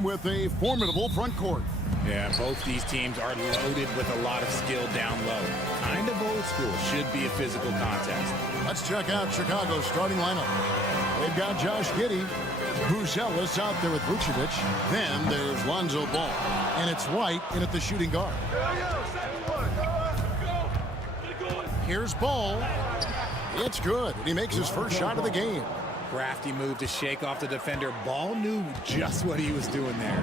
game with a formidable front court. Yeah, both these teams are loaded with a lot of skill down low. Kind of old school. Should be a physical contest. Let's check out Chicago's starting lineup. They've got Josh Giddey, Buzelis out there with Vucevic. Then there's Lonzo Ball. And it's White in at the shooting guard. Here's Ball. It's good. And he makes his first shot of the game. Crafty move to shake off the defender. Ball knew just what he was doing there.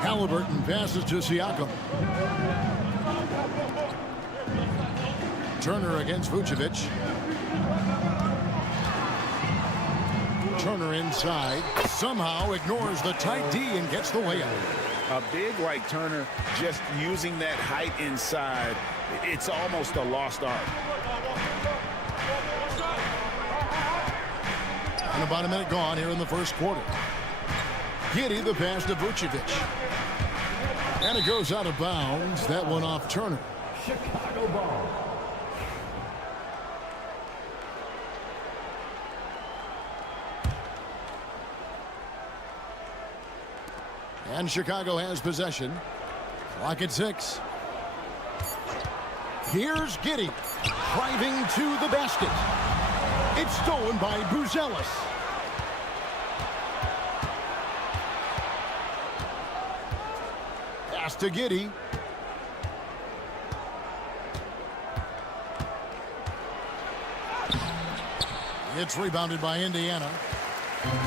Halliburton passes to Siakam. Turner against Vucevic. Turner inside. Somehow ignores the tight D and gets the layup. A big like Turner just using that height inside. It's almost a lost art. And about a minute gone here in the first quarter. Giddey the pass to Vucevic. And it goes out of bounds. That one off Turner. Chicago ball. And Chicago has possession. Clock at 6. Here's Giddey driving to the basket. It's stolen by Buzelis. Pass to Giddey. It's rebounded by Indiana.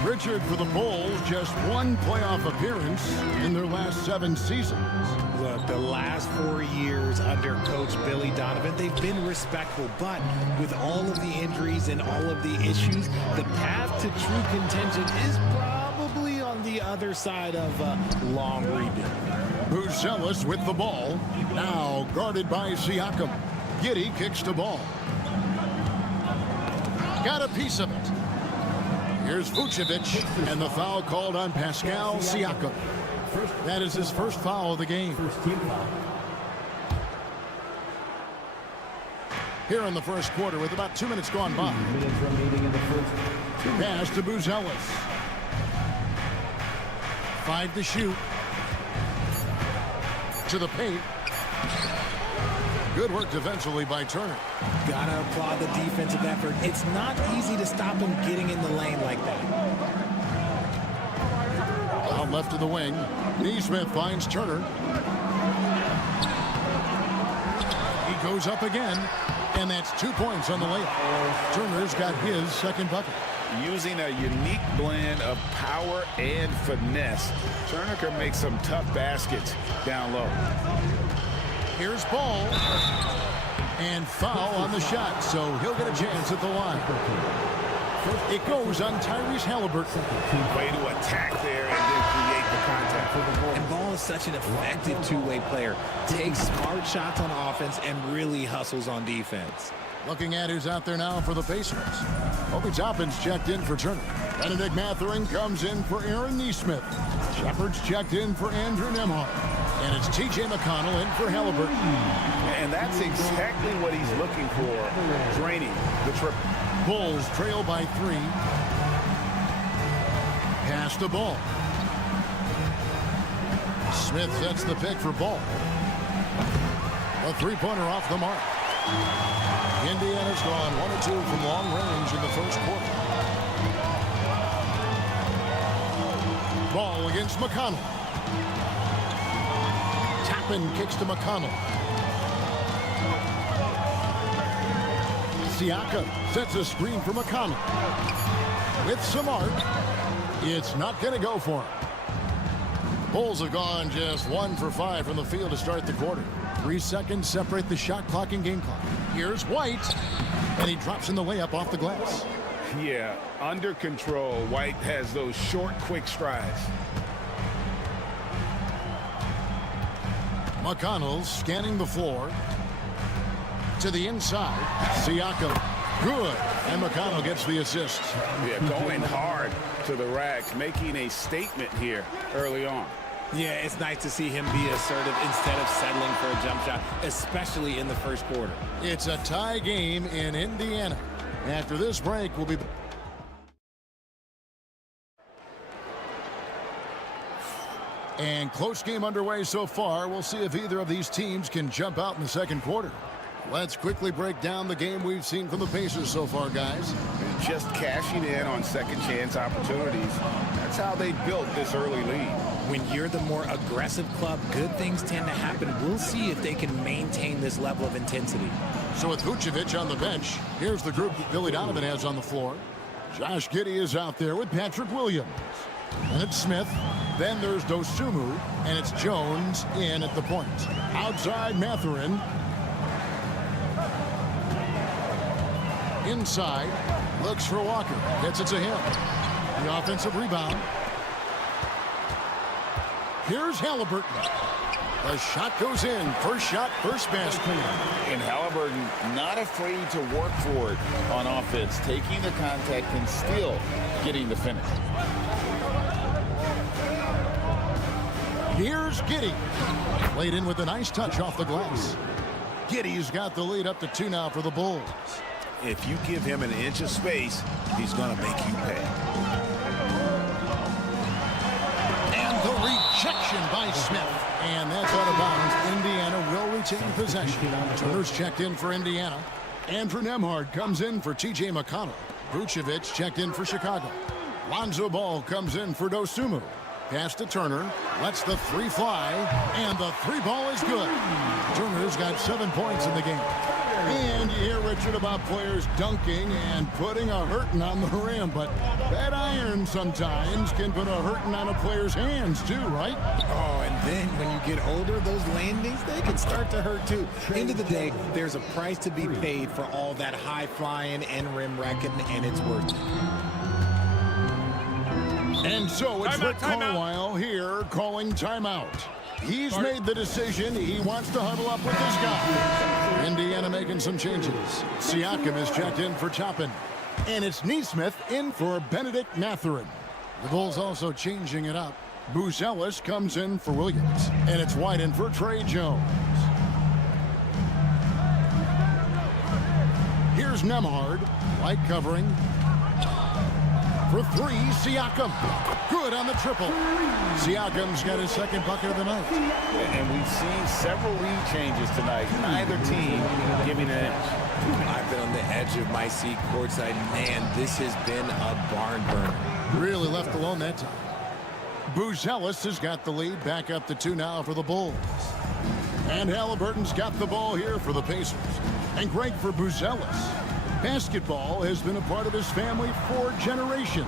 Richard for the Bulls, just one playoff appearance in their last 7 seasons. Look, the last 4 years under Coach Billy Donovan, they've been respectful, but with all of the injuries and all of the issues, the path to true contention is probably on the other side of a long rebuild. Buzelis with the ball, now guarded by Siakam. Giddey kicks the ball. Got a piece of it. Here's Vucevic, and the foul called on Pascal Siakam. That is his first foul of the game. Here in the first quarter with about 2 minutes gone by. Pass to Buzelis. 5 to shoot. To the paint. Good work defensively by Turner. Gotta applaud the defensive effort. It's not easy to stop him getting in the lane like that. Out left of the wing. Neesmith finds Turner. He goes up again, and that's 2 points on the layup. Turner's got his second bucket. Using a unique blend of power and finesse, Turner can make some tough baskets down low. Here's Ball. And foul on the shot, so he'll get a chance at the line. It goes on Tyrese Halliburton. Way to attack there and then create the contact. And Ball is such an effective two-way player. Takes smart shots on offense and really hustles on defense. Looking at who's out there now for the Pacers. Obi Toppin's checked in for Turner. Benedict Mathurin comes in for Aaron Neesmith. Shepard's checked in for Andrew Nembhard. And it's T.J. McConnell in for Halliburton. And that's exactly what he's looking for, draining the triple. Bulls trail by 3. Pass the Ball. Smith sets the pick for Ball. A three-pointer off the mark. Indiana's gone 1 of 2 from long range in the first quarter. Ball against McConnell. Toppin kicks to McConnell. Siakam sets a screen for McConnell. With some art, it's not going to go for him. Bulls have gone just 1 for 5 from the field to start the quarter. 3 seconds separate the shot clock and game clock. Here's White, and he drops in the layup off the glass. Yeah, under control. White has those short, quick strides. McConnell scanning the floor. To the inside. Siakam. Good. And McConnell gets the assist. Yeah, going hard to the racks, making a statement here early on. Yeah, it's nice to see him be assertive instead of settling for a jump shot, especially in the first quarter. It's a tie game in Indiana. After this break, we'll be... And close game underway so far. We'll see if either of these teams can jump out in the second quarter. Let's quickly break down the game we've seen from the Pacers so far, guys. Just cashing in on second chance opportunities. That's how they built this early lead. When you're the more aggressive club, good things tend to happen. We'll see if they can maintain this level of intensity. So with Vucevic on the bench, here's the group that Billy Donovan has on the floor. Josh Giddey is out there with Patrick Williams. And it's Smith. Then there's Dosunmu. And it's Jones in at the point. Outside Mathurin. Inside. Looks for Walker. Gets it to him. The offensive rebound. Here's Halliburton. The shot goes in. First shot, first basket. And Halliburton not afraid to work for it on offense, taking the contact and still getting the finish. Here's Giddey. Played in with a nice touch off the glass. Giddey's got the lead up to 2 now for the Bulls. If you give him an inch of space, he's going to make you pay. And the rejection by Smith. And that's out of bounds. Indiana will retain possession. Turner's checked in for Indiana. Andrew Nembhard comes in for T.J. McConnell. Vucevic checked in for Chicago. Lonzo Ball comes in for Dosunmu. Pass to Turner. Lets the 3 fly. And the 3 ball is good. Turner's got 7 points in the game. And you hear, Richard, about players dunking and putting a hurting on the rim. But that iron sometimes can put a hurting on a player's hands, too, right? Oh, and then when you get older, those landings, they can start to hurt, too. End of the day, there's a price to be paid for all that high flying and rim wrecking, and it's worth it. And so it's Rick Carlisle here calling timeout. He's made the decision. He wants to huddle up with this guy. Indiana making some changes. Siakam is checked in for Toppin. And it's Nesmith in for Benedict Mathurin. The Bulls also changing it up. Booz Ellis comes in for Williams. And it's White in for Trey Jones. Here's Nembhard. White covering. For 3, Siakam. Good on the triple. Siakam's got his second bucket of the night. And we've seen several lead changes tonight. Neither team giving an inch. I've been on the edge of my seat courtside. Man, this has been a barn burner. Really left alone that time. Booz Ellis has got the lead. Back up to 2 now for the Bulls. And Halliburton's got the ball here for the Pacers. And great for Booz Ellis. Basketball has been a part of his family for generations.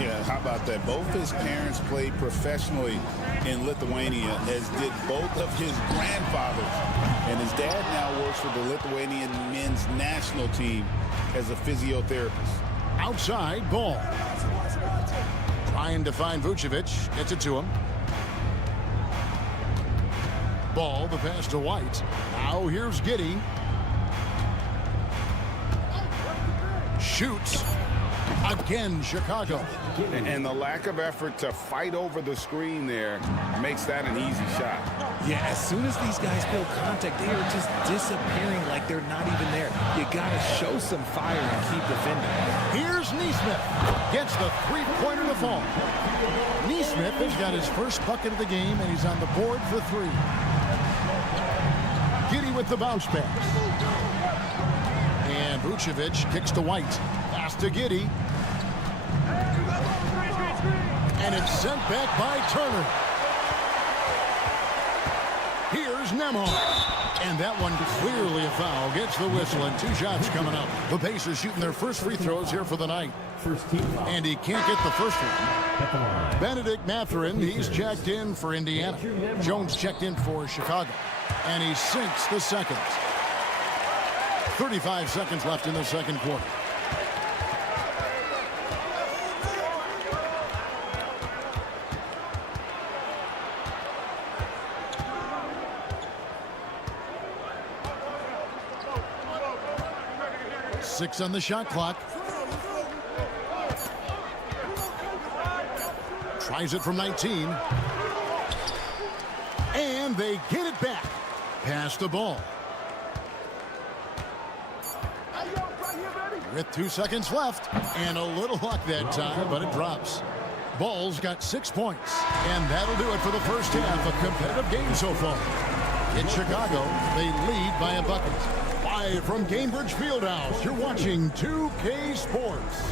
Yeah, how about that? Both his parents played professionally in Lithuania, as did both of his grandfathers. And his dad now works for the Lithuanian men's national team as a physiotherapist. Outside, Ball. Trying to find Vucevic. Gets it to him. Ball, the pass to White. Now here's Giddey. Shoots. Again, Chicago. And the lack of effort to fight over the screen there makes that an easy shot. Yeah, as soon as these guys feel contact, they are just disappearing like they're not even there. You got to show some fire and keep defending. Here's Nesmith. Gets the 3-pointer to fall. Nesmith has got his first bucket of the game, and he's on the board for 3. Giddey with the bounce pass. And Vucevic kicks to White. Pass to Giddey. And it's sent back by Turner. Here's Nembhard. And that one clearly a foul. Gets the whistle and 2 shots coming up. The Pacers shooting their first free throws here for the night. And he can't get the first one. Benedict Mathurin, he's checked in for Indiana. Jones checked in for Chicago. And he sinks the second. 35 seconds left in the second quarter. Six on the shot clock. Tries it from 19. And they get it back. Pass the ball. With 2 seconds left. And a little luck that time, but it drops. Ball's got 6 points. And that'll do it for the first half. A competitive game so far. In Chicago, they lead by a bucket. Live from Cambridge Fieldhouse, you're watching 2K Sports.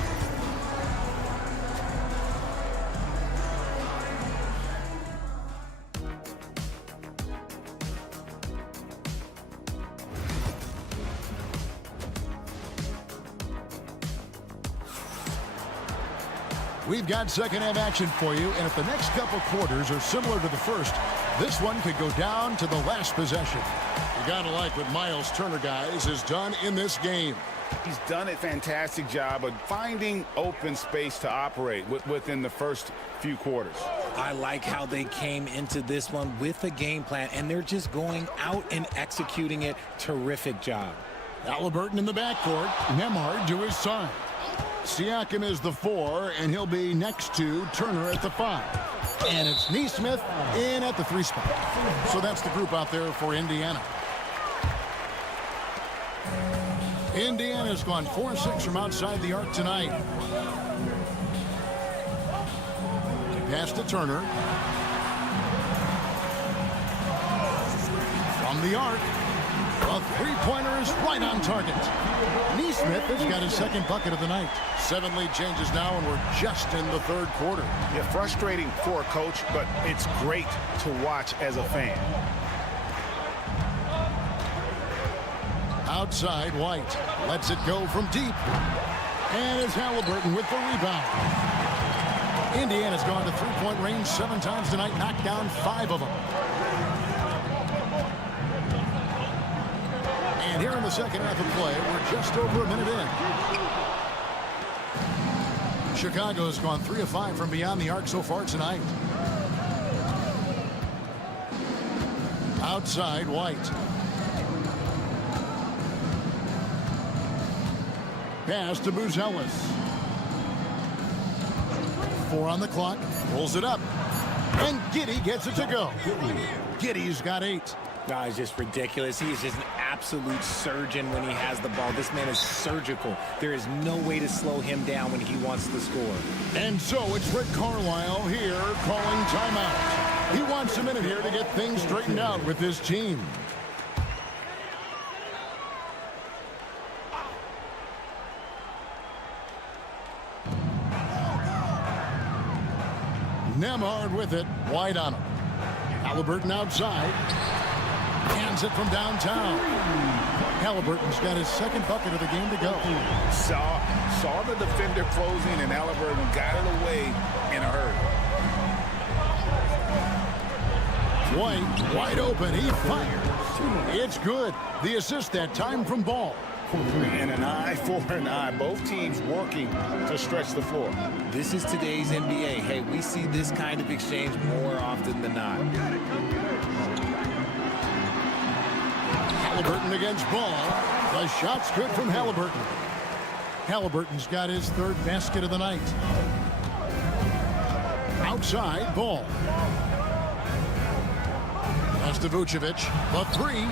We've got second half action for you, and if the next couple quarters are similar to the first, this one could go down to the last possession. You gotta like what Miles Turner, guys, has done in this game. He's done a fantastic job of finding open space to operate within the first few quarters. I like how they came into this one with a game plan, and they're just going out and executing it. Terrific job. Halliburton in the backcourt, Nembhard to his side. Siakam is the 4, and he'll be next to Turner at the 5. And it's Nesmith in at the 3 spot. So that's the group out there for Indiana. Indiana's gone 4-6 from outside the arc tonight. Pass to Turner. From the arc. A three-pointer is right on target. Nesmith has got his second bucket of the night. 7 lead changes now, and we're just in the third quarter. Yeah, frustrating for a coach, but it's great to watch as a fan. Outside, White lets it go from deep. And it's Halliburton with the rebound. Indiana's gone to three-point range 7 times tonight, knocked down 5 of them. And here in the second half of play, we're just over a minute in. Chicago's gone 3 of 5 from beyond the arc so far tonight. Outside, White. Pass to Buzelis. 4 on the clock. Pulls it up. And Giddey gets it to go. Giddey's got 8. No, it's just ridiculous. He is just an absolute surgeon when he has the ball. This man is surgical. There is no way to slow him down when he wants to score. And so it's Rick Carlisle here calling timeout. He wants a minute here to get things straightened out with his team. Nembhard with it. White on him. Halliburton outside. Hands it from downtown. Halliburton's got his second bucket of the game to go. Saw the defender closing, and Halliburton got it away in a hurry. White wide open. He fires. It's good. The assist that time from Ball. And an eye for an eye. Both teams working to stretch the floor. This is today's NBA. Hey, we see this kind of exchange more often than not. Halliburton against Ball. The shot's good from Halliburton. Halliburton's got his 3rd basket of the night. Outside, Ball. Pass to Vucevic. The 3.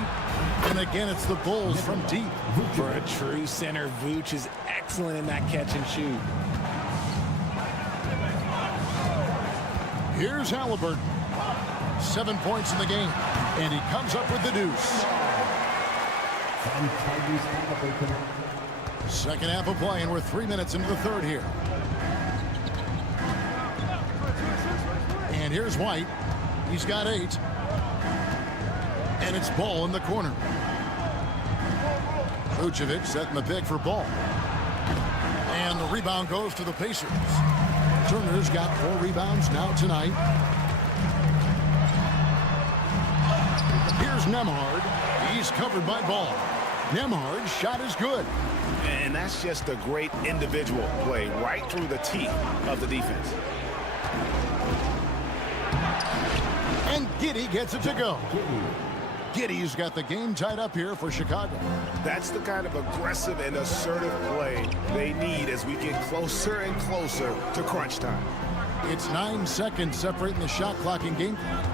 And again, it's the Bulls from deep. For a true center, Vooch is excellent in that catch and shoot. Here's Halliburton. 7 points in the game. And he comes up with the deuce. Second half of play, and we're 3 minutes into the third here. And here's White. He's got 8. And it's Ball in the corner. Vucevic setting the pick for Ball. And the rebound goes to the Pacers. Turner's got 4 rebounds now tonight. Here's Nembhard. He's covered by Ball. Nembhard's shot is good. And that's just a great individual play right through the teeth of the defense. And Giddey gets it to go. Giddey's got the game tied up here for Chicago. That's the kind of aggressive and assertive play they need as we get closer and closer to crunch time. It's 9 seconds separating the shot clock and game clock.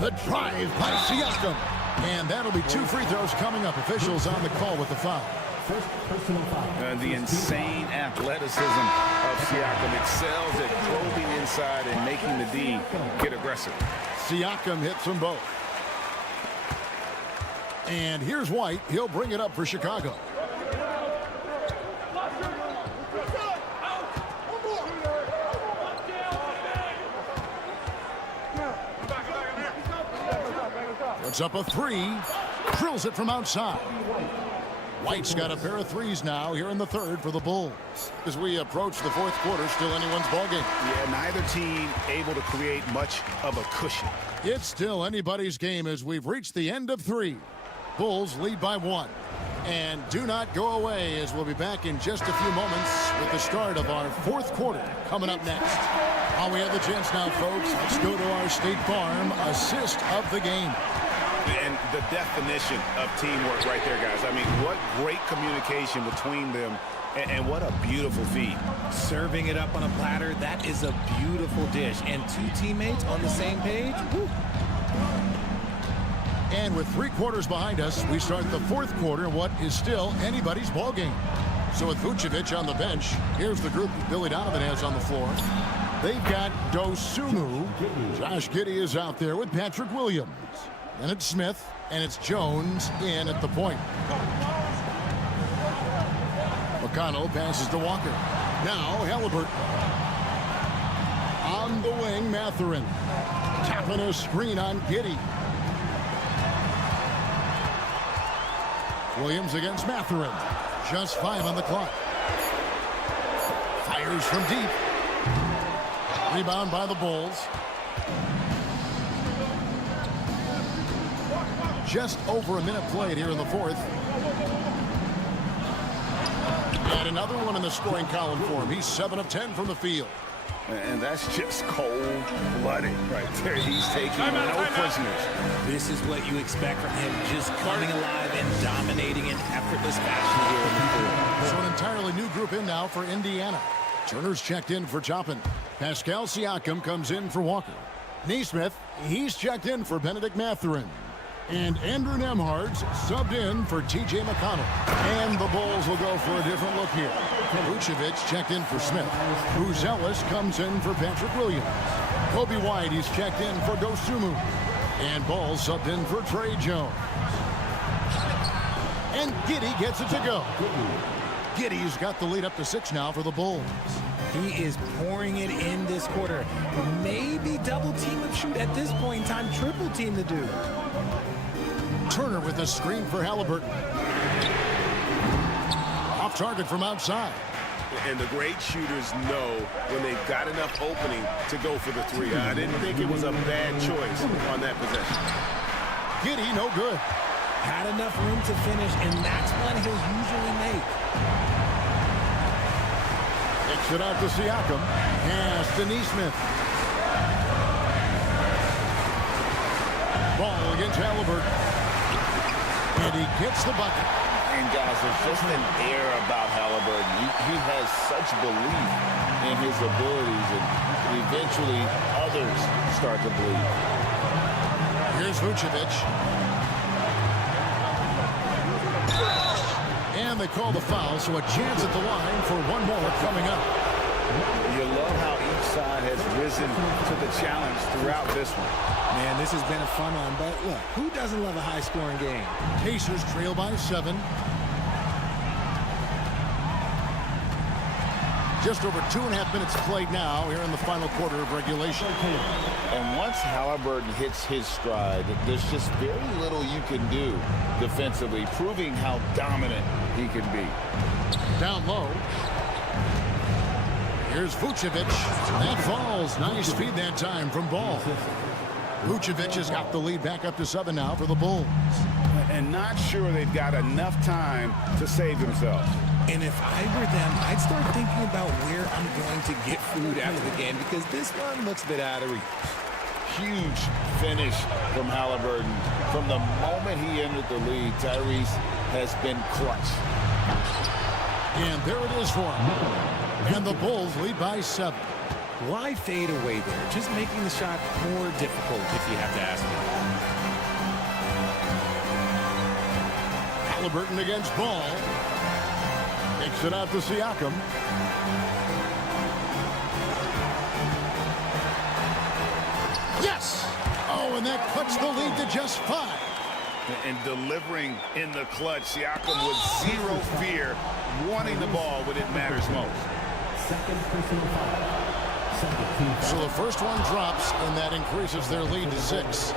The drive by Siakam. And that'll be 2 free throws coming up. Officials on the call with the foul. First personal foul. The insane athleticism of Siakam excels at probing inside and making the D get aggressive. Siakam hits them both. And here's White. He'll bring it up for Chicago. Puts up a three. Drills it from outside. White's got a pair of threes now here in the third for the Bulls. As we approach the fourth quarter, still anyone's ballgame. Yeah, neither team able to create much of a cushion. It's still anybody's game as we've reached the end of three. Bulls lead by one. And do not go away as we'll be back in just a few moments with the start of our fourth quarter coming up next. While we have the chance now, folks, let's go to our State Farm assist of the game. And the definition of teamwork right there, guys. I mean, what great communication between them, and what a beautiful feed. Serving it up on a platter, that is a beautiful dish. And two teammates on the same page. Woo. And with 3 quarters behind us, we start the fourth quarter in what is still anybody's ball game. So with Vucevic on the bench, here's the group Billy Donovan has on the floor. They've got Dosunmu. Josh Giddey is out there with Patrick Williams. And it's Smith, and it's Jones in at the point. McConnell passes to Walker. Now Halliburton. On the wing, Mathurin. Tapping a screen on Giddey. Williams against Mathurin. Just 5 on the clock. Fires from deep. Rebound by the Bulls. Just over a minute played here in the fourth. And another one in the scoring column for him. He's 7 of 10 from the field. And that's just cold-blooded right there. He's taking no prisoners. This is what you expect from him, just coming alive and dominating in effortless fashion here in the fourth. So an entirely new group in now for Indiana. Turner's checked in for Toppin. Pascal Siakam comes in for Walker. Neesmith, he's checked in for Benedict Mathurin. And Andrew Nembhard's subbed in for T.J. McConnell. And the Bulls will go for a different look here. Vucevic checked in for Smith. Bruce Ellis comes in for Patrick Williams. Kobe White, he's checked in for Dosunmu. And Ball subbed in for Trey Jones. And Giddey gets it to go. Giddey's got the lead up to 6 now for the Bulls. He is pouring it in this quarter. Maybe double team him, shoot at this point in time, triple team the dude. Turner with a screen for Halliburton. Off target from outside. And the great shooters know when they've got enough opening to go for the three. I didn't think it was a bad choice on that possession. Giddey, no good. Had enough room to finish, and that's one he'll usually make. Kicks it out to Siakam. Pass to Neesmith. Ball against Halliburton. And he gets the bucket. And guys, there's just an air about Halliburton. He has such belief in his abilities, and eventually others start to believe. Here's Vucevic. And they call the foul, so a chance at the line for one more coming up. You love how each side has risen to the challenge throughout this one. Man, this has been a fun one, but look, who doesn't love a high-scoring game? Pacers trail by 7. Just over 2.5 minutes played now here in the final quarter of regulation. And once Halliburton hits his stride, there's just very little you can do defensively, proving how dominant he can be. Down low. Here's Vucevic. That falls. Nice feed that time from Ball. Vucevic has got the lead back up to 7 now for the Bulls. And not sure they've got enough time to save themselves. And if I were them, I'd start thinking about where I'm going to get food after the game, because this one looks a bit out of reach. Huge finish from Halliburton. From the moment he entered the league, Tyrese has been clutch. And there it is for him. And the Bulls lead by 7. Why fade away there? Just making the shot more difficult, if you have to ask me. Halliburton against Ball. Takes it out to Siakam. Yes! Oh, and that cuts the lead to just 5. And delivering in the clutch, Siakam with zero fear, wanting the ball when it matters most. Second personal foul. So the first one drops, and that increases their lead to 6.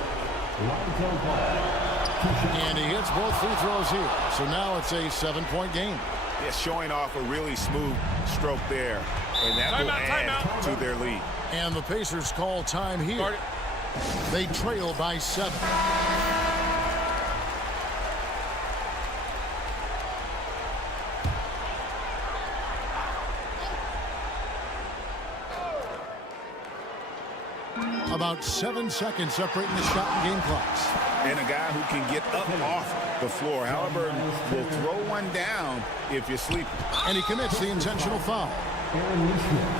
Lonzo Ball. And he hits both free throws here. So now it's a 7-point game. Yeah, showing off a really smooth stroke there. And that will add to their lead. And the Pacers call time here. They trail by 7. About 7 seconds separating the shot and game clocks. And a guy who can get up off the floor. Halliburton will throw one down if you're sleeping. And he commits the intentional foul. Aaron Neesmith.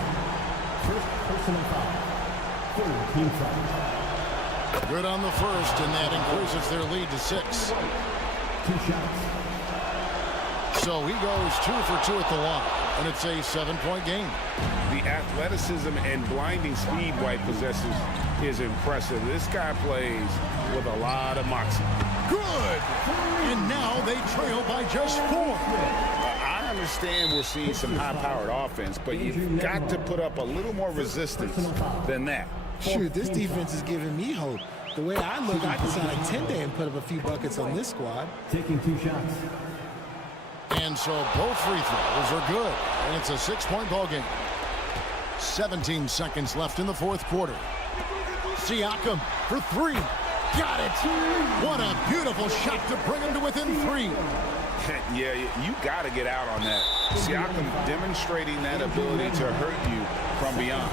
First personal foul. Third team foul. Good on the first, and that increases their lead to 6. 2 shots. So he goes 2 for 2 at the line, and it's a 7-point game. The athleticism and blinding speed White possesses is impressive. This guy plays with a lot of moxie. Good! And now they trail by just 4. I understand we're seeing some high-powered offense, but you've got to put up a little more resistance than that. Shoot, this defense is giving me hope. The way I look, I can sign a 10-day and put up a few buckets on this squad. Taking 2 shots. And so both free throws are good, and it's a 6-point ball game. 17 seconds left in the fourth quarter. Siakam for 3. Got it! What a beautiful shot to bring him to within 3. Yeah, you got to get out on that. Siakam demonstrating that ability to hurt you from beyond.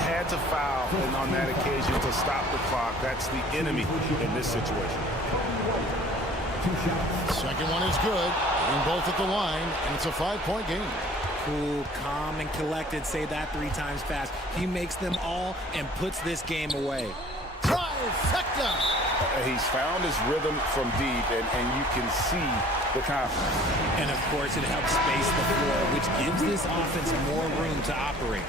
Had to foul and on that occasion to stop the clock. That's the enemy in this situation. 2 shots. Second one is good, and both at the line, and it's a 5-point game. Cool, calm, and collected. Say that 3 times fast. He makes them all and puts this game away. Trifecta! He's found his rhythm from deep, and you can see the confidence. And, of course, it helps space the floor, which gives this offense more room to operate.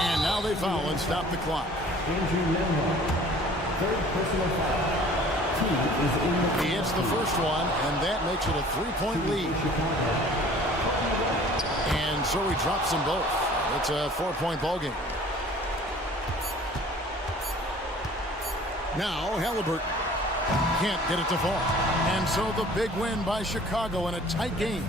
And now they foul and stop the clock. Andrew Nemhard. Third personal foul. Team is in the He hits the first one, and that makes it a 3-point lead. And so he drops them both. It's a 4-point ball game. Now Halliburton can't get it to fall. And so the big win by Chicago in a tight game.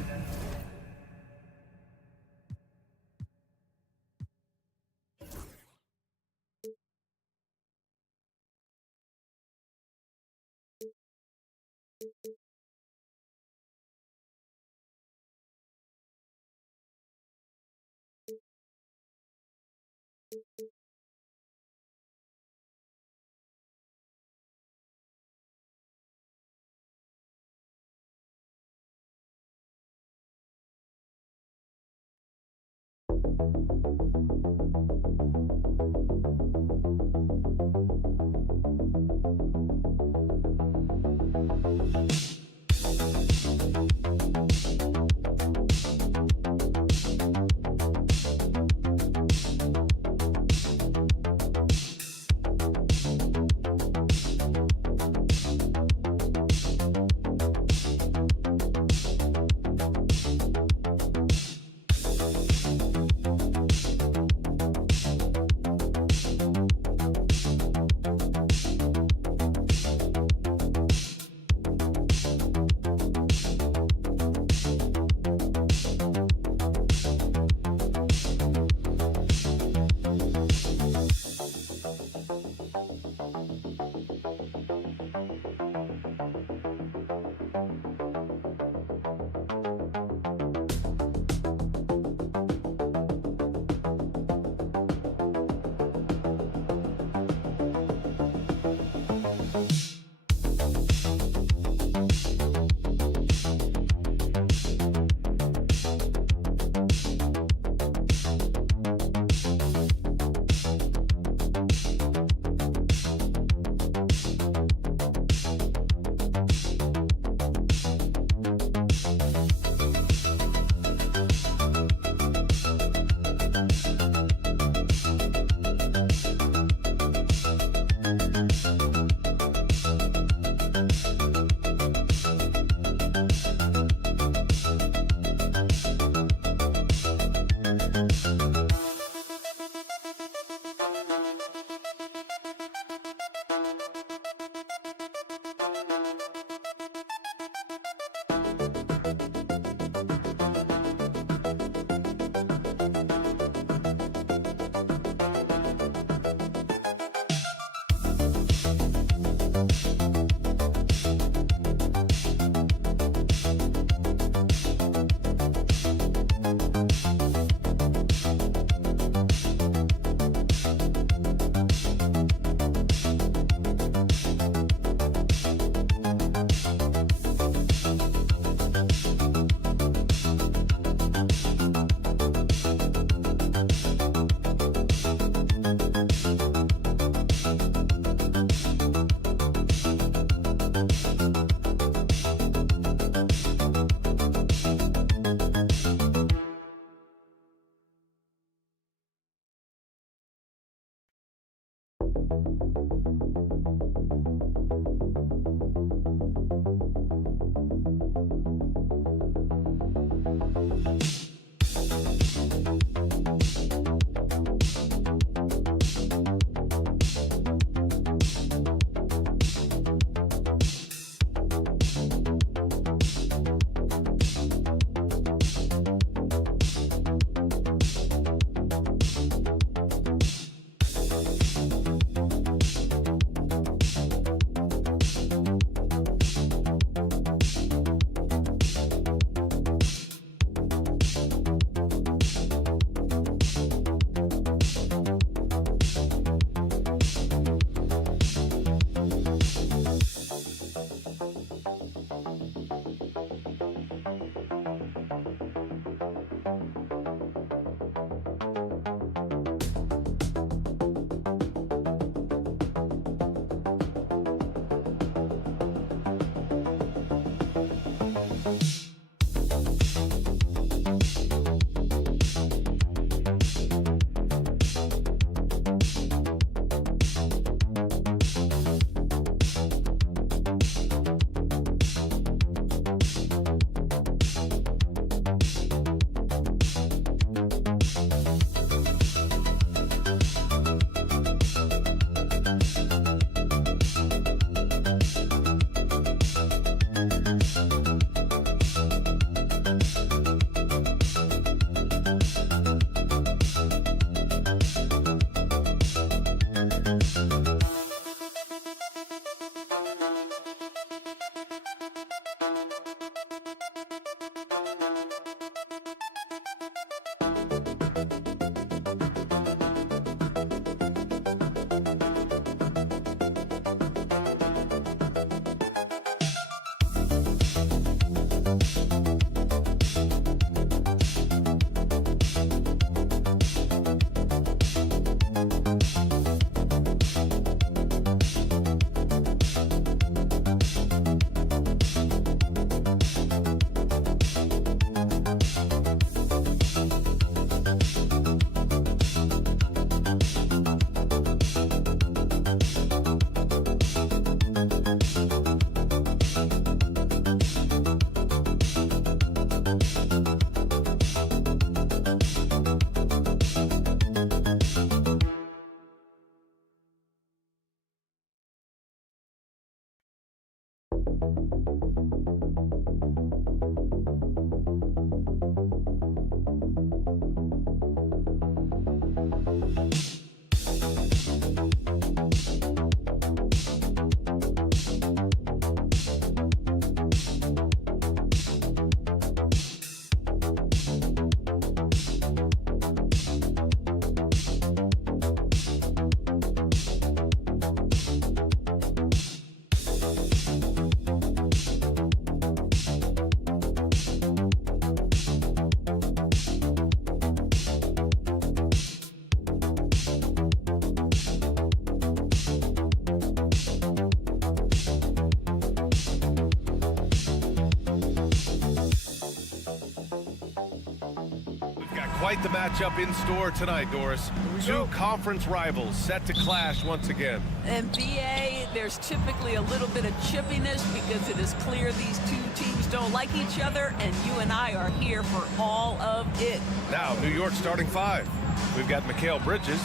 Quite the matchup in store tonight, Doris. Two conference rivals set to clash once again. NBA, there's typically a little bit of chippiness because it is clear these two teams don't like each other, and you and I are here for all of it. Now, New York starting five. We've got Mikal Bridges,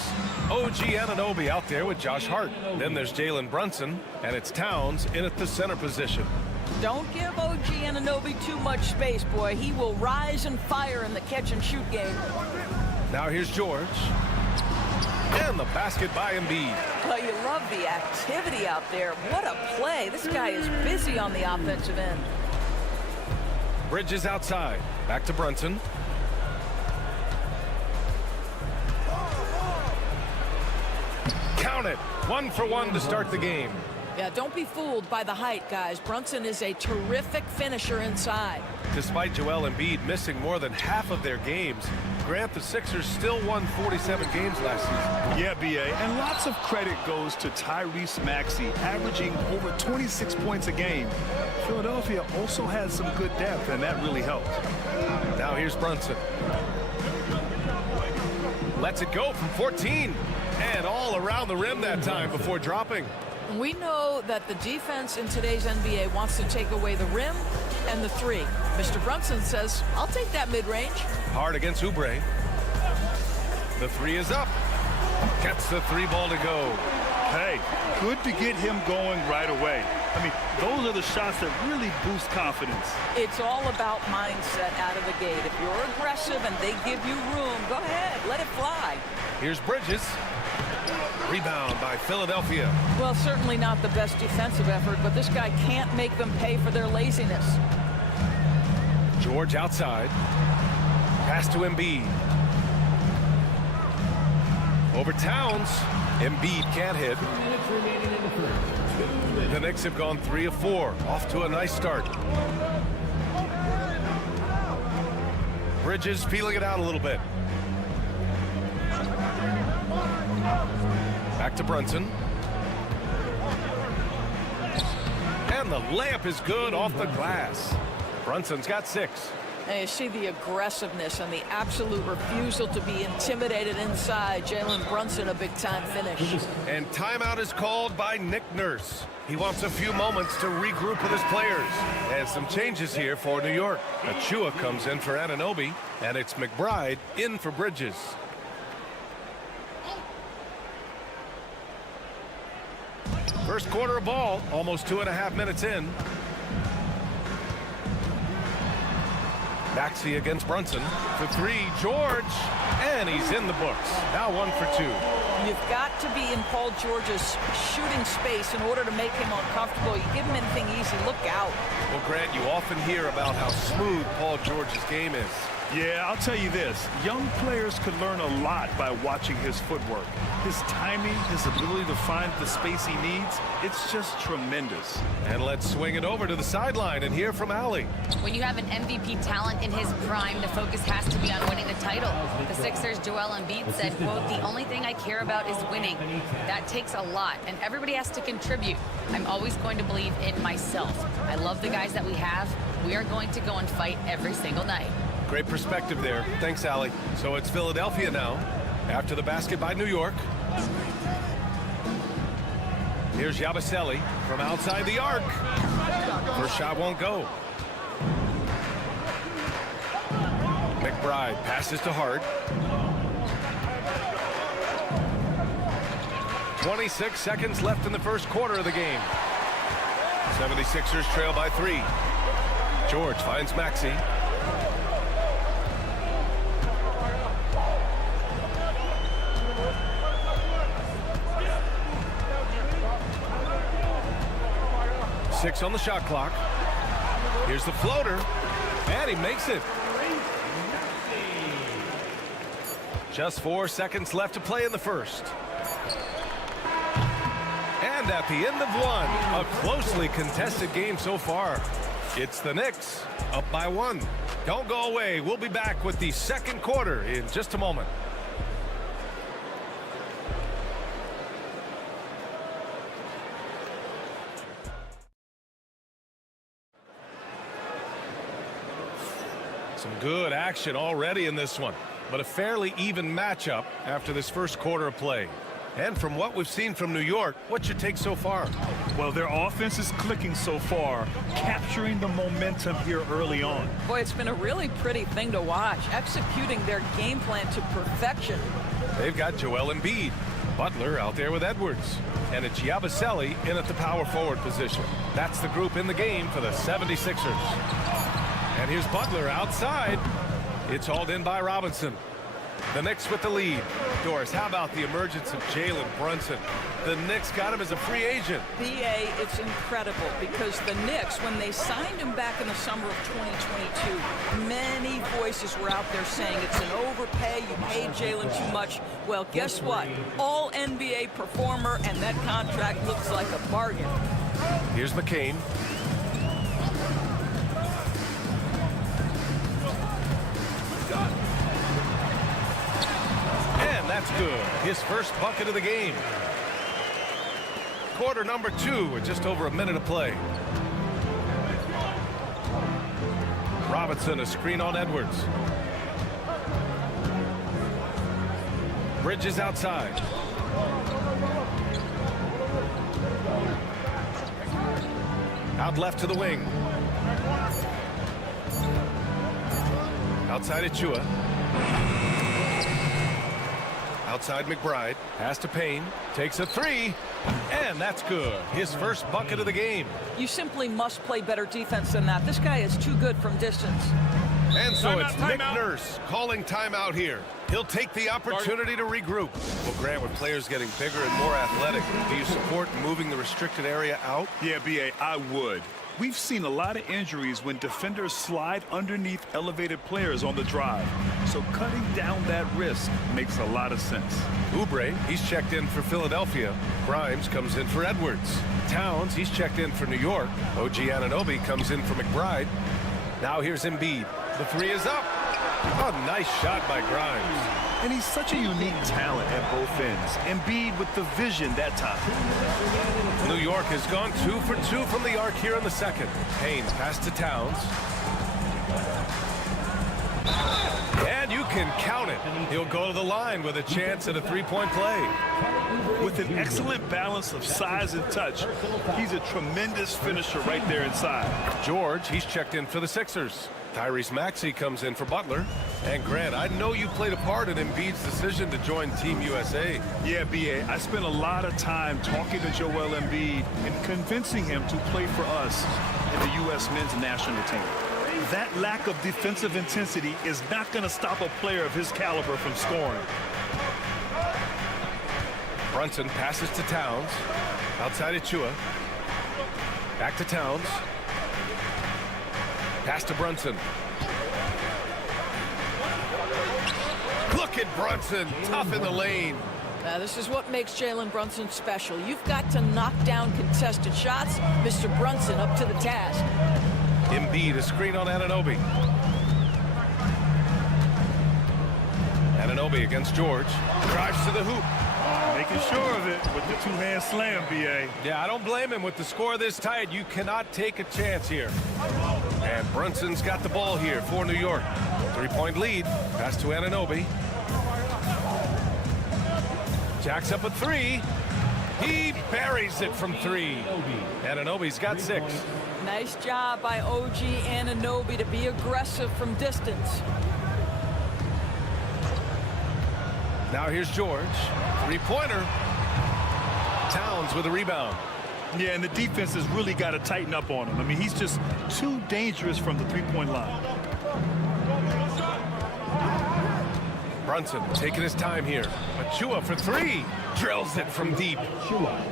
OG Anunoby out there with Josh Hart. Then there's Jalen Brunson, and it's Towns in at the center position. Don't give OG Anunoby too much space, boy. He will rise and fire in the catch-and-shoot game. Now here's George. And the basket by Embiid. Well, you love the activity out there. What a play. This guy is busy on the offensive end. Bridges outside. Back to Brunson. Count it. 1 for 1 to start the game. Yeah, don't be fooled by the height, guys. Brunson is a terrific finisher inside. Despite Joel Embiid missing more than half of their games, Grant, the Sixers still won 47 games last season. Yeah, B.A., and lots of credit goes to Tyrese Maxey, averaging over 26 points a game. Philadelphia also had some good depth, and that really helped. Now here's Brunson. Lets it go from 14, and all around the rim that time before dropping. We know that the defense in today's NBA wants to take away the rim and the three. Mr. Brunson says, I'll take that mid-range. Hard against Oubre. The three is up. Gets the three ball to go. Hey, good to get him going right away. I mean, those are the shots that really boost confidence. It's all about mindset out of the gate. If you're aggressive and they give you room, go ahead, let it fly. Here's Bridges. Rebound by Philadelphia. Well, certainly not the best defensive effort, but this guy can't make them pay for their laziness. George outside. Pass to Embiid. Over Towns. Embiid can't hit. The Knicks have gone 3 of 4. Off to a nice start. Bridges feeling it out a little bit. Back to Brunson. And the layup is good off the glass. Brunson's got 6. And you see the aggressiveness and the absolute refusal to be intimidated inside. Jalen Brunson, a big-time finish. And timeout is called by Nick Nurse. He wants a few moments to regroup with his players. And some changes here for New York. Achua comes in for Anunoby, and it's McBride in for Bridges. First quarter of ball, almost 2.5 minutes in. Maxey against Brunson for 3. George, and he's in the books. Now 1 for 2. You've got to be in Paul George's shooting space in order to make him uncomfortable. You give him anything easy, look out. Well, Grant, you often hear about how smooth Paul George's game is. Yeah, I'll tell you this. Young players could learn a lot by watching his footwork. His timing, his ability to find the space he needs, it's just tremendous. And let's swing it over to the sideline and hear from Allie. When you have an MVP talent in his prime, the focus has to be on winning the title. The Sixers' Joel Embiid said, quote, "The only thing I care about is winning." That takes a lot, and everybody has to contribute. I'm always going to believe in myself. I love the guys that we have. We are going to go and fight every single night. Great perspective there. Thanks, Allie. So it's Philadelphia now, after the basket by New York. Here's Yabusele from outside the arc. First shot won't go. McBride passes to Hart. 26 seconds left in the first quarter of the game. 76ers trail by 3. George finds Maxey. Six on the shot clock. Here's the floater, and he makes it. Just 4 seconds left to play in the first. And at the end of one, a closely contested game so far. It's the Knicks up by 1. Don't go away. We'll be back with the second quarter in just a moment. Some good action already in this one, but a fairly even matchup after this first quarter of play. And from what we've seen from New York, what's your take so far? Well, their offense is clicking so far, capturing the momentum here early on. Boy, it's been a really pretty thing to watch, executing their game plan to perfection. They've got Joel Embiid, Butler out there with Edwards, and it's Yabusele in at the power forward position. That's the group in the game for the 76ers. And here's Butler outside. It's hauled in by Robinson. The Knicks with the lead. Doris, how about the emergence of Jalen Brunson? The Knicks got him as a free agent. BA, it's incredible because the Knicks, when they signed him back in the summer of 2022, many voices were out there saying it's an overpay, you paid Jalen too much. Well, guess what? All NBA performer, and that contract looks like a bargain. Here's McCain. That's good. His first bucket of the game. Quarter number 2 with just over a minute of play. Robinson, a screen on Edwards. Bridges outside. Out left to the wing. Outside Achua. Outside McBride, pass to Payne, takes a 3, and that's good. His first bucket of the game. You simply must play better defense than that. This guy is too good from distance. And so it's Nick Nurse calling timeout here. He'll take the opportunity to regroup. Well, Grant, with players getting bigger and more athletic, do you support moving the restricted area out? Yeah, B.A., I would. We've seen a lot of injuries when defenders slide underneath elevated players on the drive. So cutting down that risk makes a lot of sense. Oubre, he's checked in for Philadelphia. Grimes comes in for Edwards. Towns, he's checked in for New York. OG Anunoby comes in for McBride. Now here's Embiid. The 3 is up. A nice shot by Grimes. And he's such a unique talent at both ends. Embiid with the vision that time. New York has gone 2 for 2 from the arc here in the second. Payne pass to Towns. And you can count it. He'll go to the line with a chance at a three-point play. With an excellent balance of size and touch, he's a tremendous finisher right there inside. George, he's checked in for the Sixers. Tyrese Maxey comes in for Butler. And Grant, I know you played a part in Embiid's decision to join Team USA. Yeah, B.A., I spent a lot of time talking to Joel Embiid and convincing him to play for us in the U.S. men's national team. That lack of defensive intensity is not going to stop a player of his caliber from scoring. Brunson passes to Towns. Outside Achua. Back to Towns. Pass to Brunson. Look at Brunson, tough in the lane. This is what makes Jalen Brunson special. You've got to knock down contested shots. Mr. Brunson up to the task. Embiid, a screen on Anunoby. Anunoby against George. Drives to the hoop. Making sure of it with the two-hand slam, B.A. Yeah, I don't blame him. With the score this tight, you cannot take a chance here. And Brunson's got the ball here for New York. Three-point lead. Pass to Anunoby. Jacks up a three. He buries it from three. Anunoby's got 6. Nice job by OG Anunoby to be aggressive from distance. Now here's George. Three-pointer. Towns with a rebound. Yeah, and the defense has really got to tighten up on him. I mean, he's just too dangerous from the three-point line. Brunson taking his time here. Achua for 3. Drills it from deep.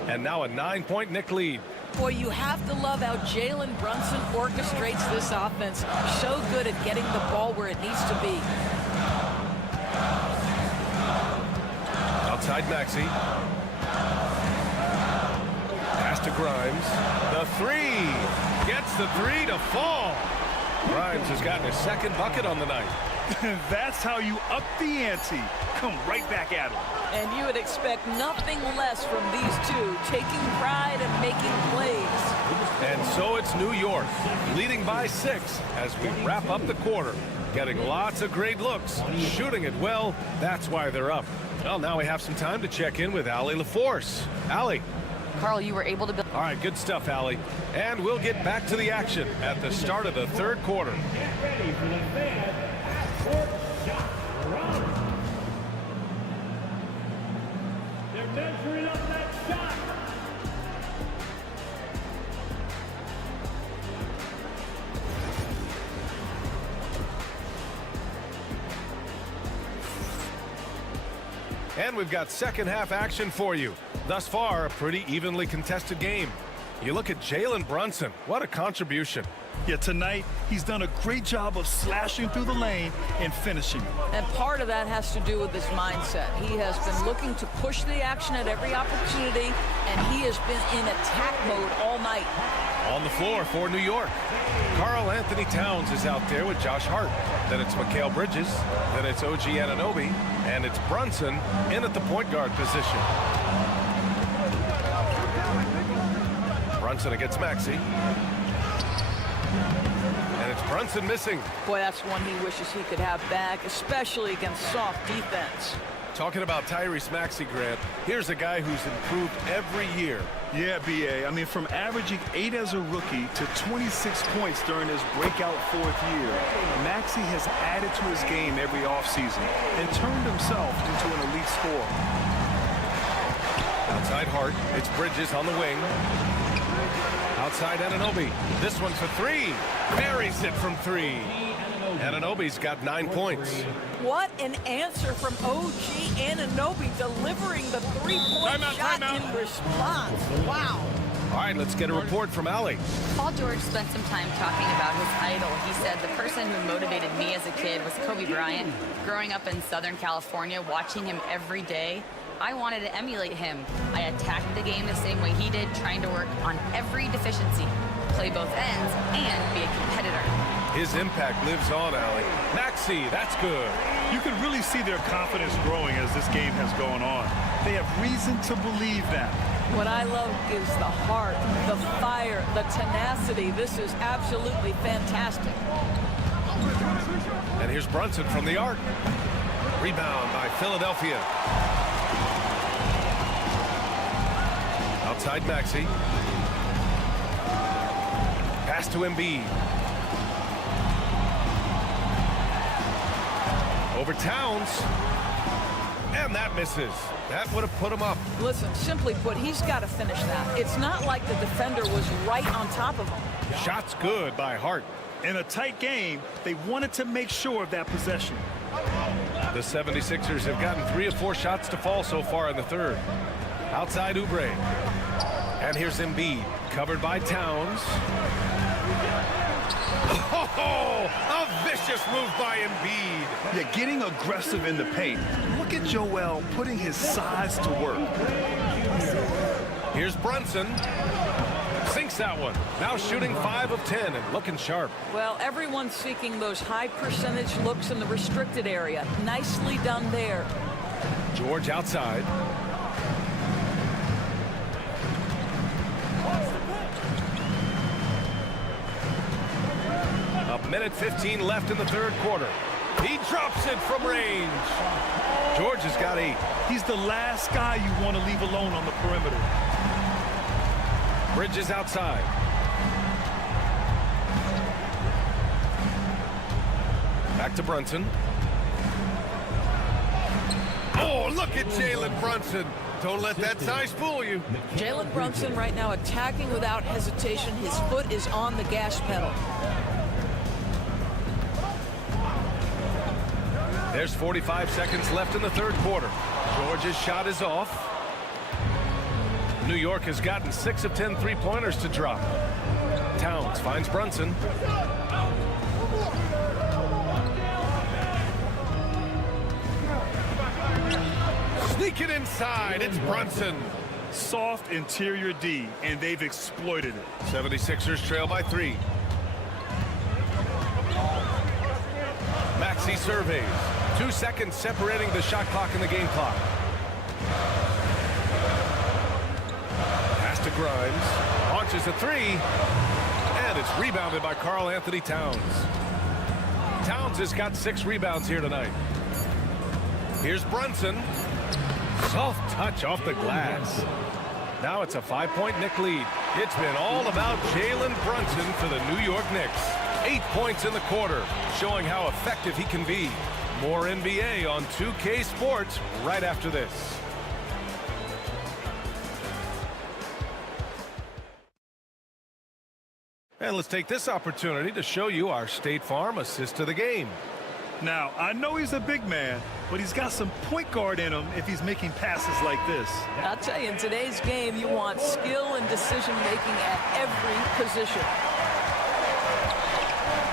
And now a 9-point Knick lead. Boy, you have to love how Jalen Brunson orchestrates this offense. So good at getting the ball where it needs to be. Outside Maxey. Pass to Grimes. The 3. Gets the 3 to fall. Grimes has gotten his 2nd bucket on the night. That's how you up the ante. Come right back at him. And you would expect nothing less from these two, taking pride and making plays. And so it's New York, leading by 6 as we wrap up the quarter. Getting lots of great looks, shooting it well. That's why they're up. Well, now we have some time to check in with Allie LaForce. Allie. Carl, you were able to build. All right, good stuff, Allie. And we'll get back to the action at the start of the 3rd quarter. Get ready for the fan. Court shot. They're measuring up that shot. And we've got second-half action for you. Thus far, a pretty evenly contested game. You look at Jalen Brunson. What a contribution. Yeah, tonight, he's done a great job of slashing through the lane and finishing. And part of that has to do with his mindset. He has been looking to push the action at every opportunity, and he has been in attack mode all night. On the floor for New York, Karl Anthony Towns is out there with Josh Hart. Then it's Mikal Bridges. Then it's OG Anunoby. And it's Brunson in at the point guard position. Brunson against Maxey. And it's Brunson missing. Boy, that's one he wishes he could have back, especially against soft defense. Talking about Tyrese Maxey, Grant, here's a guy who's improved every year. Yeah, B.A. I mean, from averaging 8 as a rookie to 26 points during his breakout 4th year, Maxey has added to his game every offseason and turned himself into an elite scorer. Outside Hart, it's Bridges on the wing. Outside Anunoby, this one for 3. Buries it from 3. Anunoby's got 9 points. What an answer from OG Anunoby, delivering the 3-point shot in response. Wow. All right, let's get a report from Allie. Paul George spent some time talking about his idol. He said, the person who motivated me as a kid was Kobe Bryant. Growing up in Southern California, watching him every day, I wanted to emulate him. I attacked the game the same way he did, trying to work on every deficiency, play both ends, and be a competitor. His impact lives on, Allie. Maxey, that's good. You can really see their confidence growing as this game has gone on. They have reason to believe that. What I love is the heart, the fire, the tenacity. This is absolutely fantastic. And here's Brunson from the arc. Rebound by Philadelphia. Outside Maxey. Pass to Embiid. Over Towns. And that misses. That would have put him up. Listen, simply put, he's got to finish that. It's not like the defender was right on top of him. Shots good by Hart. In a tight game, they wanted to make sure of that possession. The 76ers have gotten 3 of 4 shots to fall so far in the third. Outside Oubre. And here's Embiid, covered by Towns. Oh, a vicious move by Embiid. Yeah, getting aggressive in the paint. Look at Joel putting his size to work. Here's Brunson. Sinks that one. Now shooting 5 of 10 and looking sharp. Well, everyone's seeking those high percentage looks in the restricted area. Nicely done there. George outside. A minute 15 left in the third quarter. He drops it from range. George has got 8. He's the last guy you want to leave alone on the perimeter. Bridges outside. Back to Brunson. Oh, look at Jalen Brunson. Don't let that size fool you. Jalen Brunson right now attacking without hesitation. His foot is on the gas pedal. There's 45 seconds left in the third quarter. George's shot is off. New York has gotten 6 of 10 three-pointers to drop. Towns finds Brunson. Sneak it inside. It's Brunson. Soft interior D, and they've exploited it. 76ers trail by 3. Maxey surveys. 2 seconds separating the shot clock and the game clock. Pass to Grimes. Launches a 3. And it's rebounded by Karl Anthony Towns. Towns has got 6 rebounds here tonight. Here's Brunson. Soft touch off the glass. Now it's a 5-point Knicks lead. It's been all about Jalen Brunson for the New York Knicks. 8 points in the quarter, showing how effective he can be. More NBA on 2K Sports right after this. And let's take this opportunity to show you our State Farm assist to the game. Now, I know he's a big man, but he's got some point guard in him if he's making passes like this. I'll tell you, in today's game, you want skill and decision-making at every position.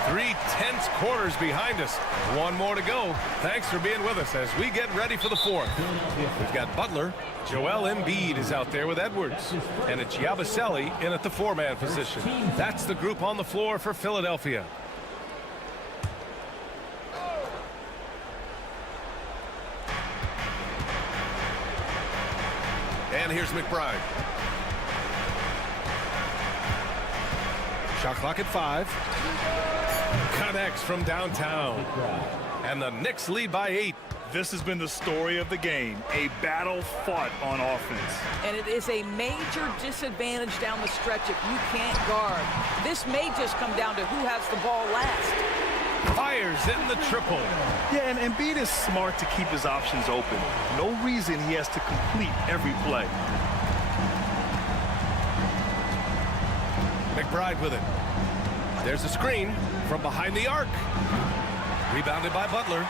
3 tense quarters behind us. 1 more to go. Thanks for being with us as we get ready for the 4th. We've got Butler. Joel Embiid is out there with Edwards. And it's Yabusele in at the 4-man position. That's the group on the floor for Philadelphia. And here's McBride. Shot clock at 5. Connects from downtown. And the Knicks lead by 8. This has been the story of the game, a battle fought on offense. And it is a major disadvantage down the stretch if you can't guard. This may just come down to who has the ball last. Fires in the triple. Yeah, and Embiid is smart to keep his options open. No reason he has to complete every play. McBride with it. There's a screen from behind the arc. Rebounded by Butler.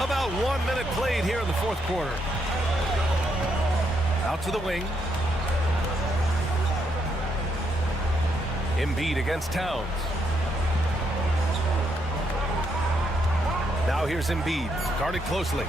About 1 minute played here in the 4th quarter. Out to the wing. Embiid against Towns. Now here's Embiid, guarded closely.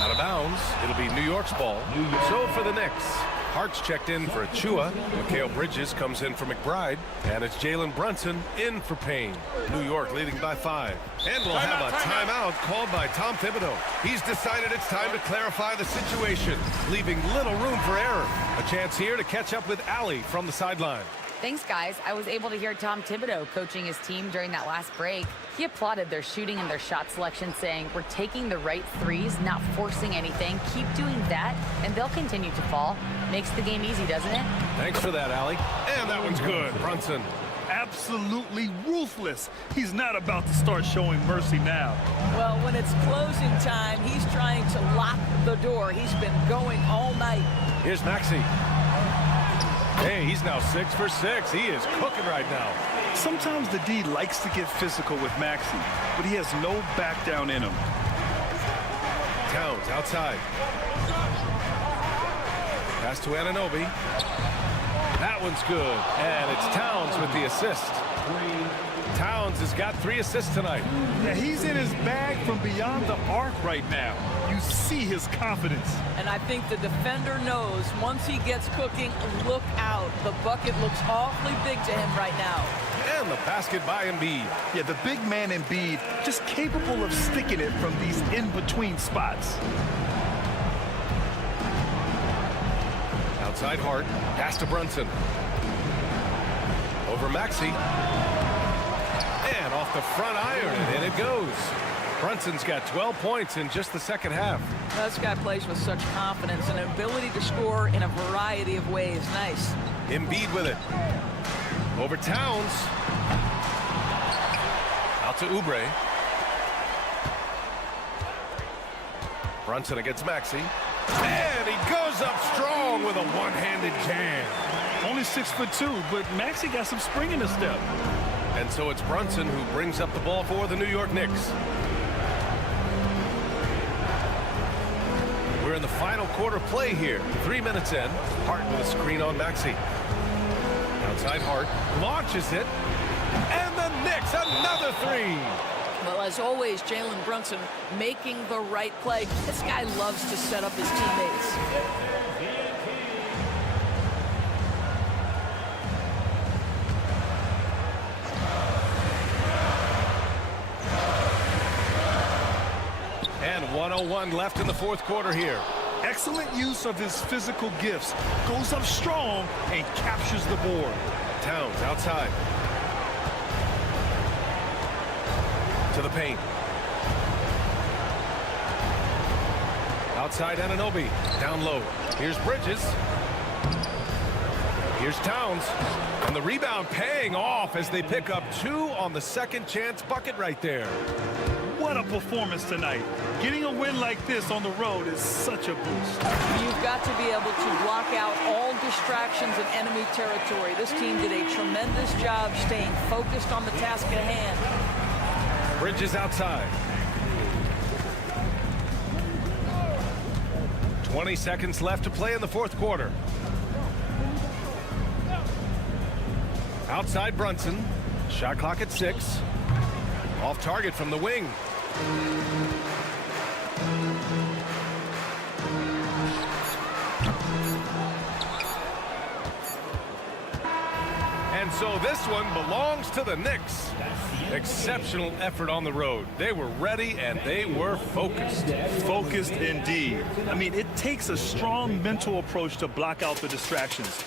Out of bounds. It'll be New York's ball. So for the Knicks, Hart's checked in for Achua. Mikal Bridges comes in for McBride. And it's Jalen Brunson in for Payne. New York leading by 5. And we'll have a timeout called by Tom Thibodeau. He's decided it's time to clarify the situation, leaving little room for error. A chance here to catch up with Allie from the sideline. Thanks, guys. I was able to hear Tom Thibodeau coaching his team during that last break. He applauded their shooting and their shot selection, saying, "We're taking the right threes, not forcing anything. Keep doing that, and they'll continue to fall." Makes the game easy, doesn't it? Thanks for that, Allie. And that one's good. Brunson. Absolutely ruthless. He's not about to start showing mercy now. Well, when it's closing time, he's trying to lock the door. He's been going all night. Here's Maxey. Hey, he's now 6 for 6. He is cooking right now. Sometimes the D likes to get physical with Maxey, but he has no back down in him. Towns outside. Pass to Anunoby. That one's good. And it's Towns with the assist. Towns has got 3 assists tonight. Yeah, he's in his bag from beyond the arc right now. You see his confidence. And I think the defender knows once he gets cooking, look out. The bucket looks awfully big to him right now. And the basket by Embiid. Yeah, the big man Embiid just capable of sticking it from these in-between spots. Outside Hart. Pass to Brunson. Over Maxey. And off the front iron, and in it goes. Brunson's got 12 points in just the second half. This guy plays with such confidence and an ability to score in a variety of ways. Nice. Embiid with it. Over Towns. Out to Oubre. Brunson against Maxey. And he goes up strong with a one-handed jam. Only 6'2", but Maxey got some spring in his step. And so it's Brunson who brings up the ball for the New York Knicks. We're in the final quarter play here. 3 minutes in. Hart with a screen on Maxey. Outside Hart. Launches it. And the Knicks, another 3. Well, as always, Jalen Brunson making the right play. This guy loves to set up his teammates. And 1:01 left in the fourth quarter here. Excellent use of his physical gifts. Goes up strong and captures the board. Towns outside. To the paint. Outside Anunoby. Down low. Here's Bridges. Here's Towns. And the rebound paying off as they pick up 2 on the second chance bucket right there. What a performance tonight. Getting a win like this on the road is such a boost. You've got to be able to block out all distractions in enemy territory. This team did a tremendous job staying focused on the task at hand. Bridges outside. 20 seconds left to play in the fourth quarter. Outside Brunson. Shot clock at 6. Off target from the wing. And so this one belongs to the Knicks. Exceptional effort on the road. They were ready and they were focused. Focused indeed. I mean, it takes a strong mental approach to block out the distractions.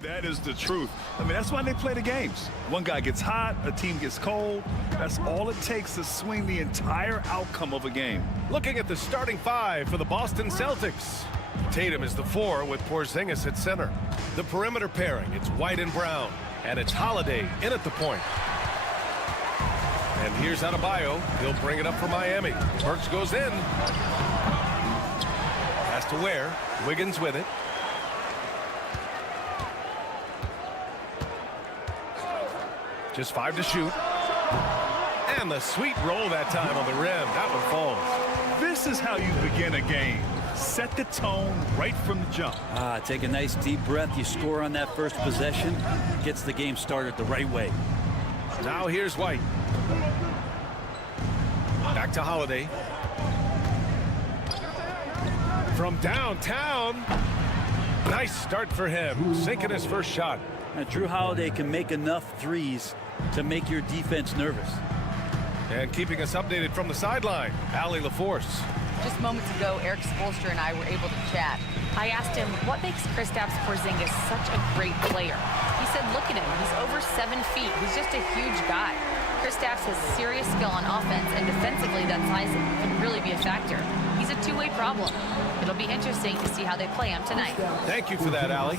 That is the truth. I mean, that's why they play the games. One guy gets hot, a team gets cold. That's all it takes to swing the entire outcome of a game. Looking at the starting five for the Boston Celtics. Tatum is the 4 with Porzingis at center. The perimeter pairing, it's White and Brown. And it's Holiday in at the point. And here's Adebayo. He'll bring it up for Miami. Burks goes in. Has to Ware. Wiggins with it. Just 5 to shoot. And the sweet roll that time on the rim. That one falls. This is how you begin a game. Set the tone right from the jump. Take a nice deep breath. You score on that first possession. Gets the game started the right way. Now here's White. Back to Holiday. From downtown. Nice start for him. Sinking his first shot. Drew Holiday can make enough threes to make your defense nervous. And keeping us updated from the sideline, Allie LaForce. Just moments ago, Eric Spoelstra and I were able to chat. I asked him, what makes Kristaps Porzingis such a great player? He said, look at him. He's over 7 feet. He's just a huge guy. Kristaps has serious skill on offense, and defensively, that size can really be a factor. He's a two-way problem. It'll be interesting to see how they play him tonight. Thank you for that, Allie.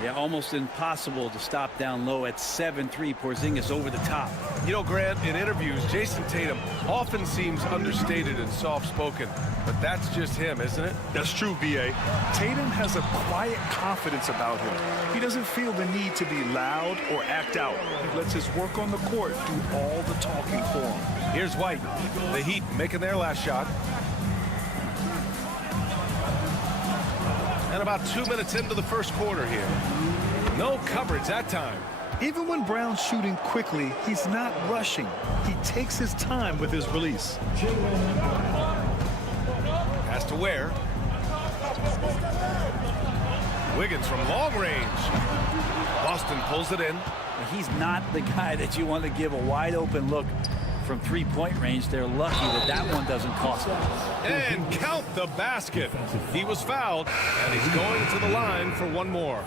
Yeah, almost impossible to stop down low at 7'3", Porzingis over the top. You know, Grant, in interviews, Jason Tatum often seems understated and soft-spoken, but that's just him, isn't it? That's true, B.A. Tatum has a quiet confidence about him. He doesn't feel the need to be loud or act out. He lets his work on the court do all the talking for him. Here's White. The Heat making their last shot. And about 2 minutes into the first quarter here. No coverage that time. Even when Brown's shooting quickly, he's not rushing. He takes his time with his release. Pass to Ware. Wiggins from long range. Boston pulls it in. He's not the guy that you want to give a wide open look from three-point range. They're lucky that that one doesn't cost them. And count the basket. He was fouled, and he's going to the line for one more.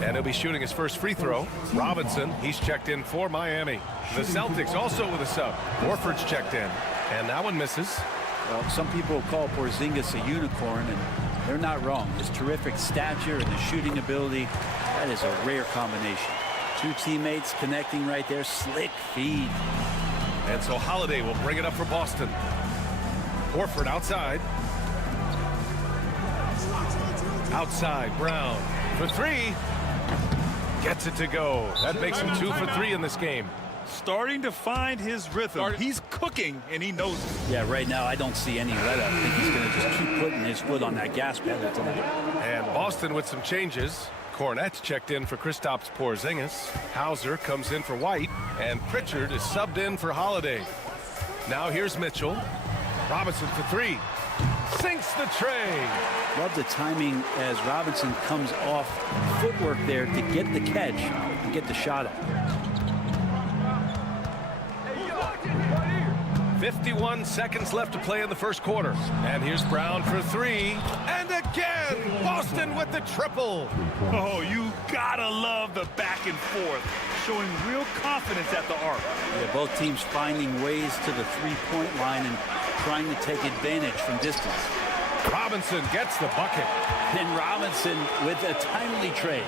And he'll be shooting his first free throw. Robinson, he's checked in for Miami. The Celtics also with a sub. Horford's checked in, and that one misses. Well, some people call Porzingis a unicorn, and they're not wrong. His terrific stature and the shooting ability, that is a rare combination. Two teammates connecting right there. Slick feed. And so Holiday will bring it up for Boston. Horford outside. Outside, Brown for 3. Gets it to go. That makes him 2 for 3 in this game. Starting to find his rhythm. He's cooking, and he knows it. Yeah, right now I don't see any let up. I think he's going to just keep putting his foot on that gas pedal tonight. And Boston with some changes. Cornette's checked in for Kristaps Porzingis. Hauser comes in for White, and Pritchard is subbed in for Holiday. Now here's Mitchell. Robinson for three. Sinks the tray. Love the timing as Robinson comes off footwork there to get the catch and get the shot up. 51 seconds left to play in the first quarter. And here's Brown for three. And again, Boston with the triple. Oh, you gotta love the back and forth, showing real confidence at the arc. Yeah, both teams finding ways to the three-point line and trying to take advantage from distance. Robinson gets the bucket. And Robinson with a timely trade.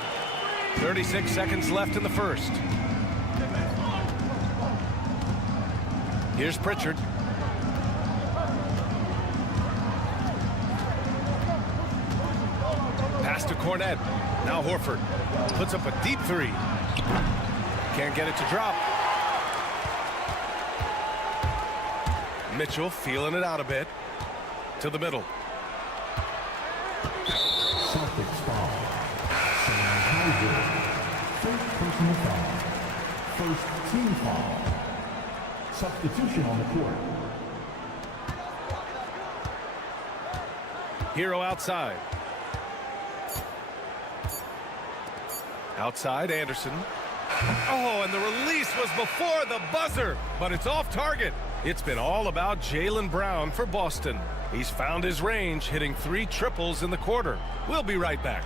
36 seconds left in the first. Here's Pritchard. Pass to Cornette. Now Horford puts up a deep three. Can't get it to drop. Mitchell feeling it out a bit. To the middle. Celtics foul. First personal foul. First team foul. Substitution on the court. Hero outside. Outside, Anderson. Oh, and the release was before the buzzer, but it's off target. It's been all about Jaylen Brown for Boston. He's found his range, hitting 3 triples in the quarter. We'll be right back.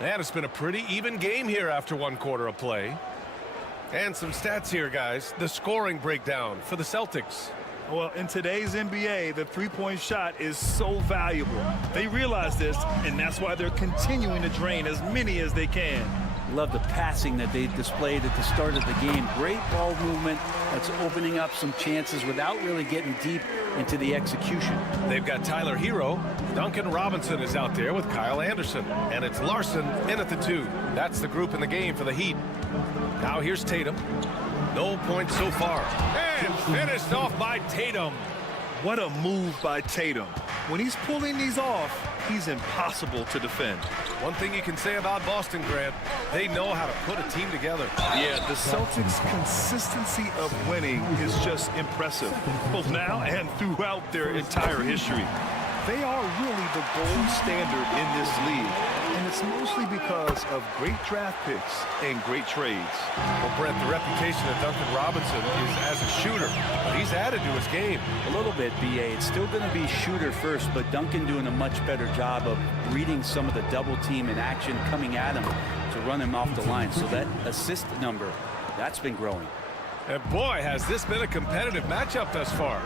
And it's been a pretty even game here after 1 quarter of play. And some stats here, guys. The scoring breakdown for the Celtics. Well, in today's NBA, the three-point shot is so valuable. They realize this, and that's why they're continuing to drain as many as they can. Love the passing that they displayed at the start of the game. Great ball movement that's opening up some chances without really getting deep into the execution. They've got Tyler Hero. Duncan Robinson is out there with Kyle Anderson. And it's Larson in at the 2. That's the group in the game for the Heat. Now here's Tatum. No points so far. And finished off by Tatum. What a move by Tatum. When he's pulling these off, he's impossible to defend. One thing you can say about Boston, Grant, they know how to put a team together. Yeah, the Celtics' consistency of winning is just impressive, both now and throughout their entire history. They are really the gold standard in this league, and it's mostly because of great draft picks and great trades. Well, Brent, the reputation of Duncan Robinson is as a shooter, but he's added to his game. A little bit, B.A. It's still going to be shooter first, but Duncan doing a much better job of reading some of the double team in action coming at him to run him off the line. So that assist number, that's been growing. And boy, has this been a competitive matchup thus far.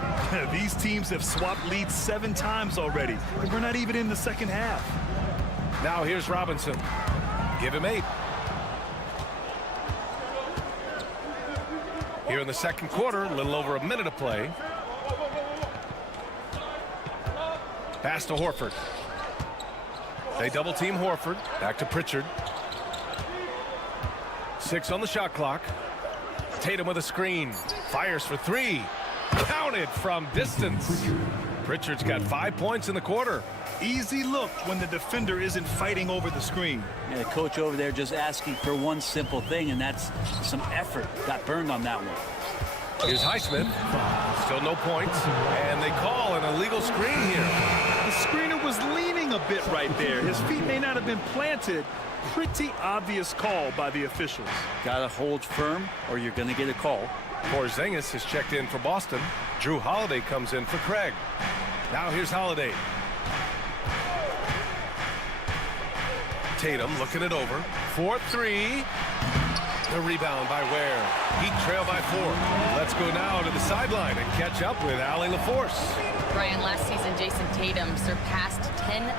These teams have swapped leads 7 times already, and we're not even in the second half. Now here's Robinson. Give him 8. Here in the second quarter, a little over a minute of play. Pass to Horford. They double team Horford. Back to Pritchard. 6 on the shot clock. Tatum with a screen. Fires for 3. Counted from distance. Pritchard's got 5 points in the quarter. Easy look when the defender isn't fighting over the screen. Yeah, the coach over there just asking for one simple thing, and that's some effort. Got burned on that one. Here's Highsmith. Still no points. And they call an illegal screen here. The screener was leaning a bit right there. His feet may not have been planted. Pretty obvious call by the officials. Gotta hold firm or you're gonna get a call. Porzingis is checked in for Boston. Drew Holiday comes in for Craig. Now here's Holiday. Tatum looking it over. 4-3. The rebound by Ware. Heat trail by 4. Let's go now to the sideline and catch up with Allie LaForce. Brian, last season, Jason Tatum surpassed 10,000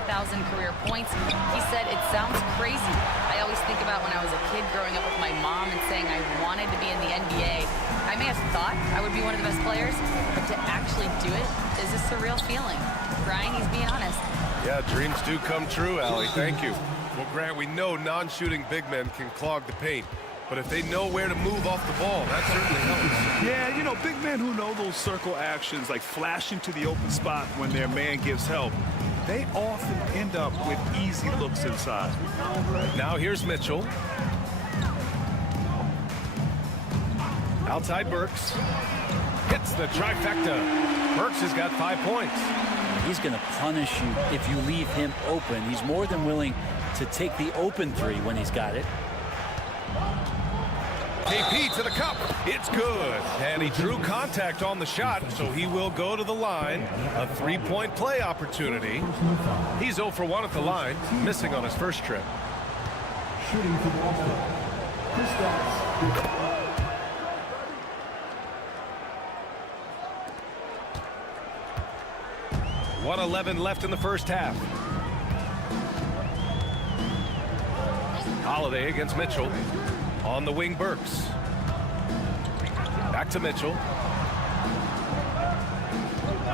career points. He said, "It sounds crazy. I always think about when I was a kid growing up with my mom and saying I wanted to be in the NBA. I may have thought I would be one of the best players, but to actually do it is a surreal feeling." Brian, he's being honest. Yeah, dreams do come true, Allie. Thank you. Well, Grant, we know non-shooting big men can clog the paint. But if they know where to move off the ball, that certainly helps. Yeah, you know, big men who know those circle actions, like flashing to the open spot when their man gives help, they often end up with easy looks inside. Now here's Mitchell. Outside Burks. Hits the trifecta. Burks has got 5 points. He's going to punish you if you leave him open. He's more than willing to take the open three when he's got it. KP to the cup. It's good. And he drew contact on the shot, so he will go to the line. A 3-point play opportunity. He's 0 for 1 at the line, missing on his first trip. Shooting for Boston. Kristaps. 1:11 left in the first half. Holiday against Mitchell. On the wing, Burks. Back to Mitchell.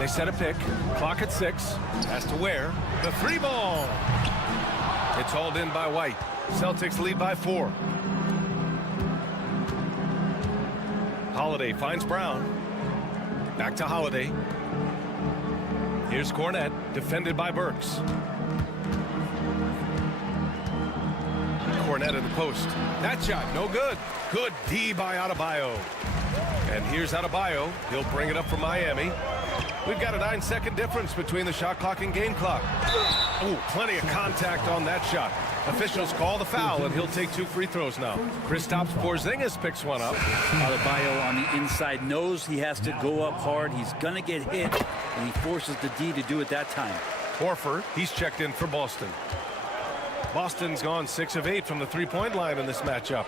They set a pick. Clock at 6. Has to Ware. The 3 ball. It's hauled in by White. Celtics lead by 4. Holiday finds Brown. Back to Holiday. Here's Cornette, defended by Burks. Cornette in the post. That shot, no good. Good D by Adebayo. And here's Adebayo. He'll bring it up for Miami. We've got a 9-second difference between the shot clock and game clock. Oh, plenty of contact on that shot. Officials call the foul, and he'll take 2 free throws now. Kristaps Porzingis picks one up. Adebayo on the inside knows he has to go up hard. He's going to get hit, and he forces the D to do it that time. Horford, he's checked in for Boston. Boston's gone 6 of 8 from the 3-point line in this matchup.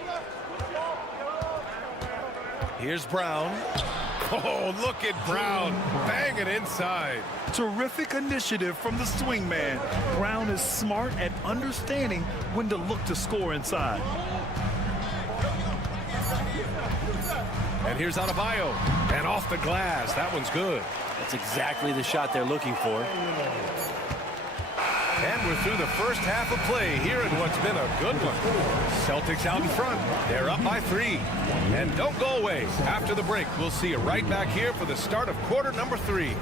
Here's Brown. Oh, look at Brown. Bang it inside. Terrific initiative from the swing man. Brown is smart at understanding when to look to score inside. And here's Adebayo. And off the glass. That one's good. That's exactly the shot they're looking for. And we're through the first half of play here in what's been a good one. Celtics out in front. They're up by 3. And don't go away. After the break, we'll see you right back here for the start of quarter number 3.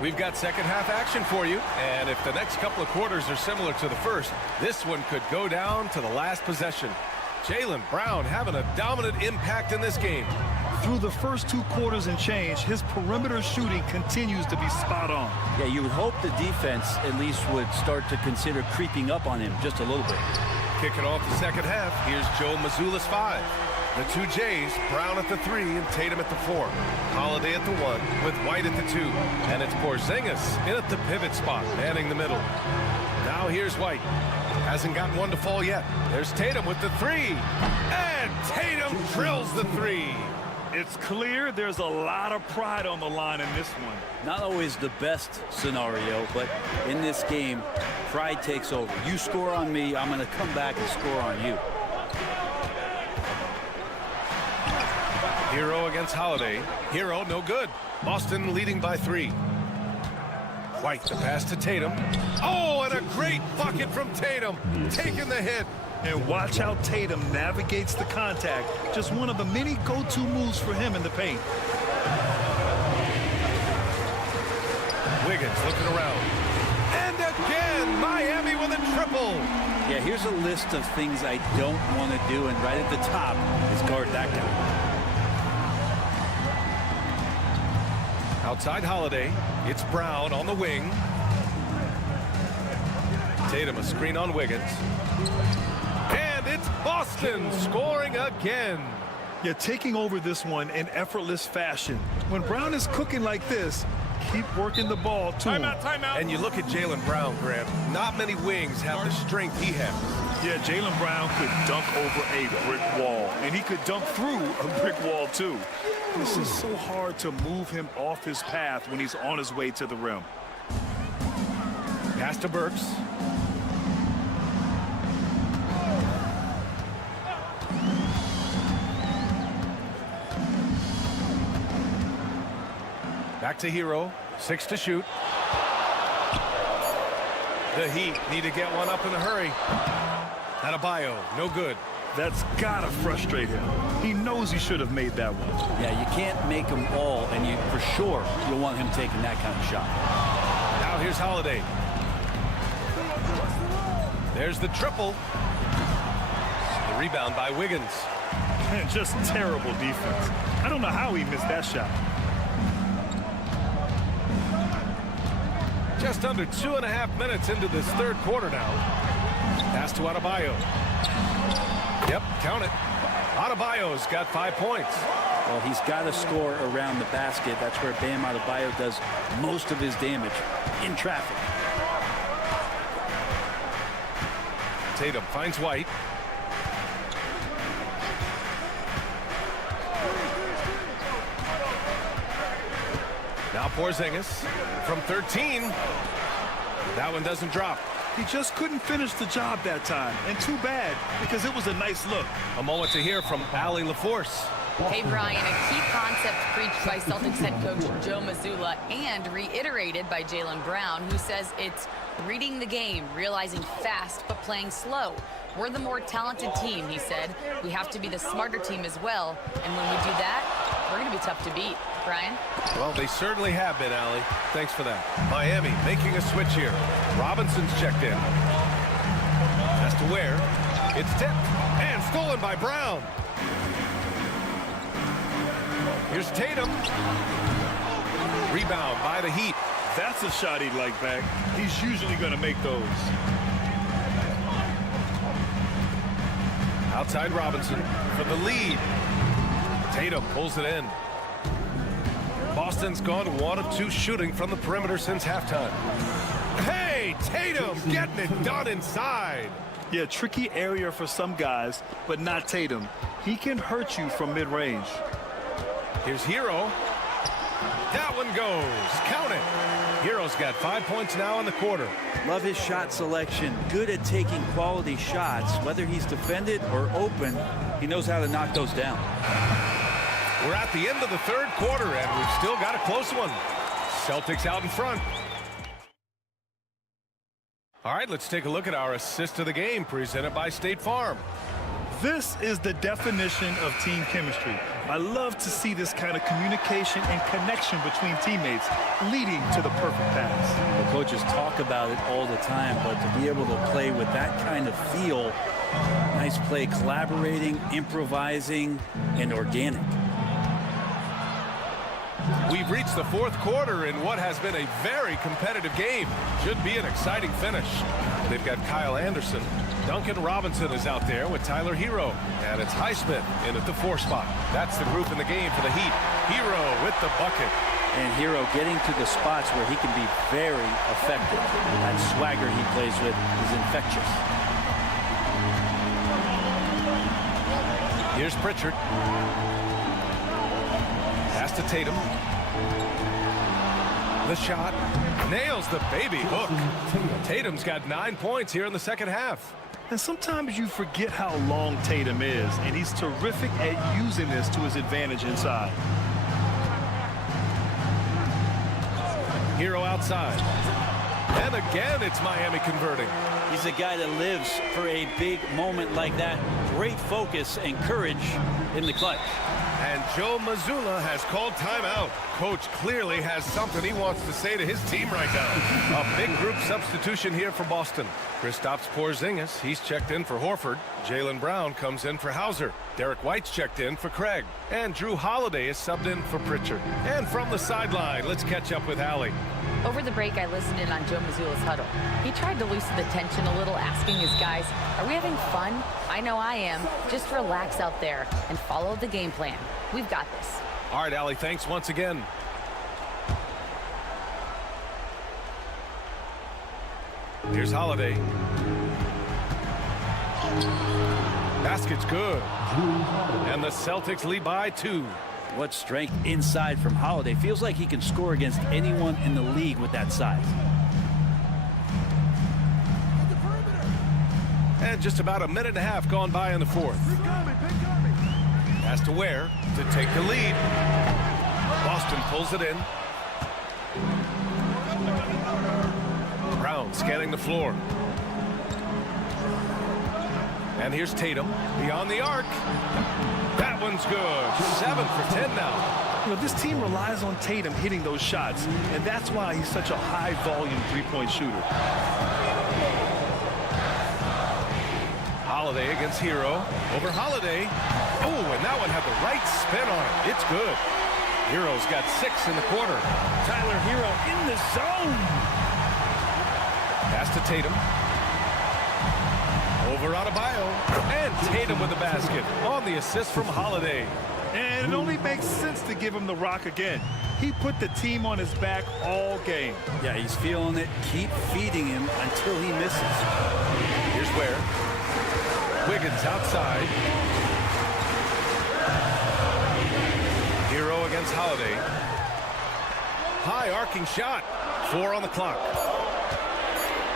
We've got second half action for you, and if the next couple of quarters are similar to the first, this one could go down to the last possession. Jaylen Brown having a dominant impact in this game. Through the first 2 quarters and change, his perimeter shooting continues to be spot on. Yeah, you would hope the defense at least would start to consider creeping up on him just a little bit. Kicking off the second half, here's Joe Mazzulla's 5. The 2 Jays, Brown at the 3 and Tatum at the 4. Holiday at the 1 with White at the 2. And it's Porzingis in at the pivot spot, manning the middle. Now here's White. Hasn't gotten one to fall yet. There's Tatum with the 3. And Tatum drills the 3. It's clear there's a lot of pride on the line in this one. Not always the best scenario, but in this game, pride takes over. You score on me, I'm going to come back and score on you. Hero against Holiday. Hero, no good. Boston leading by 3. White, the pass to Tatum. Oh, and a great bucket from Tatum. Taking the hit. And watch how Tatum navigates the contact. Just one of the many go-to moves for him in the paint. Wiggins looking around. And again, Miami with a triple. Yeah, here's a list of things I don't want to do, and right at the top is guard that guy. Outside Holiday, it's Brown on the wing. Tatum a screen on Wiggins. And it's Boston scoring again. Yeah, taking over this one in effortless fashion. When Brown is cooking like this, keep working the ball to him. And you look at Jaylen Brown, Grant. Not many wings have the strength he has. Yeah, Jaylen Brown could dunk over a brick wall, and he could dunk through a brick wall too. This is so hard to move him off his path when he's on his way to the rim. Pass to Burks. Back to Hero. 6 to shoot. The Heat need to get one up in a hurry. Adebayo, no good. That's gotta frustrate him. He knows he should have made that one. Yeah, you can't make them all, and you for sure you'll want him taking that kind of shot. Now here's Holiday. There's the triple. The rebound by Wiggins. Man, just terrible defense. I don't know how he missed that shot. Just under 2.5 minutes into this third quarter now. Pass to Adebayo. Yep, count it. Adebayo's got 5 points. Well, he's got to score around the basket. That's where Bam Adebayo does most of his damage, in traffic. Tatum finds White. Now Porzingis from 13. That one doesn't drop. He just couldn't finish the job that time, and too bad, because it was a nice look. A moment to hear from Allie LaForce. Hey, Brian, a key concept preached by Celtics head coach Joe Mazzulla and reiterated by Jaylen Brown, who says it's reading the game, realizing fast but playing slow. We're the more talented team, he said. We have to be the smarter team as well, and when we do that, we're going to be tough to beat. Brian? Well, they certainly have been, Allie. Thanks for that. Miami making a switch here. Robinson's checked in. Has to wear. It's tipped and stolen by Brown. Here's Tatum. Rebound by the Heat. That's a shot he'd like back. He's usually going to make those. Outside Robinson for the lead. Tatum pulls it in. Boston's gone 1 of 2 shooting from the perimeter since halftime. Hey, Tatum getting it done inside. Yeah, tricky area for some guys, but not Tatum. He can hurt you from mid-range. Here's Hero. That one goes. Count it. Hero's got 5 points now in the quarter. Love his shot selection. Good at taking quality shots. Whether he's defended or open, he knows how to knock those down. We're at the end of the third quarter, and we've still got a close one. Celtics out in front. All right, let's take a look at our assist of the game presented by State Farm. This is the definition of team chemistry. I love to see this kind of communication and connection between teammates leading to the perfect pass. The coaches talk about it all the time, but to be able to play with that kind of feel, nice play, collaborating, improvising, and organic. We've reached the fourth quarter in what has been a very competitive game. Should be an exciting finish. They've got Kyle Anderson. Duncan Robinson is out there with Tyler Hero. And it's Highsmith in at the 4 spot. That's the group in the game for the Heat. Hero with the bucket. And Hero getting to the spots where he can be very effective. That swagger he plays with is infectious. Here's Pritchard. Pass to Tatum. The shot. Nails the baby hook. Tatum's got 9 points here in the second half. And sometimes you forget how long Tatum is, and he's terrific at using this to his advantage inside. Hero outside. And again, it's Miami converting. He's a guy that lives for a big moment like that. Great focus and courage in the clutch. And Joe Mazzulla has called timeout. Coach clearly has something he wants to say to his team right now. A big group substitution here for Boston. Kristaps Porzingis, he's checked in for Horford. Jaylen Brown comes in for Hauser. Derek White's checked in for Craig. And Drew Holiday is subbed in for Pritchard. And from the sideline, let's catch up with Allie. Over the break, I listened in on Joe Mazzulla's huddle. He tried to loosen the tension a little, asking his guys, are we having fun? I know I am. Just relax out there and follow the game plan. We've got this. All right, Allie, thanks once again. Here's Holiday. Basket's good. And the Celtics lead by 2. What strength inside from Holiday. Feels like he can score against anyone in the league with that size. And just about a minute and a half gone by in the fourth. Has to Ware to take the lead. Boston pulls it in. Brown scanning the floor. And here's Tatum beyond the arc. That one's good. 7 for 10 now. You know, this team relies on Tatum hitting those shots, and that's why he's such a high-volume three-point shooter. Holiday against Hero. Over Holiday. Oh, and that one had the right spin on it. It's good. Hero's got 6 in the quarter. Tyler Hero in the zone. Pass to Tatum. Over Adebayo. And Tatum with the basket on the assist from Holiday. And it only makes sense to give him the rock again. He put the team on his back all game. Yeah, he's feeling it. Keep feeding him until he misses. Here's where. Wiggins outside. Hero against Holiday. High arcing shot. 4 on the clock.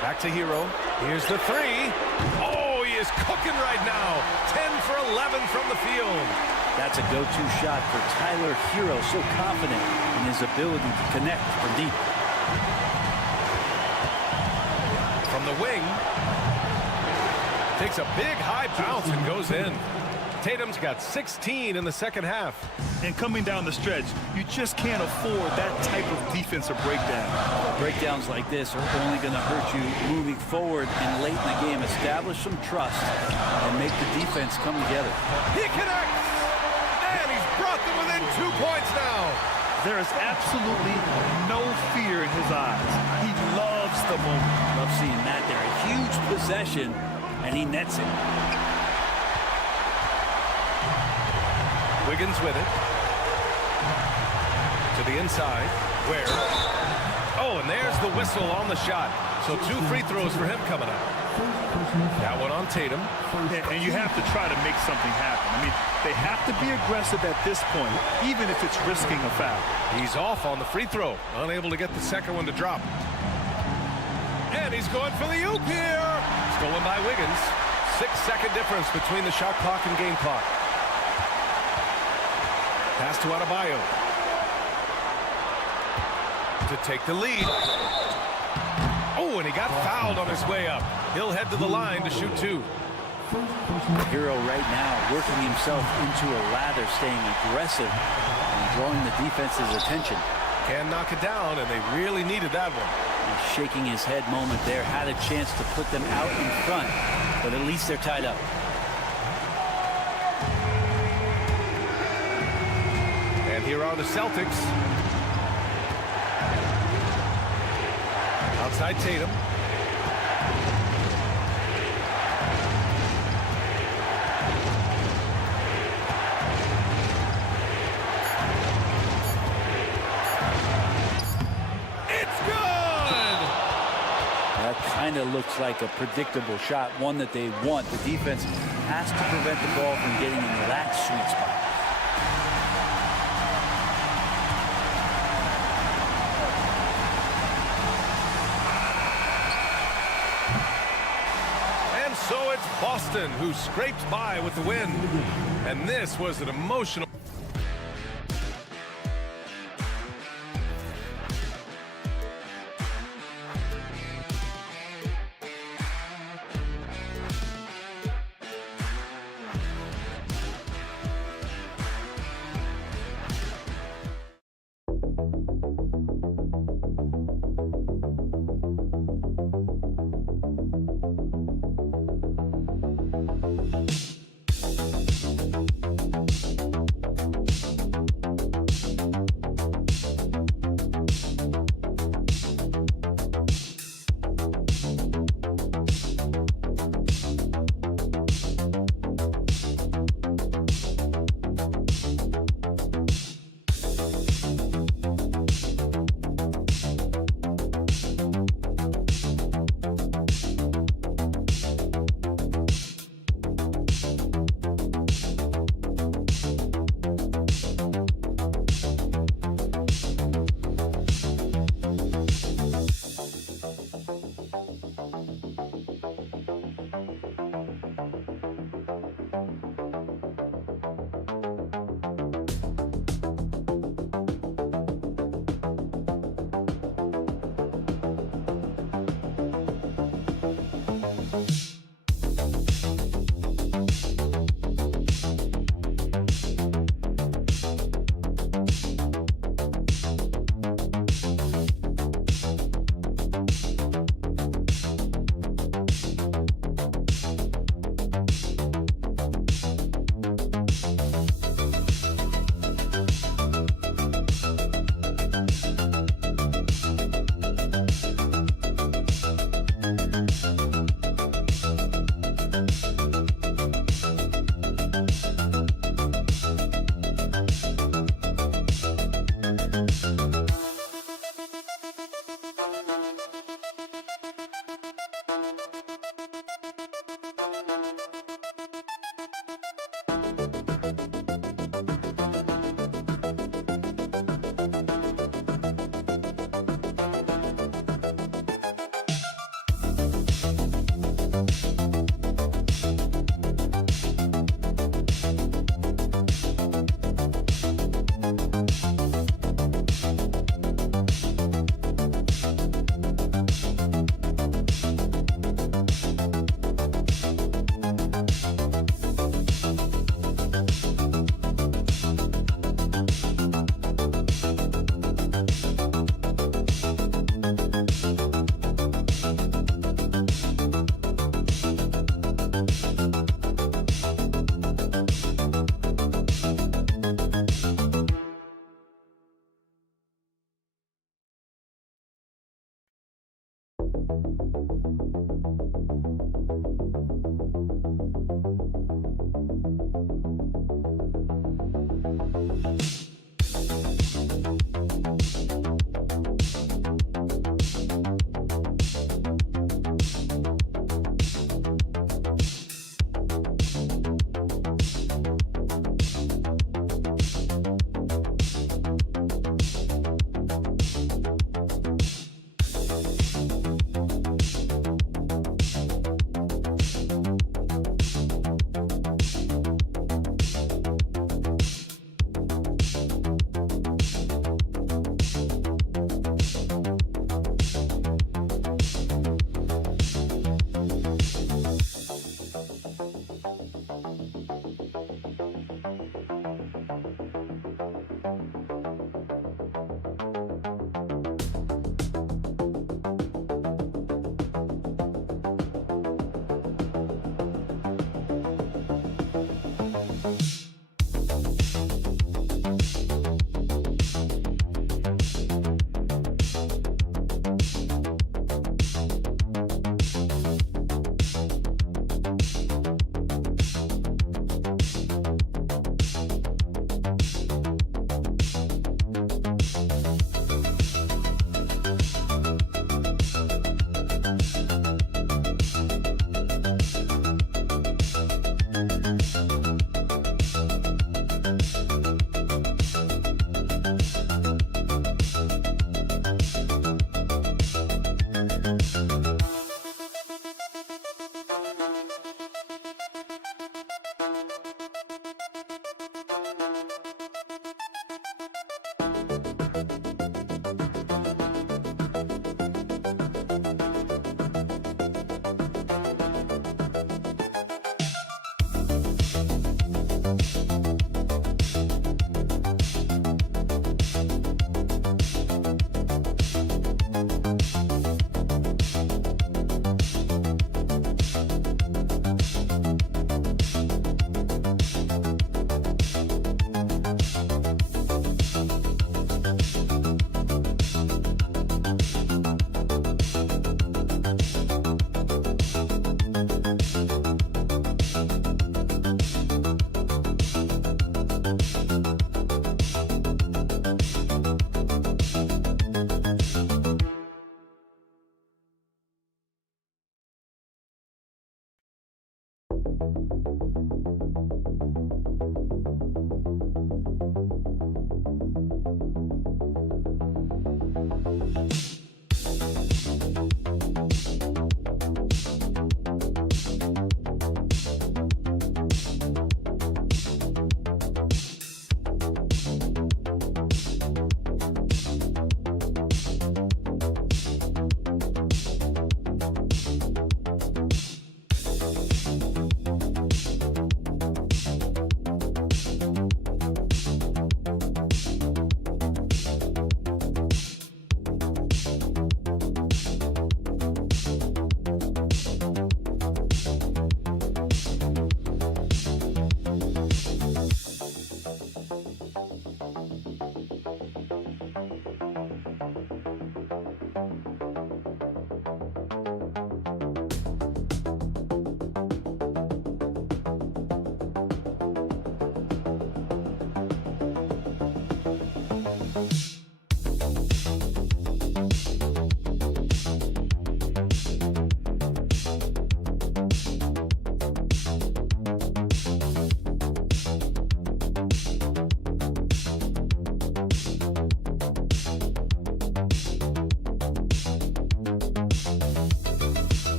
Back to Hero. Here's the 3. Oh, he is cooking right now. 10 for 11 from the field. That's a go-to shot for Tyler Hero. So confident in his ability to connect from deep. From the wing. Takes a big high bounce and goes in. Tatum's got 16 in the second half. And coming down the stretch, you just can't afford that type of defensive breakdown. Breakdowns like this are only going to hurt you moving forward and late in the game. Establish some trust and make the defense come together. He connects! And he's brought them within 2 points now. There is absolutely no fear in his eyes. He loves the moment. Love seeing that there. A huge possession, and he nets it. Wiggins with it. To the inside. Where? Oh, and there's the whistle on the shot. So 2 free throws for him coming up. That one on Tatum. And you have to try to make something happen. I mean, they have to be aggressive at this point, even if it's risking a foul. He's off on the free throw. Unable to get the second one to drop. And he's going for the oop here. Stolen by Wiggins. 6-second difference between the shot clock and game clock. Pass to Adebayo. To take the lead. Oh, and he got fouled on his way up. He'll head to the line to shoot 2. Hero right now working himself into a lather, staying aggressive and drawing the defense's attention. Can knock it down, and they really needed that one. And shaking his head moment there. Had a chance to put them out in front, but at least they're tied up. And here are the Celtics. Outside Tatum. It's good! That kind of looks like a predictable shot, one that they want. The defense has to prevent the ball from getting into that sweet spot. So it's Boston who scrapes by with the win. And this was an emotional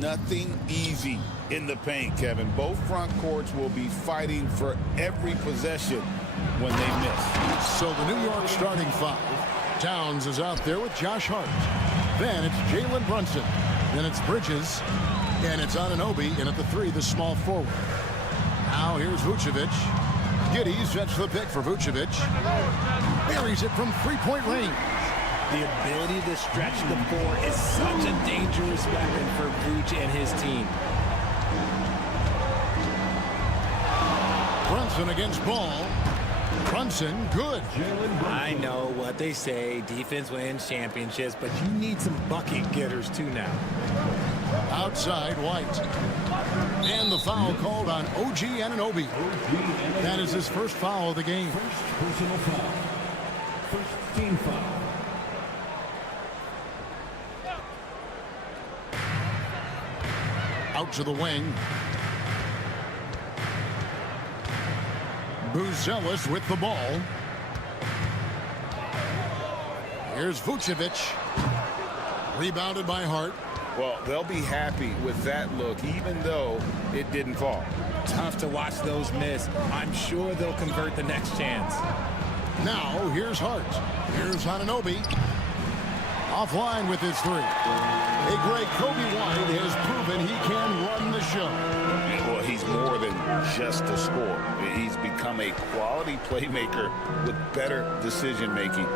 Nothing easy in the paint, Kevin. Both front courts will be fighting for every possession when they miss. So the New York starting five. Towns is out there with Josh Hart. Then it's Jalen Brunson. Then it's Bridges. And it's Anunoby. And at the three, the small forward. Now here's Vucevic. Giddey sets the pick for Vucevic. Buries it from three-point range. The ability to stretch the floor is such a dangerous weapon for Vooch and his team. Brunson against Ball. Brunson, good. I know what they say, defense wins championships, but you need some bucket getters too now. Outside White. And the foul called on OG Anunoby. That is his first foul of the game. First personal foul. First team foul. Out to the wing. Buzelis with the ball. Here's Vucevic. Rebounded by Hart. Well, they'll be happy with that look, even though it didn't fall. Tough to watch those miss. I'm sure they'll convert the next chance. Now, here's Hart. Here's Anunoby. Offline with his three. A great Kobe White has proven he can run the show. Well, he's more than just a scorer. He's become a quality playmaker with better decision-making.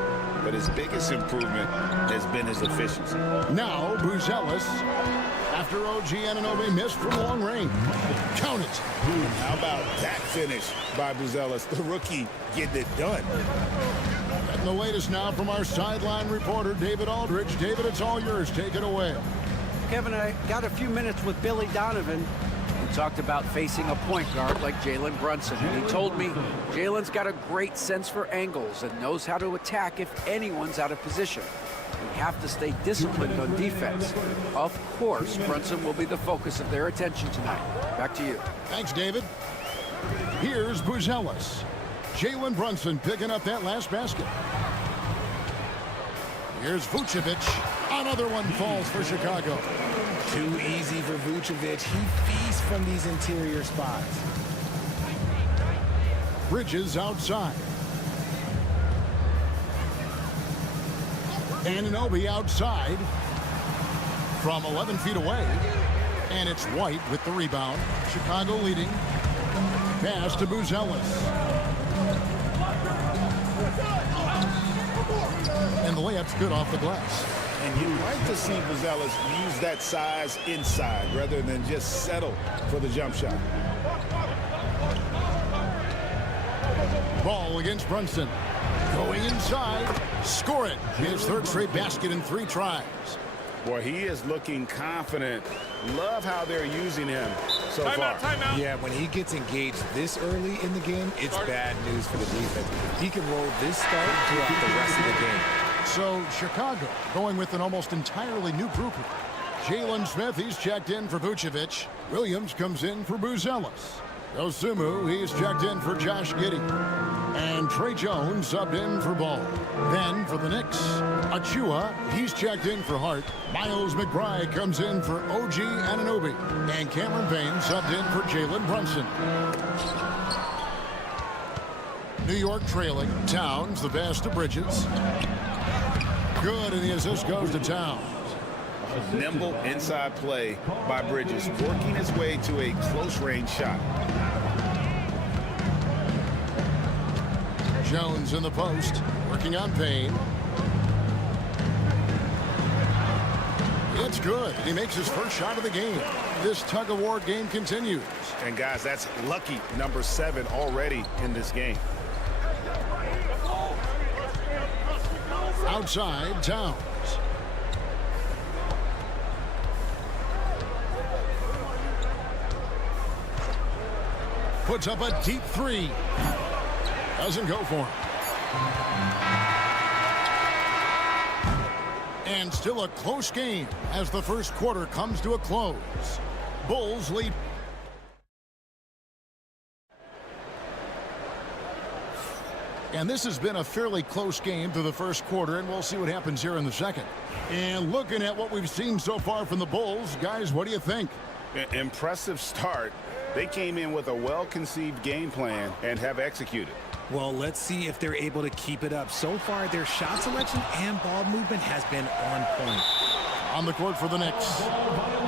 But his biggest improvement has been his efficiency. Now, Buzelis. After OG Anunoby missed from long range. Count it. How about that finish by Buzelis, the rookie, getting it done. And the latest now from our sideline reporter, David Aldridge. David, it's all yours. Take it away. Kevin, I got a few minutes with Billy Donovan. He talked about facing a point guard like Jalen Brunson, and he told me Jalen's got a great sense for angles and knows how to attack if anyone's out of position. We have to stay disciplined on defense. Of course, Brunson will be the focus of their attention tonight. Back to you. Thanks, David. Here's Buzelis. Jalen Brunson picking up that last basket. Here's Vucevic. Another one falls for Chicago. Too easy for Vucevic. He feasts from these interior spots. Bridges outside. Anunoby outside from 11 feet away. And it's White with the rebound. Chicago leading. Pass to Buzelis. And the layup's good off the glass. And you'd like to see Buzelis use that size inside rather than just settle for the jump shot. Ball against Brunson. Going inside. Score it. His third straight basket in 3 tries. Boy, he is looking confident. Love how they're using him so far. Timeout. Yeah, when he gets engaged this early in the game, it's bad news for the defense. He can roll this start throughout the rest of the game. So Chicago going with an almost entirely new group. Jalen Smith, he's checked in for Vucevic. Williams comes in for Buzelis. Osumu, he's checked in for Josh Giddey. And Trey Jones subbed in for Ball. Then for the Knicks, Achua, he's checked in for Hart. Miles McBride comes in for OG Anunoby. And Cameron Payne subbed in for Jalen Brunson. New York trailing. Towns, the pass to Bridges. Good, and the assist goes to Towns. Nimble inside play by Bridges, working his way to a close-range shot. Jones in the post, working on Payne. It's good. He makes his first shot of the game. This tug-of-war game continues. And guys, that's lucky number 7 already in this game. Outside, Towns. Puts up a deep 3. Doesn't go for him. And still a close game as the first quarter comes to a close. Bulls lead. And this has been a fairly close game through the first quarter, and we'll see what happens here in the second. And looking at what we've seen so far from the Bulls, guys, what do you think? Impressive start. They came in with a well-conceived game plan and have executed. Well, let's see if they're able to keep it up. So far, their shot selection and ball movement has been on point. On the court for the Knicks,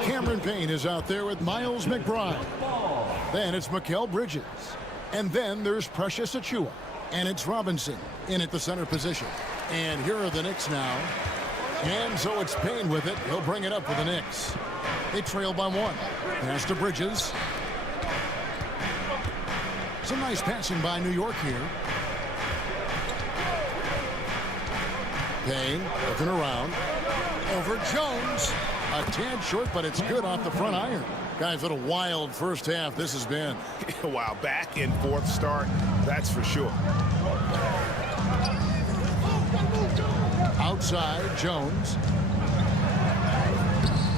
Cameron Payne is out there with Miles McBride. Then it's Mikal Bridges. And then there's Precious Achua. And it's Robinson in at the center position. And here are the Knicks now. And so it's Payne with it. He'll bring it up for the Knicks. They trail by 1. Pass to Bridges. Some nice passing by New York here. Payne looking around. Over Jones. A tad short, but it's good off the front iron. Guys, what a wild first half this has been. Wow, back and forth start, that's for sure. Outside, Jones.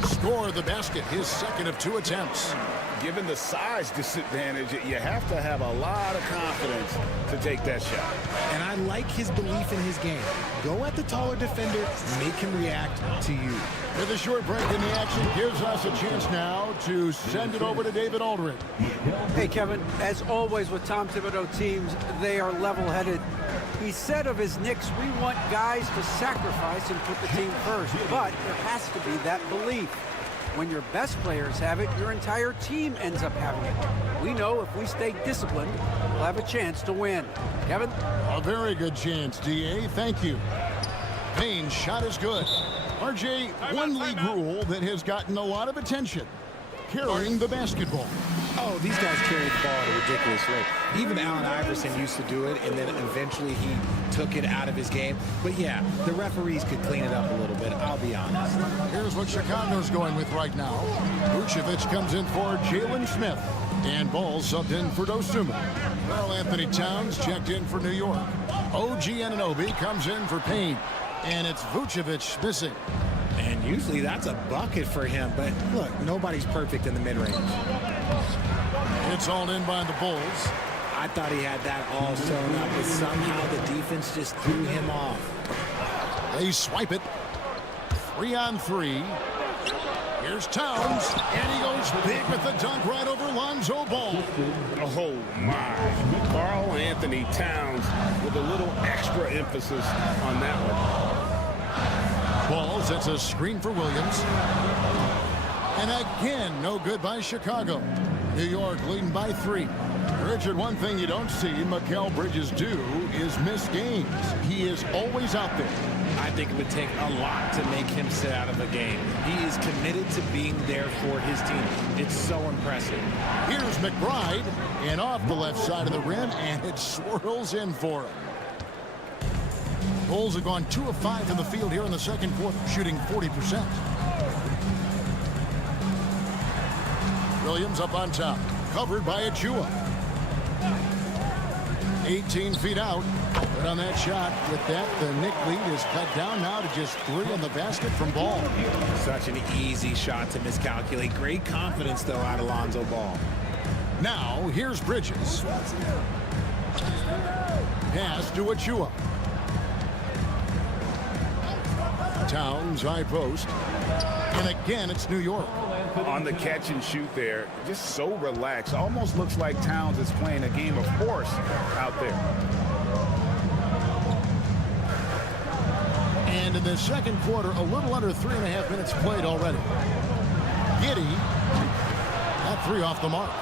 Score the basket, his second of 2 attempts. Given the size disadvantage, you have to have a lot of confidence to take that shot. And I like his belief in his game. Go at the taller defender, make him react to you. With a short break in the action gives us a chance now to send it over to David Aldridge. Hey, Kevin, as always with Tom Thibodeau teams, they are level-headed. He said of his Knicks, we want guys to sacrifice and put the team first, but there has to be that belief. When your best players have it, your entire team ends up having it. We know if we stay disciplined, we'll have a chance to win. Kevin? A very good chance, D.A. Thank you. Payne's shot is good. RJ, one league rule that has gotten a lot of attention. Carrying the basketball. Oh, these guys carry the ball at a ridiculous rate. Even Allen Iverson used to do it, and then eventually he took it out of his game. But yeah, the referees could clean it up a little bit, I'll be honest. Here's what Chicago's going with right now. Vucevic comes in for Jalen Smith. And Ball subbed in for Dosunmu. Karl Anthony Towns checked in for New York. OG Anunoby comes in for Payne. And it's Vucevic missing. And usually that's a bucket for him, but look, nobody's perfect in the mid-range. It's all in by the Bulls. I thought he had that all sewn up, but somehow the defense just threw him off. They swipe it. 3-on-3. Here's Towns, and he goes big with the dunk right over Lonzo Ball. Oh, my. Karl Anthony Towns with a little extra emphasis on that one. Ball sets a screen for Williams. And again, no good by Chicago. New York leading by 3. Richard, one thing you don't see Mikal Bridges do is miss games. He is always out there. I think it would take a lot to make him sit out of a game. He is committed to being there for his team. It's so impressive. Here's McBride, and off the left side of the rim, and it swirls in for him. Bulls have gone 2 of 5 in the field here in the second quarter, shooting 40%. Williams up on top, covered by Achua. 18 feet out. But on that shot, with that, the Knicks lead is cut down now to just 3 on the basket from Ball. Such an easy shot to miscalculate. Great confidence, though, out of Lonzo Ball. Now, here's Bridges. Pass to Achua. Towns, high post. And again, it's New York. On the catch and shoot there, just so relaxed. Almost looks like Towns is playing a game of horse out there. And in the second quarter, a little under 3.5 minutes played already. Giddey, that 3 off the mark.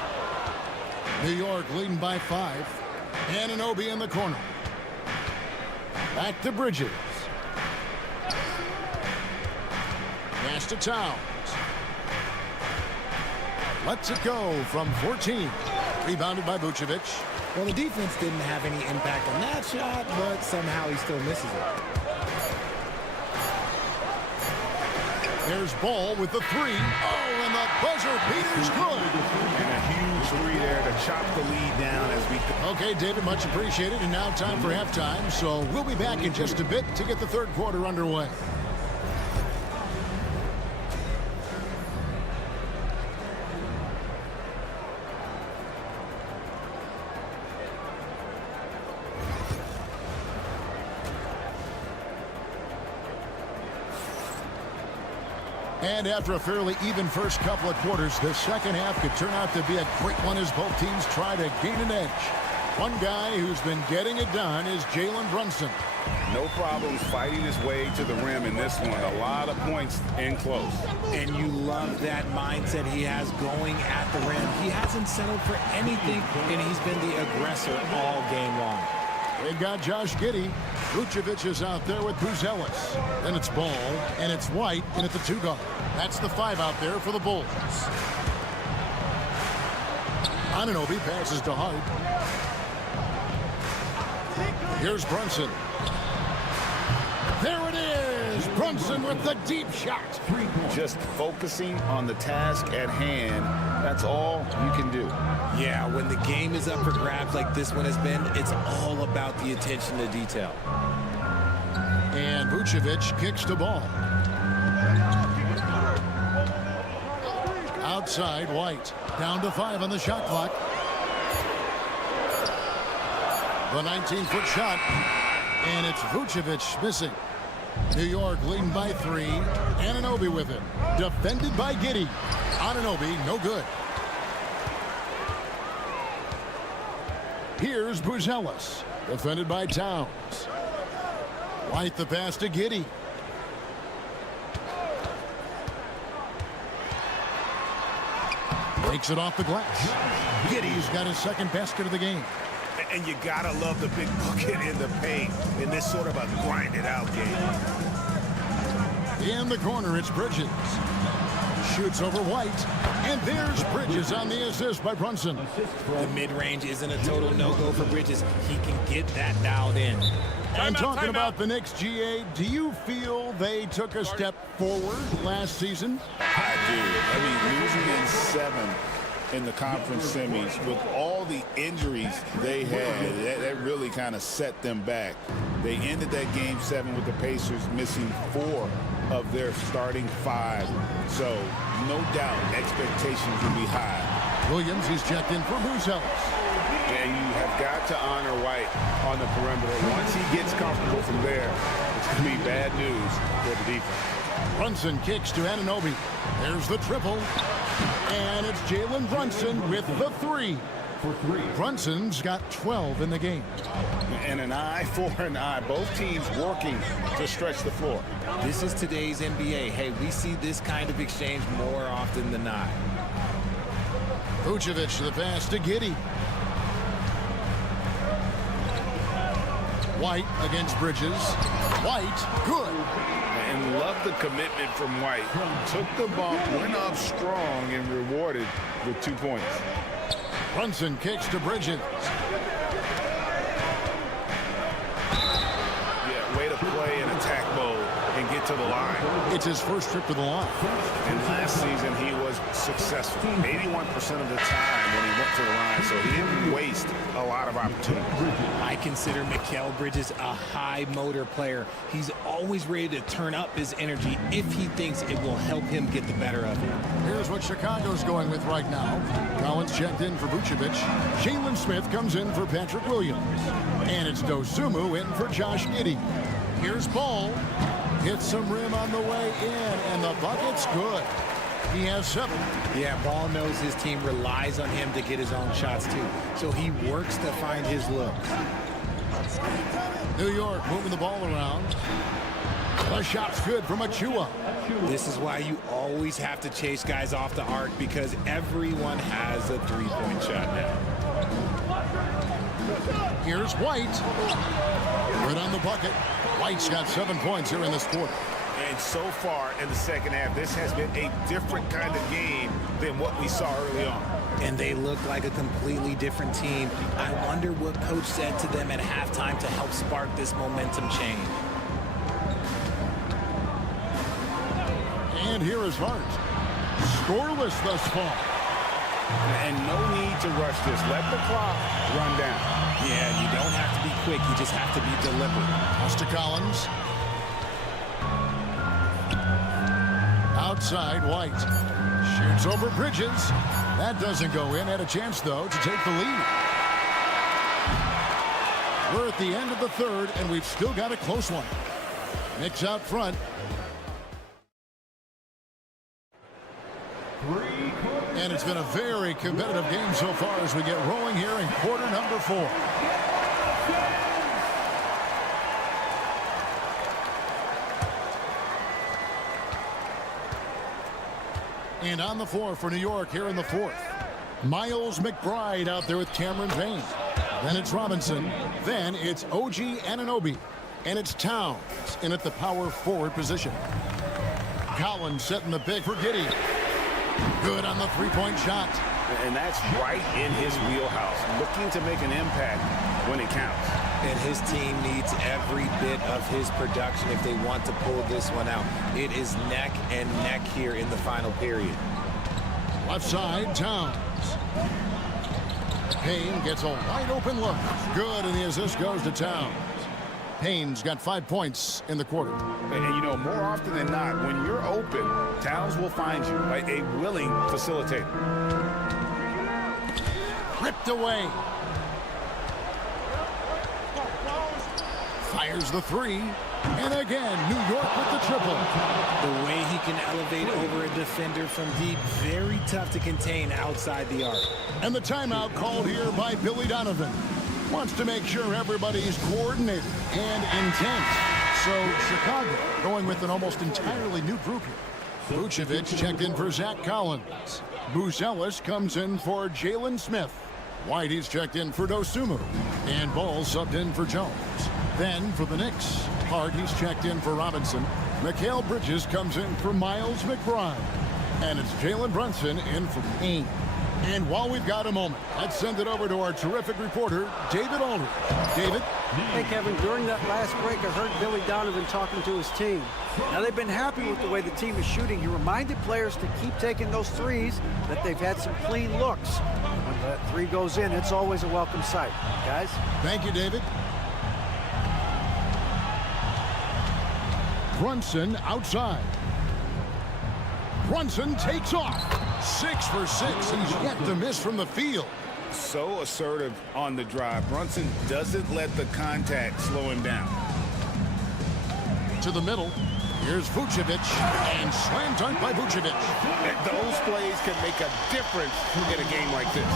New York leading by 5. Anunoby in the corner. Back to Bridges. Pass to Towns. Lets it go from 14. Rebounded by Vucevic. Well, the defense didn't have any impact on that shot, but somehow he still misses it. There's Ball with the 3. Oh, and the buzzer beater's good. And a huge 3 there to chop the lead down as we... Okay, David, much appreciated. And now time for halftime. So we'll be back in just a bit to get the third quarter underway. And after a fairly even first couple of quarters, the second half could turn out to be a great one as both teams try to gain an edge. One guy who's been getting it done is Jalen Brunson. No problems fighting his way to the rim in this one. A lot of points in close. And you love that mindset he has going at the rim. He hasn't settled for anything, and he's been the aggressor all game long. They've got Josh Giddey. Vucevic is out there with Buzelis. Then it's Ball, and it's White in at the 2 guard. That's the 5 out there for the Bulls. Anunoby passes to Hart. Here's Brunson. There it is! Brunson with the deep shot. Just focusing on the task at hand. That's all you can do. Yeah, when the game is up for grabs like this one has been, it's all about the attention to detail. And Vucevic kicks the ball. Outside, White. Down to 5 on the shot clock. The 19-foot shot. And it's Vucevic missing. New York leading by 3. Anunoby with it. Defended by Giddey. Anunoby, no good. Here's Buzelis. Defended by Towns. White the pass to Giddey. Takes it off the glass. Giddey's got his second basket of the game. And you gotta love the big bucket in the paint in this sort of a grinded-out game. In the corner, it's Bridges. Shoots over White. And there's Bridges on the assist by Brunson. The mid-range isn't a total no-go for Bridges. He can get that dialed in. And talking about the Knicks, GA, do you feel they took a step forward last season? I do. I mean, losing in 7 in the conference semis with all the injuries they had, that really kind of set them back. They ended that game 7 with the Pacers missing 4 of their starting 5. So, no doubt, expectations will be high. Williams, he's checked in for Buzelis. And you have got to honor White on the perimeter. Once he gets comfortable from there, it's going to be bad news for the defense. Brunson kicks to Anunoby. There's the triple. And it's Jalen Brunson with the 3. Brunson's got 12 in the game. And an eye for an eye. Both teams working to stretch the floor. This is today's NBA. Hey, we see this kind of exchange more often than not. Vucevic the pass to Giddey. White against Bridges. White, good. And love the commitment from White. Took the bump, went up strong, and rewarded with 2 points. Brunson kicks to Bridges. Yeah, way to play in attack mode and get to the line. It's his first trip to the line. And last season, he was successful 81% of the time when he went to the line, so he didn't waste a lot of opportunities. I consider Mikal Bridges a high motor player. He's always ready to turn up his energy if he thinks it will help him get the better of it. Here's what Chicago's going with right now. Collins checked in for Vucevic. Jalen Smith comes in for Patrick Williams. And it's Dosunmu in for Josh Giddey. Here's Ball. Hits some rim on the way in, and the bucket's good. He has 7. Yeah, Ball knows his team relies on him to get his own shots, too. So he works to find his looks. New York moving the ball around. The shot's good from Achua. This is why you always have to chase guys off the arc, because everyone has a three-point shot now. Here's White. Good on the bucket. White's got 7 points here in this quarter. And so far in the second half, this has been a different kind of game than what we saw early on. And they look like a completely different team. I wonder what coach said to them at halftime to help spark this momentum change. And here is Hart. Scoreless thus far. And no need to rush this. Let the clock run down. Yeah, you don't have to be quick. You just have to be deliberate. Pass to Collins. Outside, White. Shoots over Bridges. That doesn't go in. Had a chance, though, to take the lead. We're at the end of the third, and we've still got a close one. Knicks out front. And it's been a very competitive game so far as we get rolling here in quarter number 4. And on the floor for New York here in the 4th. Miles McBride out there with Cameron Payne. Then it's Robinson. Then it's OG Anunoby. And it's Towns in at the power forward position. Collins setting the pick for Giddey. Good on the three-point shot. And that's right in his wheelhouse. Looking to make an impact when it counts. And his team needs every bit of his production if they want to pull this one out. It is neck and neck here in the final period. Left side, Towns. Payne gets a wide open look. Good, and the assist goes to Towns. Payne's got 5 points in the quarter. And you know, more often than not, when you're open, Towns will find you, a willing facilitator. Ripped away. Fires the 3. And again, New York with the triple. The way he can elevate over a defender from deep, very tough to contain outside the arc. And the timeout called here by Billy Donovan. Wants to make sure everybody's coordinated and intent. So Chicago going with an almost entirely new group here. Vucevic checked in for Zach Collins. Buzelis comes in for Jalen Smith. Whitey's checked in for Dosunmu. And Ball subbed in for Jones. Then for the Knicks, Hart, he's checked in for Robinson. Mikal Bridges comes in for Miles McBride. And it's Jalen Brunson in for Payne. And while we've got a moment, let's send it over to our terrific reporter, David Aldridge. David? Hey, Kevin, during that last break, I heard Billy Donovan talking to his team. Now, they've been happy with the way the team is shooting. He reminded players to keep taking those threes, that they've had some clean looks. When that 3 goes in, it's always a welcome sight. Guys? Thank you, David. Brunson outside. Brunson takes off. 6 for 6. He's yet to miss from the field. So assertive on the drive. Brunson doesn't let the contact slow him down. To the middle. Here's Vucevic. And slam dunk by Vucevic. Those plays can make a difference in a game like this.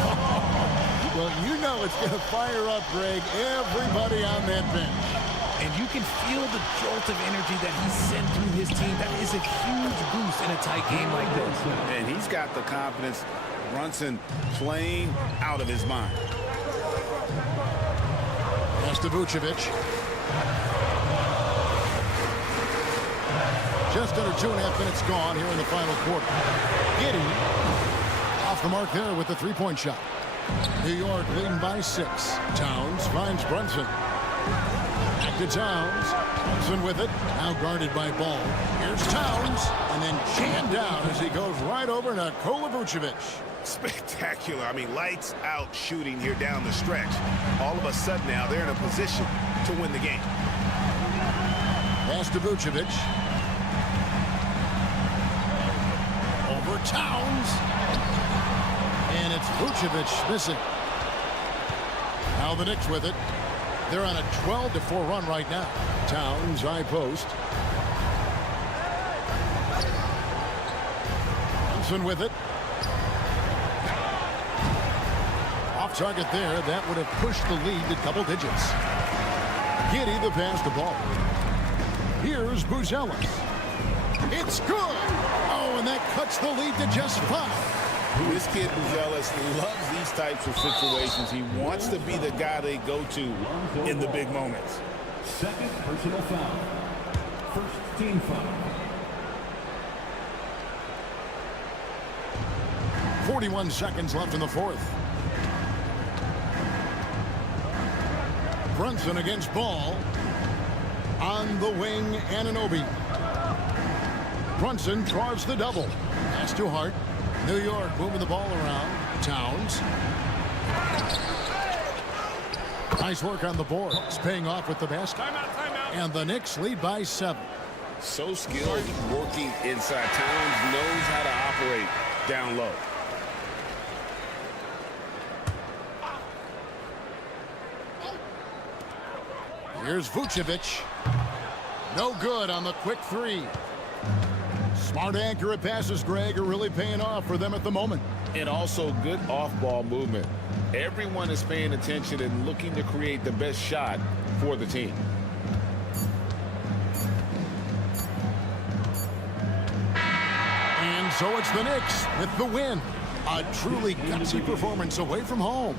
Well, you know it's going to fire up, Greg, everybody on that bench. And you can feel the jolt of energy that he sent through his team. That is a huge boost in a tight game like this. And he's got the confidence. Brunson playing out of his mind. Pass to Vucevic. Just under 2.5 minutes gone here in the final quarter. Giddey off the mark there with the three-point shot. New York leading by 6. Towns finds Brunson. Back to Towns. Brunson with it. Now guarded by Ball. Here's Towns. And then jammed down as he goes right over Nikola Vucevic. Spectacular. I mean, lights out shooting here down the stretch. All of a sudden now they're in a position to win the game. Pass to Vucevic. Over Towns. And it's Vucevic missing. Now the Knicks with it. They're on a 12-4 run right now. Towns, high post. Brunson with it. Off target there. That would have pushed the lead to double digits. Giddey the pass to Ball. Here's Buzelis. It's good. Oh, and that cuts the lead to just 5. This kid, Buzelis, loves these types of situations. He wants to be the guy they go to in the big moments. Second personal foul. First team foul. 41 seconds left in the fourth. Brunson against Ball. On the wing, Anunoby. Brunson draws the double. Pass to Hart. New York moving the ball around. Towns. Nice work on the boards. Paying off with the basket. Timeout. And the Knicks lead by 7. So skilled working inside. Towns knows how to operate down low. Here's Vucevic. No good on the quick 3. Smart, accurate passes, Greg, are really paying off for them at the moment. And also good off-ball movement. Everyone is paying attention and looking to create the best shot for the team. And so it's the Knicks with the win. A truly gutsy performance away from home.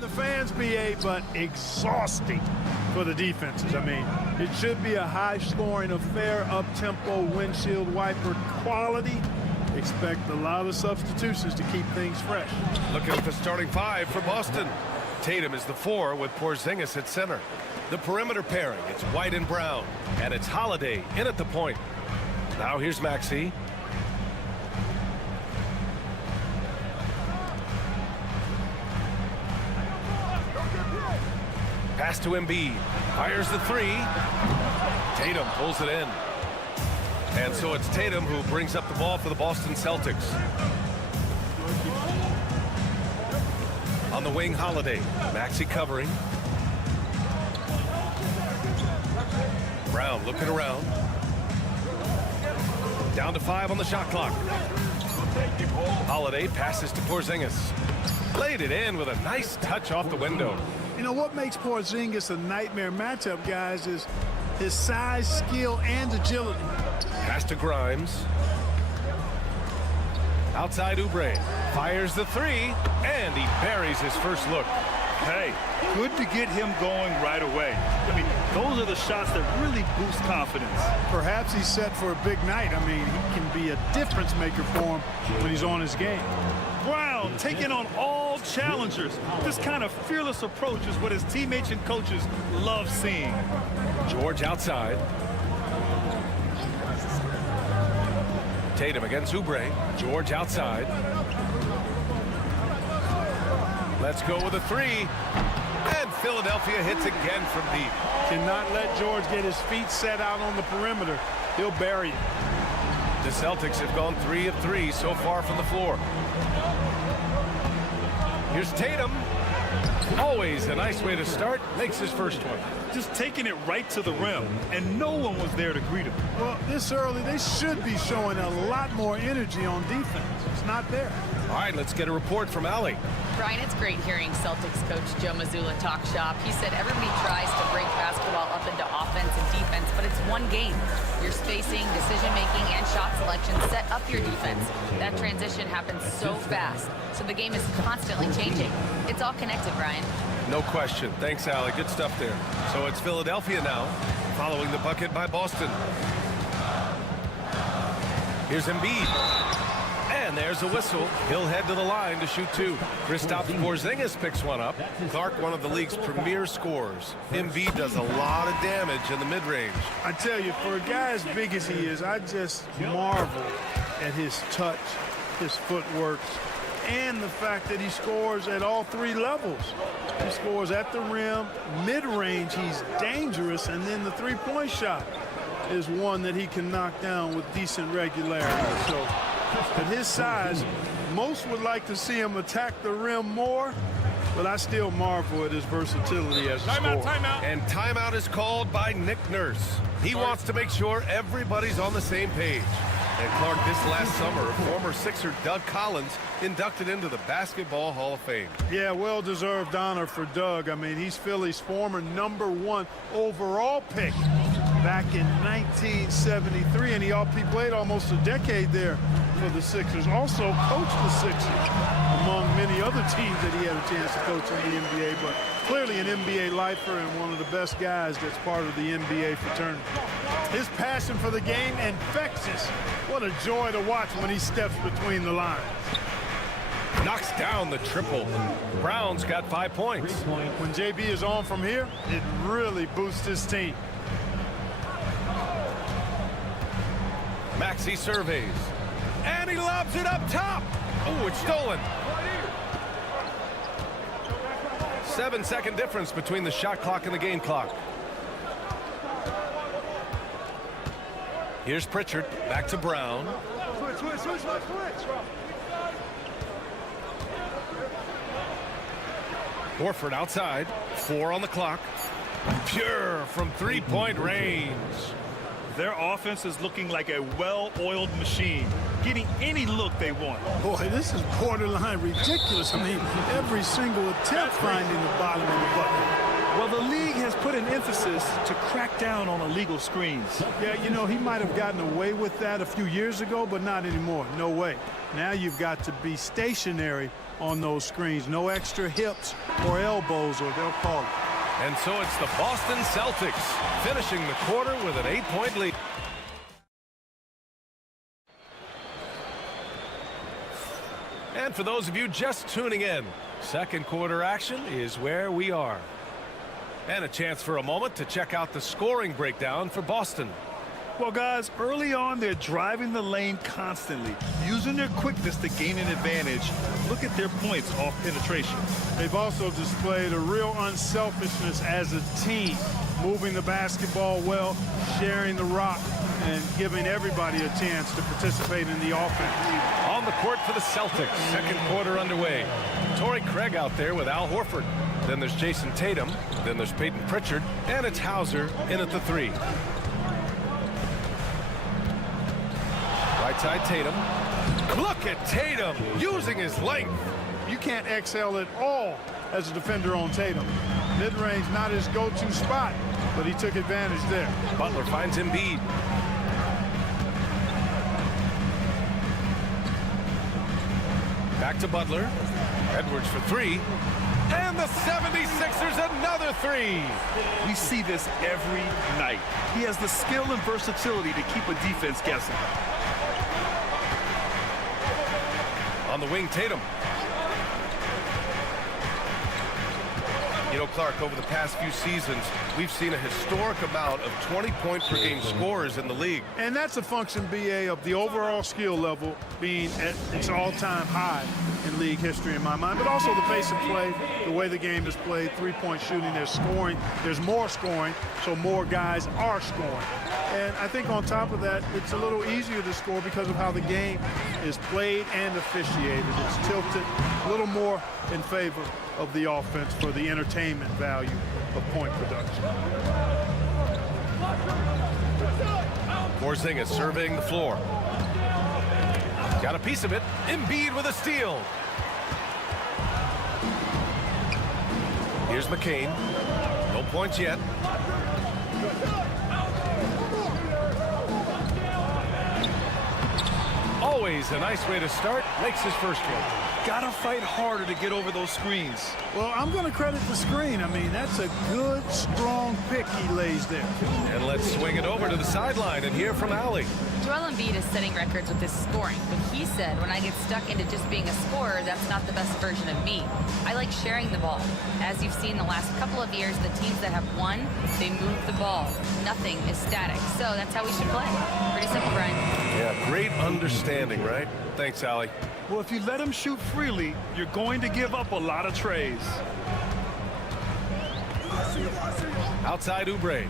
The fans BA, but exhausting for the defenses. I mean, it should be a high-scoring affair, up-tempo, windshield wiper quality. Expect a lot of substitutions to keep things fresh. Looking at the starting five for Boston. Tatum is the 4 with Porzingis at center. The perimeter pairing, it's White and Brown, and it's Holiday in at the point. Now here's Maxey. Pass to Embiid. Fires the 3. Tatum pulls it in. And so it's Tatum who brings up the ball for the Boston Celtics. On the wing, Holiday. Maxey covering. Brown looking around. Down to 5 on the shot clock. Holiday passes to Porzingis. Laid it in with a nice touch off the window. You know, what makes Porzingis a nightmare matchup, guys, is his size, skill, and agility. Pass to Grimes. Outside Oubre. Fires the 3, and he buries his first look. Hey, good to get him going right away. I mean, those are the shots that really boost confidence. Perhaps he's set for a big night. I mean, he can be a difference maker for him when he's on his game. Brown taking on all challengers. This kind of fearless approach is what his teammates and coaches love seeing. George outside. Tatum against Oubre. George outside. Let's go with a 3. And Philadelphia hits again from deep. Cannot let George get his feet set out on the perimeter. He'll bury it. The Celtics have gone 3 of 3 so far from the floor. Here's Tatum. Always a nice way to start. Makes his first one. Just taking it right to the rim, and no one was there to greet him. Well, this early, they should be showing a lot more energy on defense. It's not there. All right, let's get a report from Allie. Brian, it's great hearing Celtics coach Joe Mazzulla talk shop. He said everybody tries to break basketball up into offense and defense, but it's one game. Your spacing, decision-making, and shot selection set up your defense. That transition happens so fast, so the game is constantly changing. It's all connected, Brian. No question. Thanks, Allie. Good stuff there. So it's Philadelphia now, following the bucket by Boston. Here's Embiid. And there's a whistle. He'll head to the line to shoot 2. Kristaps Porzingis picks one up. Clark, one of the league's premier scorers. Embiid does a lot of damage in the mid-range. I tell you, for a guy as big as he is, I just marvel at his touch, his footwork, and the fact that he scores at all 3 levels. He scores at the rim, mid-range, he's dangerous, and then the three-point shot is one that he can knock down with decent regularity. So at his size, most would like to see him attack the rim more, but I still marvel at his versatility as a scorer. Timeout. And timeout is called by Nick Nurse. He wants to make sure everybody's on the same page. And Clark, this last summer, former Sixer Doug Collins inducted into the Basketball Hall of Fame. Yeah, well-deserved honor for Doug. I mean, he's Philly's former #1 overall pick back in 1973, and he played almost a decade there for the Sixers. Also coached the Sixers, among many other teams that he had a chance to coach in the NBA, but clearly an NBA lifer and one of the best guys that's part of the NBA fraternity. His passion for the game, infectious. What a joy to watch when he steps between the lines. Knocks down the triple. Brown's got 5 points. When JB is on from here, it really boosts his team. Maxey surveys. And he lobs it up top. Oh, it's stolen. 7-second difference between the shot clock and the game clock. Here's Pritchard. Back to Brown. Horford outside. 4 on the clock. Pure from three-point range. Their offense is looking like a well-oiled machine, getting any look they want. Boy, this is borderline ridiculous. I mean, every single attempt finding the bottom of the bucket. Well, the league has put an emphasis to crack down on illegal screens. Yeah, you know, he might have gotten away with that a few years ago, but not anymore. No way. Now you've got to be stationary on those screens. No extra hips or elbows, or they'll call it. And so it's the Boston Celtics finishing the quarter with an 8-point lead. And for those of you just tuning in, second quarter action is where we are. And a chance for a moment to check out the scoring breakdown for Boston. Well, guys, early on, they're driving the lane constantly, using their quickness to gain an advantage. Look at their points off penetration. They've also displayed a real unselfishness as a team, moving the basketball well, sharing the rock, and giving everybody a chance to participate in the offense. On the court for the Celtics, second quarter underway. Torrey Craig out there with Al Horford. Then there's Jason Tatum. Then there's Peyton Pritchard. And it's Hauser in at the 3. Right side Tatum. Look at Tatum using his length. You can't excel at all as a defender on Tatum. Mid-range not his go-to spot, but he took advantage there. Butler finds Embiid. Back to Butler. Edwards for 3. And the 76ers another 3. We see this every night. He has the skill and versatility to keep a defense guessing. On the wing, Tatum. You know, Clark, over the past few seasons, we've seen a historic amount of 20-point-per-game scorers in the league. And that's a function, BA, of the overall skill level being at its all-time high in league history in my mind, but also the pace of play, the way the game is played, three-point shooting, there's scoring, there's more scoring, so more guys are scoring. And I think on top of that, it's a little easier to score because of how the game is played and officiated. It's tilted a little more in favor of the offense for the entertainment value of point production. Porzingis surveying the floor. Got a piece of it. Embiid with a steal. Here's McCain. No points yet. Always a nice way to start. Makes his first one. Gotta fight harder to get over those screens. Well, I'm going to credit the screen. I mean, that's a good, strong pick he lays there. And let's swing it over to the sideline and hear from Allie. Joel Embiid is setting records with his scoring, but he said, when I get stuck into just being a scorer, that's not the best version of me. I like sharing the ball. As you've seen the last couple of years, the teams that have won, they move the ball. Nothing is static. So that's how we should play. Pretty simple, Brian. Yeah, great understanding, right? Thanks, Allie. Well, if you let him shoot freely, you're going to give up a lot of trays. Outside Oubre.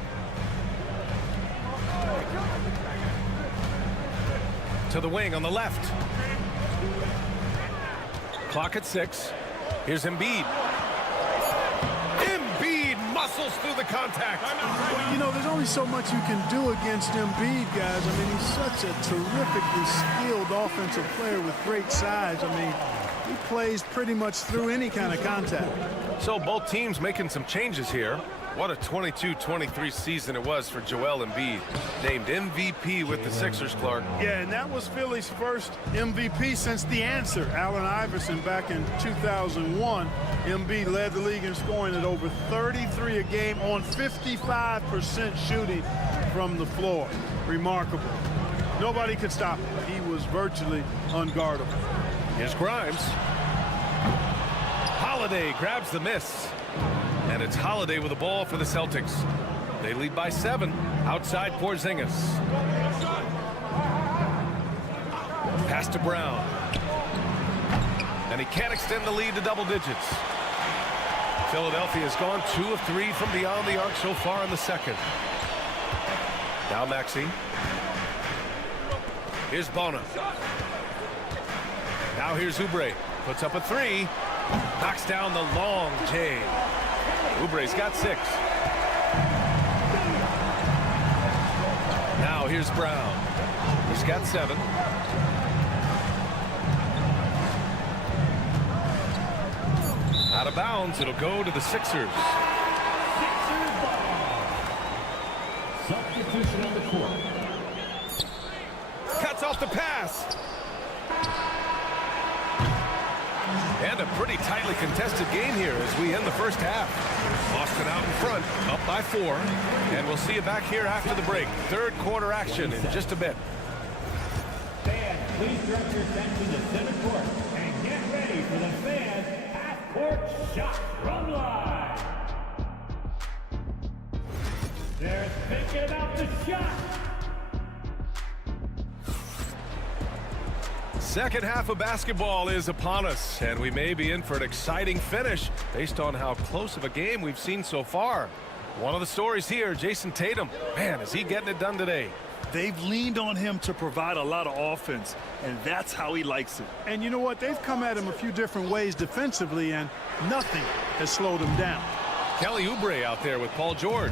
To the wing on the left. Clock at 6. Here's Embiid. Embiid muscles through the contact. Well, you know, there's only so much you can do against Embiid, guys. I mean, he's such a terrifically skilled offensive player with great size. I mean, he plays pretty much through any kind of contact. So both teams making some changes here. What a 22-23 season it was for Joel Embiid. Named MVP with the Sixers, Clark. Yeah, and that was Philly's first MVP since the answer, Allen Iverson, back in 2001. Embiid led the league in scoring at over 33 a game on 55% shooting from the floor. Remarkable. Nobody could stop him. He was virtually unguardable. Here's Grimes. Holiday grabs the miss. And it's Holiday with the ball for the Celtics. They lead by 7. Outside Porzingis. Pass to Brown. And he can't extend the lead to double digits. Philadelphia has gone 2 of 3 from beyond the arc so far in the second. Now Maxey. Here's Bona. Now here's Oubre. Puts up a 3. Knocks down the long J. Oubre's got 6. Now here's Brown. He's got 7. Out of bounds. It'll go to the Sixers. Substitution on the court. Cuts off the pass. And a pretty tightly contested game here as we end the first half. Boston out in front, up by 4. And we'll see you back here after the break. Third quarter action in just a bit. Fans, please direct your attention to center court and get ready for the fans half-court shot from live. They're thinking about the shot. Second half of basketball is upon us, and we may be in for an exciting finish based on how close of a game we've seen so far. One of the stories here, Jason Tatum. Man, is he getting it done today. They've leaned on him to provide a lot of offense, and that's how he likes it. And you know what? They've come at him a few different ways defensively, and nothing has slowed him down. Kelly Oubre out there with Paul George.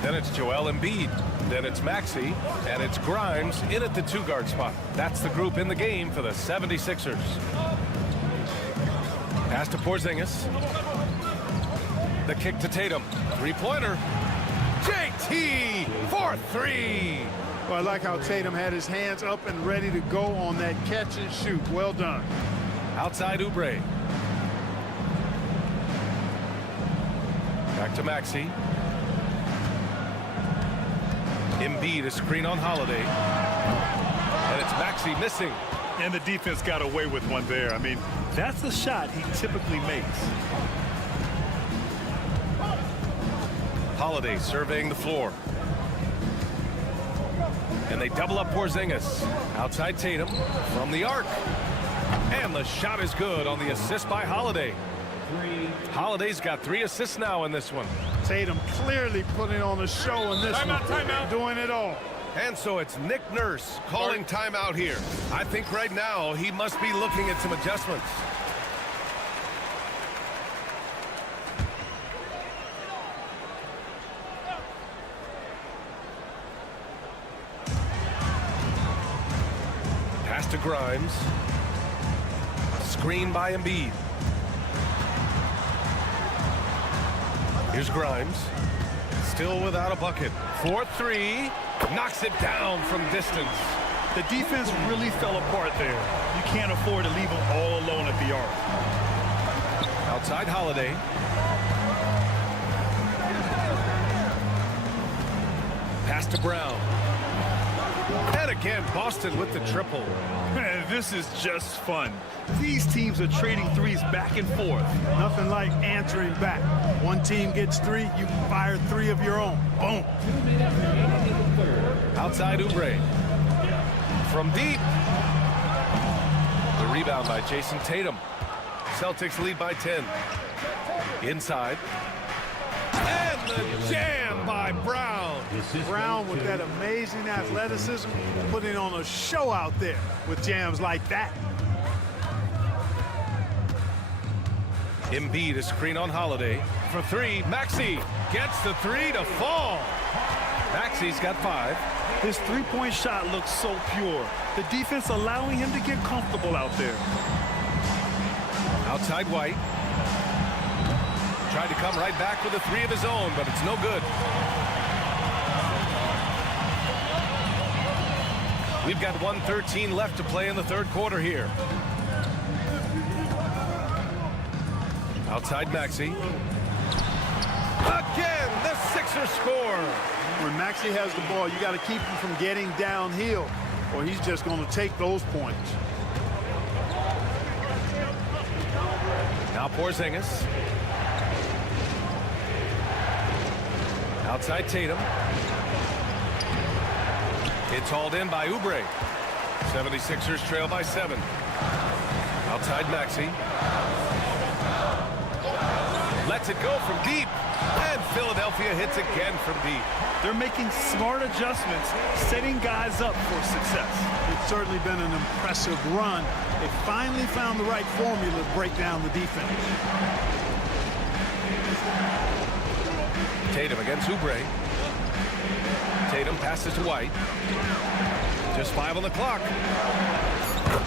Then it's Joel Embiid. Then it's Maxey. And it's Grimes in at the 2-guard spot. That's the group in the game for the 76ers. Pass to Porzingis. The kick to Tatum. 3-pointer. JT for 3. Well, I like how Tatum had his hands up and ready to go on that catch and shoot. Well done. Outside Oubre. Back to Maxey. Embiid, a screen on Holiday. And it's Maxey missing. And the defense got away with one there. I mean, that's the shot he typically makes. Holiday surveying the floor. And they double up Porzingis. Outside Tatum from the arc. And the shot is good on the assist by Holiday. Holiday's got 3 assists now in this one. Tatum clearly putting on a show in this one. Timeout. Doing it all. And so it's Nick Nurse calling timeout here. I think right now he must be looking at some adjustments. Pass to Grimes. Screen by Embiid. Here's Grimes. Still without a bucket. 4-3. Knocks it down from distance. The defense really fell apart there. You can't afford to leave them all alone at the arc. Outside Holiday. Pass to Brown. And again, Boston with the triple. Man, this is just fun. These teams are trading threes back and forth. Nothing like answering back. One team gets 3, you fire 3 of your own. Boom. Outside Oubre. From deep. The rebound by Jason Tatum. Celtics lead by 10. Inside. And the jam by Brown. Brown with that amazing athleticism, putting on a show out there with jams like that. Embiid, a screen on Holiday. For 3, Maxey gets the 3 to fall. Maxey's got 5. His three-point shot looks so pure. The defense allowing him to get comfortable out there. Outside White. Tried to come right back with a 3 of his own, but it's no good. We've got 1:13 left to play in the third quarter here. Outside Maxey. Again, the Sixers score. When Maxey has the ball, you got to keep him from getting downhill, or he's just going to take those points. Now Porzingis. Outside Tatum. It's hauled in by Oubre. 76ers trail by 7. Outside Maxey. Lets it go from deep. And Philadelphia hits again from deep. They're making smart adjustments, setting guys up for success. It's certainly been an impressive run. They finally found the right formula to break down the defense. Tatum against Oubre. Tatum passes to White. Just 5 on the clock.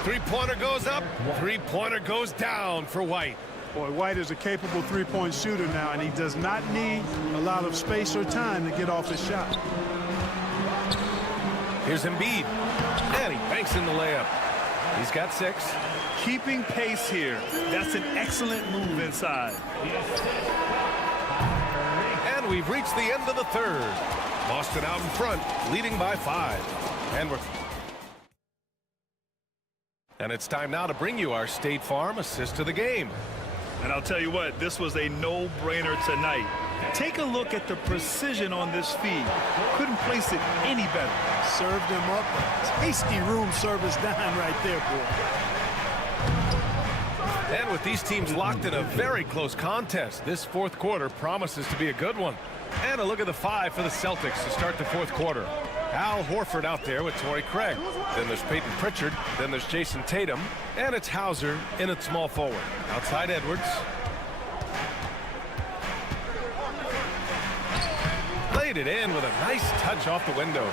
Three-pointer goes up. Three-pointer goes down for White. Boy, White is a capable three-point shooter now, and he does not need a lot of space or time to get off his shot. Here's Embiid. And he banks in the layup. He's got 6. Keeping pace here. That's an excellent move inside. And we've reached the end of the third. Boston out in front, leading by 5. And it's time now to bring you our State Farm assist of the game. And I'll tell you what, this was a no-brainer tonight. Take a look at the precision on this feed. Couldn't place it any better. Served him up a tasty room service dime right there, boy. And with these teams locked in a very close contest, this fourth quarter promises to be a good one. And a look at the 5 for the Celtics to start the fourth quarter. Al Horford out there with Torrey Craig. Then there's Peyton Pritchard. Then there's Jason Tatum. And it's Hauser in at small forward. Outside Edwards. Laid it in with a nice touch off the window.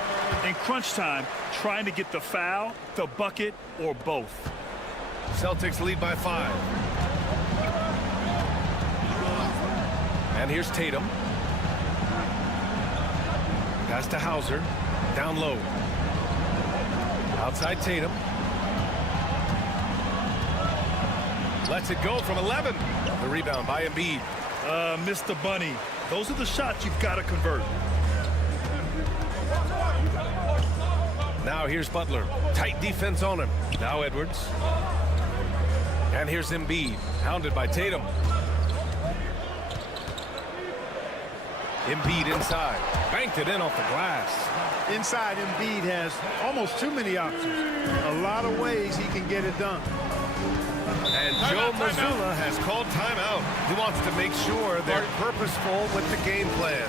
In crunch time, trying to get the foul, the bucket, or both. Celtics lead by 5. And here's Tatum. Pass to Hauser. Down low. Outside Tatum. Lets it go from 11. The rebound by Embiid. Mr. Bunny. Those are the shots you've got to convert. Now here's Butler. Tight defense on him. Now Edwards. And here's Embiid. Hounded by Tatum. Embiid inside. Banked it in off the glass. Inside, Embiid has almost too many options. A lot of ways he can get it done. And Joe Mazzulla has called timeout. He wants to make sure they're purposeful with the game plan.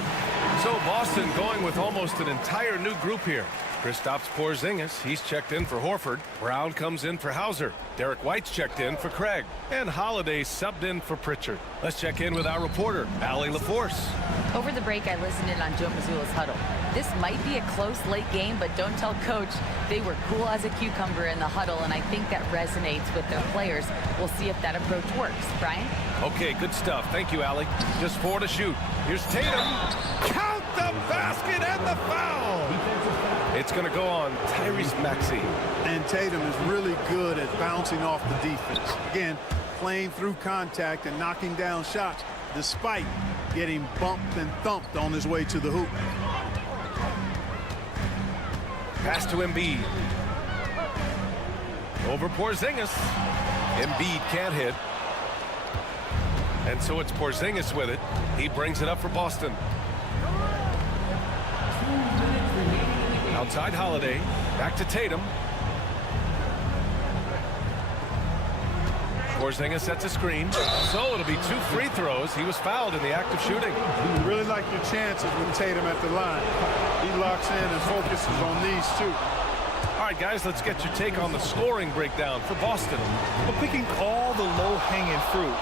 So Boston going with almost an entire new group here. Kristaps Porzingis, he's checked in for Horford. Brown comes in for Hauser. Derek White's checked in for Craig. And Holiday subbed in for Pritchard. Let's check in with our reporter, Allie LaForce. Over the break, I listened in on Joe Mazzulla's huddle. This might be a close late game, but don't tell Coach. They were cool as a cucumber in the huddle, and I think that resonates with their players. We'll see if that approach works. Brian? Okay, good stuff. Thank you, Allie. Just 4 to shoot. Here's Tatum. Count the basket and the foul. It's going to go on Tyrese Maxey. And Tatum is really good at bouncing off the defense. Again, playing through contact and knocking down shots despite getting bumped and thumped on his way to the hoop. Pass to Embiid. Over Porzingis. Embiid can't hit. And so it's Porzingis with it. He brings it up for Boston. Outside Holiday. Back to Tatum. Porzingis sets a screen. So it'll be 2 free throws. He was fouled in the act of shooting. You really like your chances with Tatum at the line. He locks in and focuses on these 2. All right, guys, let's get your take on the scoring breakdown for Boston. Well, picking all the low-hanging fruit.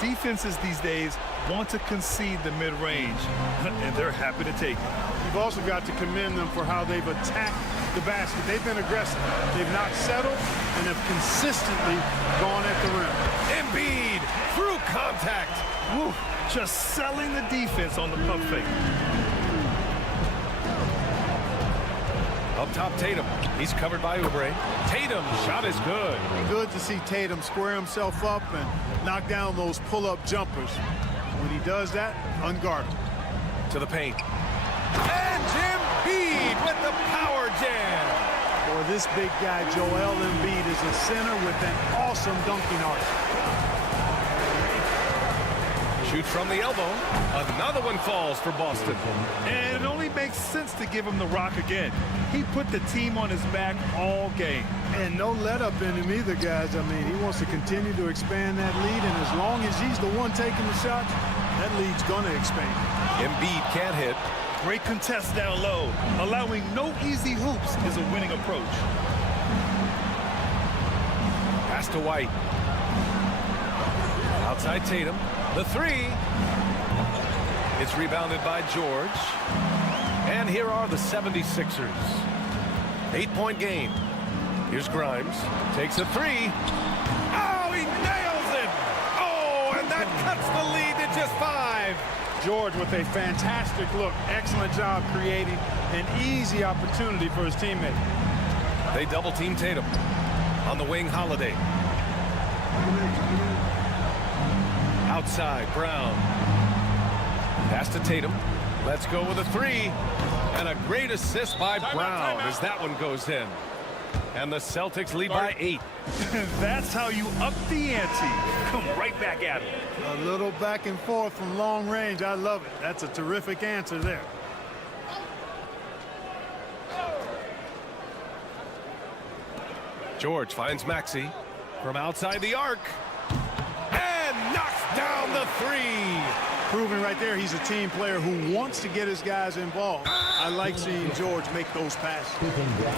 Defenses these days want to concede the mid-range, and they're happy to take it. You've also got to commend them for how they've attacked the basket. They've been aggressive. They've not settled and have consistently gone at the rim. Embiid through contact. Woo, just selling the defense on the pump fake. Up top, Tatum. He's covered by Oubre. Tatum, shot is good. Good to see Tatum square himself up and knock down those pull-up jumpers. When he does that, unguardable. To the paint. And Embiid with the power jam. Boy, this big guy, Joel Embiid, is a center with an awesome dunking arc. Shoots from the elbow. Another one falls for Boston. And it only makes sense to give him the rock again. He put the team on his back all game. And no let up in him either, guys. I mean, he wants to continue to expand that lead, and as long as he's the one taking the shots, that lead's going to expand. Embiid can't hit. Great contest down low. Allowing no easy hoops is a winning approach. Pass to White. Outside Tatum. The three. It's rebounded by George. And here are the 76ers. 8-point game. Here's Grimes. Takes a three. Oh, he nails it! Oh, and that cuts the lead to just 5. George with a fantastic look. Excellent job creating an easy opportunity for his teammate. They double-team Tatum. On the wing, Holiday. Outside, Brown. Pass to Tatum. Let's go with a three. And a great assist by Brown as that one goes in. And the Celtics lead by 8. That's how you up the ante. Come right back at him. A little back and forth from long range. I love it. That's a terrific answer there. George finds Maxey from outside the arc. And knocks down the three. Proving right there he's a team player who wants to get his guys involved. I like seeing George make those passes.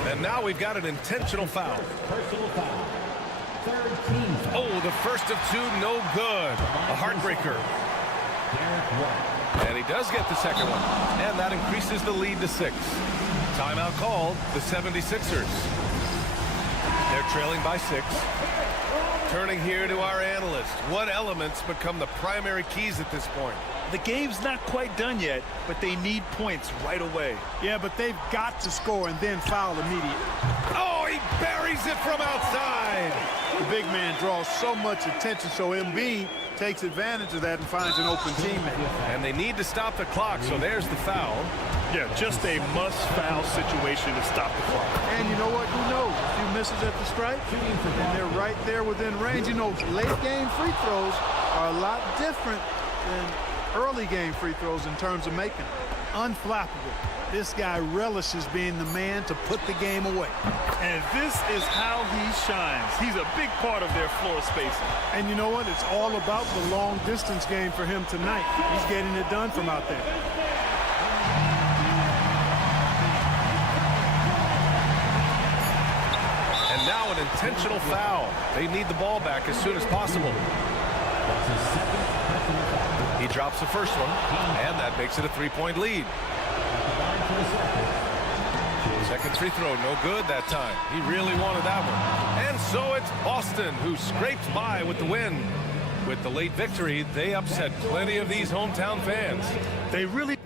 And now we've got an intentional foul. Oh, the first of 2, no good. A heartbreaker. And he does get the second one. And that increases the lead to 6. Timeout called, the 76ers. They're trailing by 6. Turning here to our analyst. What elements become the primary keys at this point? The game's not quite done yet, but they need points right away. Yeah, but they've got to score and then foul immediately. Oh, he buries it from outside. The big man draws so much attention, so Embiid takes advantage of that and finds an open teammate. And they need to stop the clock, so there's the foul. Yeah, just a must-foul situation to stop the clock. And you know what? Who knows? A few misses at the stripe, and they're right there within range. You know, late-game free throws are a lot different than early-game free throws in terms of making them. Unflappable. This guy relishes being the man to put the game away. And this is how he shines. He's a big part of their floor spacing. And you know what? It's all about the long-distance game for him tonight. He's getting it done from out there. And now an intentional foul. They need the ball back as soon as possible. He drops the first one, and that makes it a 3-point lead. Second free throw, no good that time. He really wanted that one. And so it's Boston who scrapes by with the win. With the late victory, they upset plenty of these hometown fans. They really...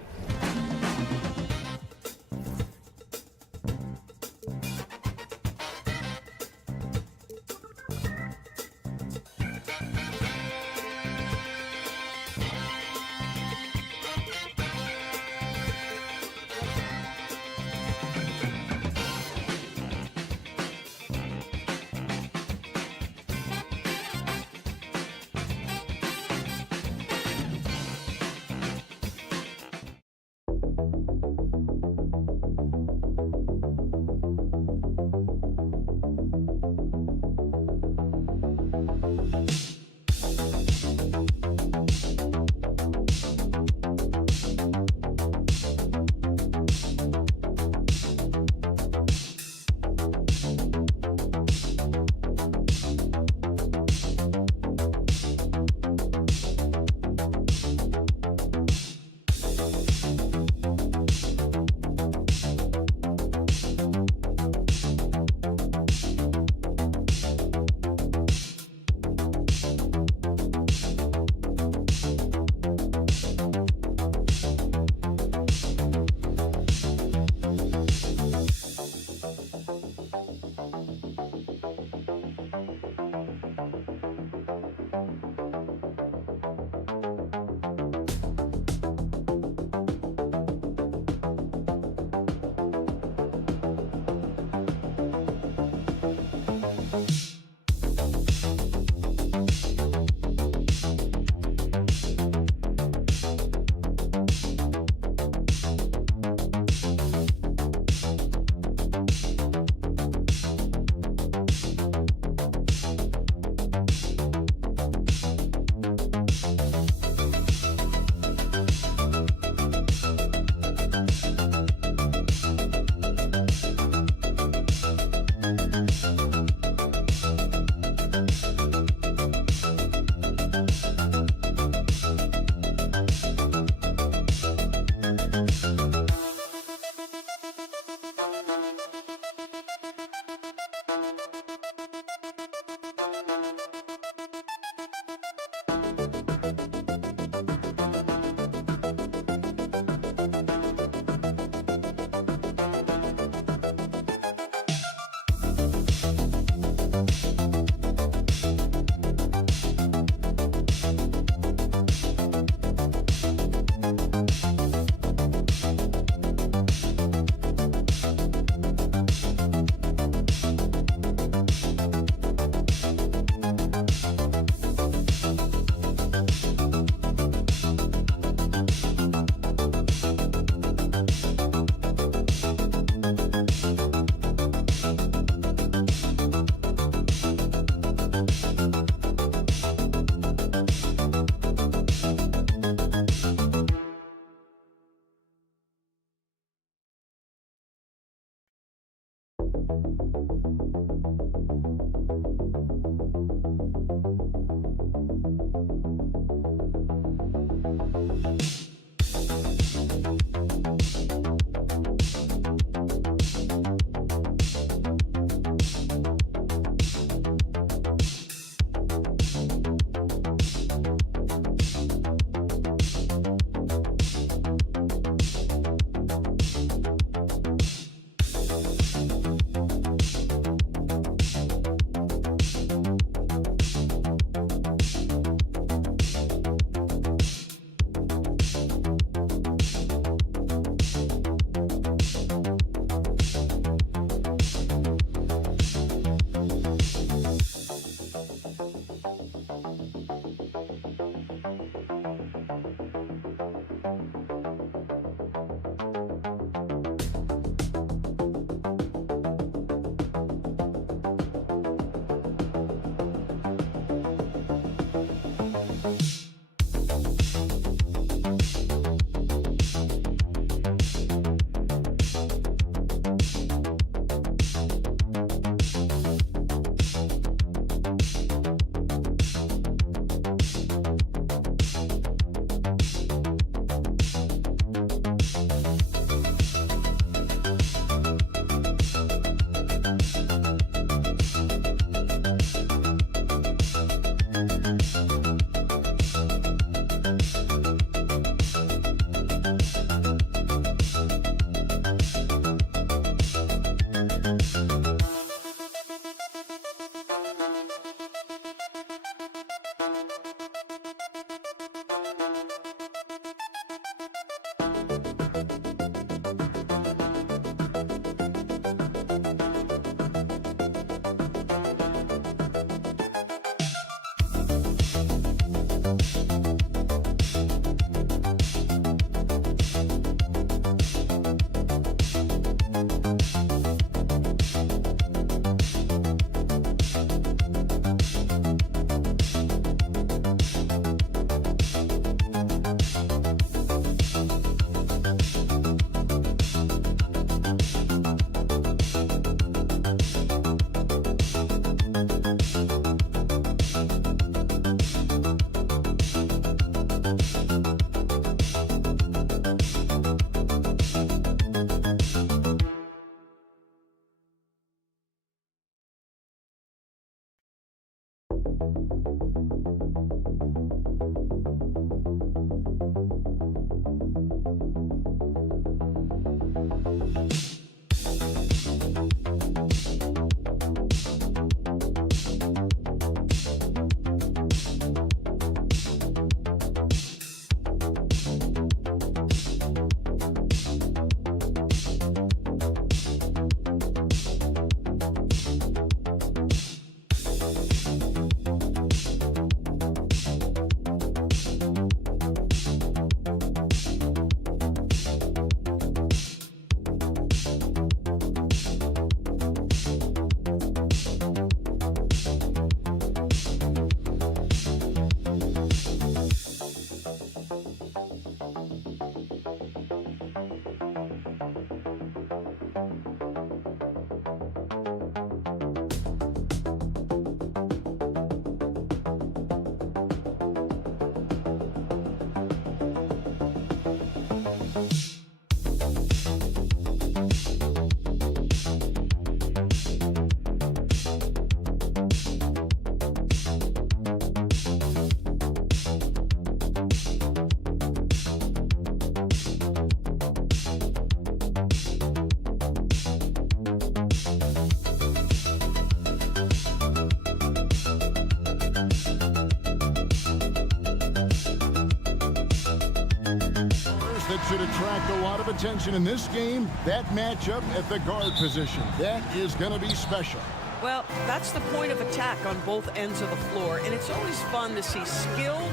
should attract a lot of attention in this game. That matchup at the guard position. That is going to be special. Well, that's the point of attack on both ends of the floor, and it's always fun to see skilled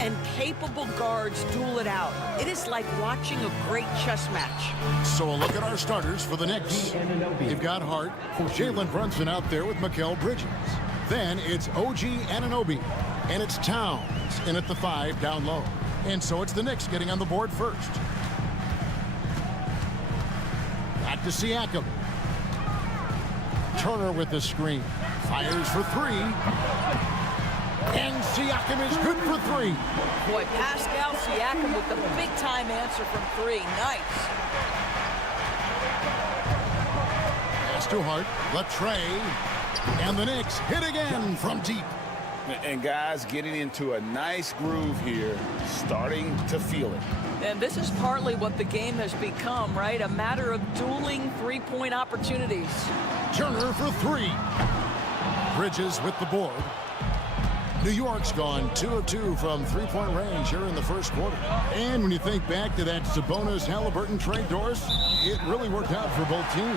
and capable guards duel it out. It is like watching a great chess match. So a look at our starters for the Knicks. You've got Hart, Jalen Brunson out there with Mikal Bridges. Then it's OG Anunoby, and it's Towns in at the 5 down low. And so it's the Knicks getting on the board first. Back to Siakam. Turner with the screen. Fires for three. And Siakam is good for three. Boy, Pascal Siakam with the big-time answer from three. Nice. Pass to Hart. Latrey. And the Knicks hit again from deep. And guys getting into a nice groove here, starting to feel it. And this is partly what the game has become, right? A matter of dueling three-point opportunities. Turner for three. Bridges with the board. New York's gone 2 of 2 from three-point range here in the first quarter. And when you think back to that Sabonis-Halliburton trade, Doris, it really worked out for both teams.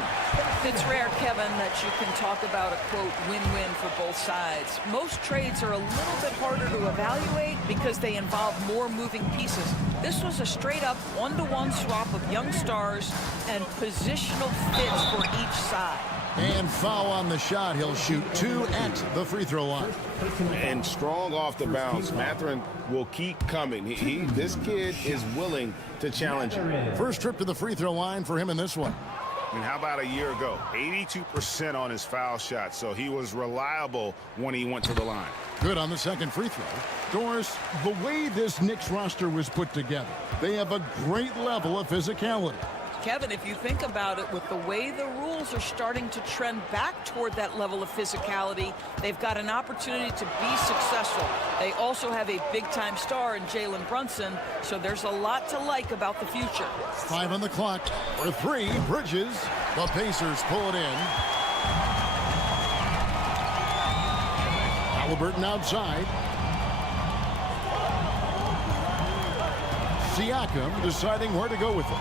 It's rare, Kevin, that you can talk about a, quote, win-win for both sides. Most trades are a little bit harder to evaluate because they involve more moving pieces. This was a straight-up one-to-one swap of young stars and positional fits for each side. And foul on the shot. He'll shoot 2 at the free throw line. And strong off the bounce. Mathurin will keep coming. This kid is willing to challenge him. First trip to the free throw line for him in this one. I mean, how about a year ago? 82% on his foul shot, so he was reliable when he went to the line. Good on the second free throw. Doris, the way this Knicks roster was put together, they have a great level of physicality. Kevin, if you think about it, with the way the rules are starting to trend back toward that level of physicality, they've got an opportunity to be successful. They also have a big-time star in Jalen Brunson, so there's a lot to like about the future. 5 on the clock for three. Bridges. The Pacers pull it in. Halliburton outside. Siakam deciding where to go with it.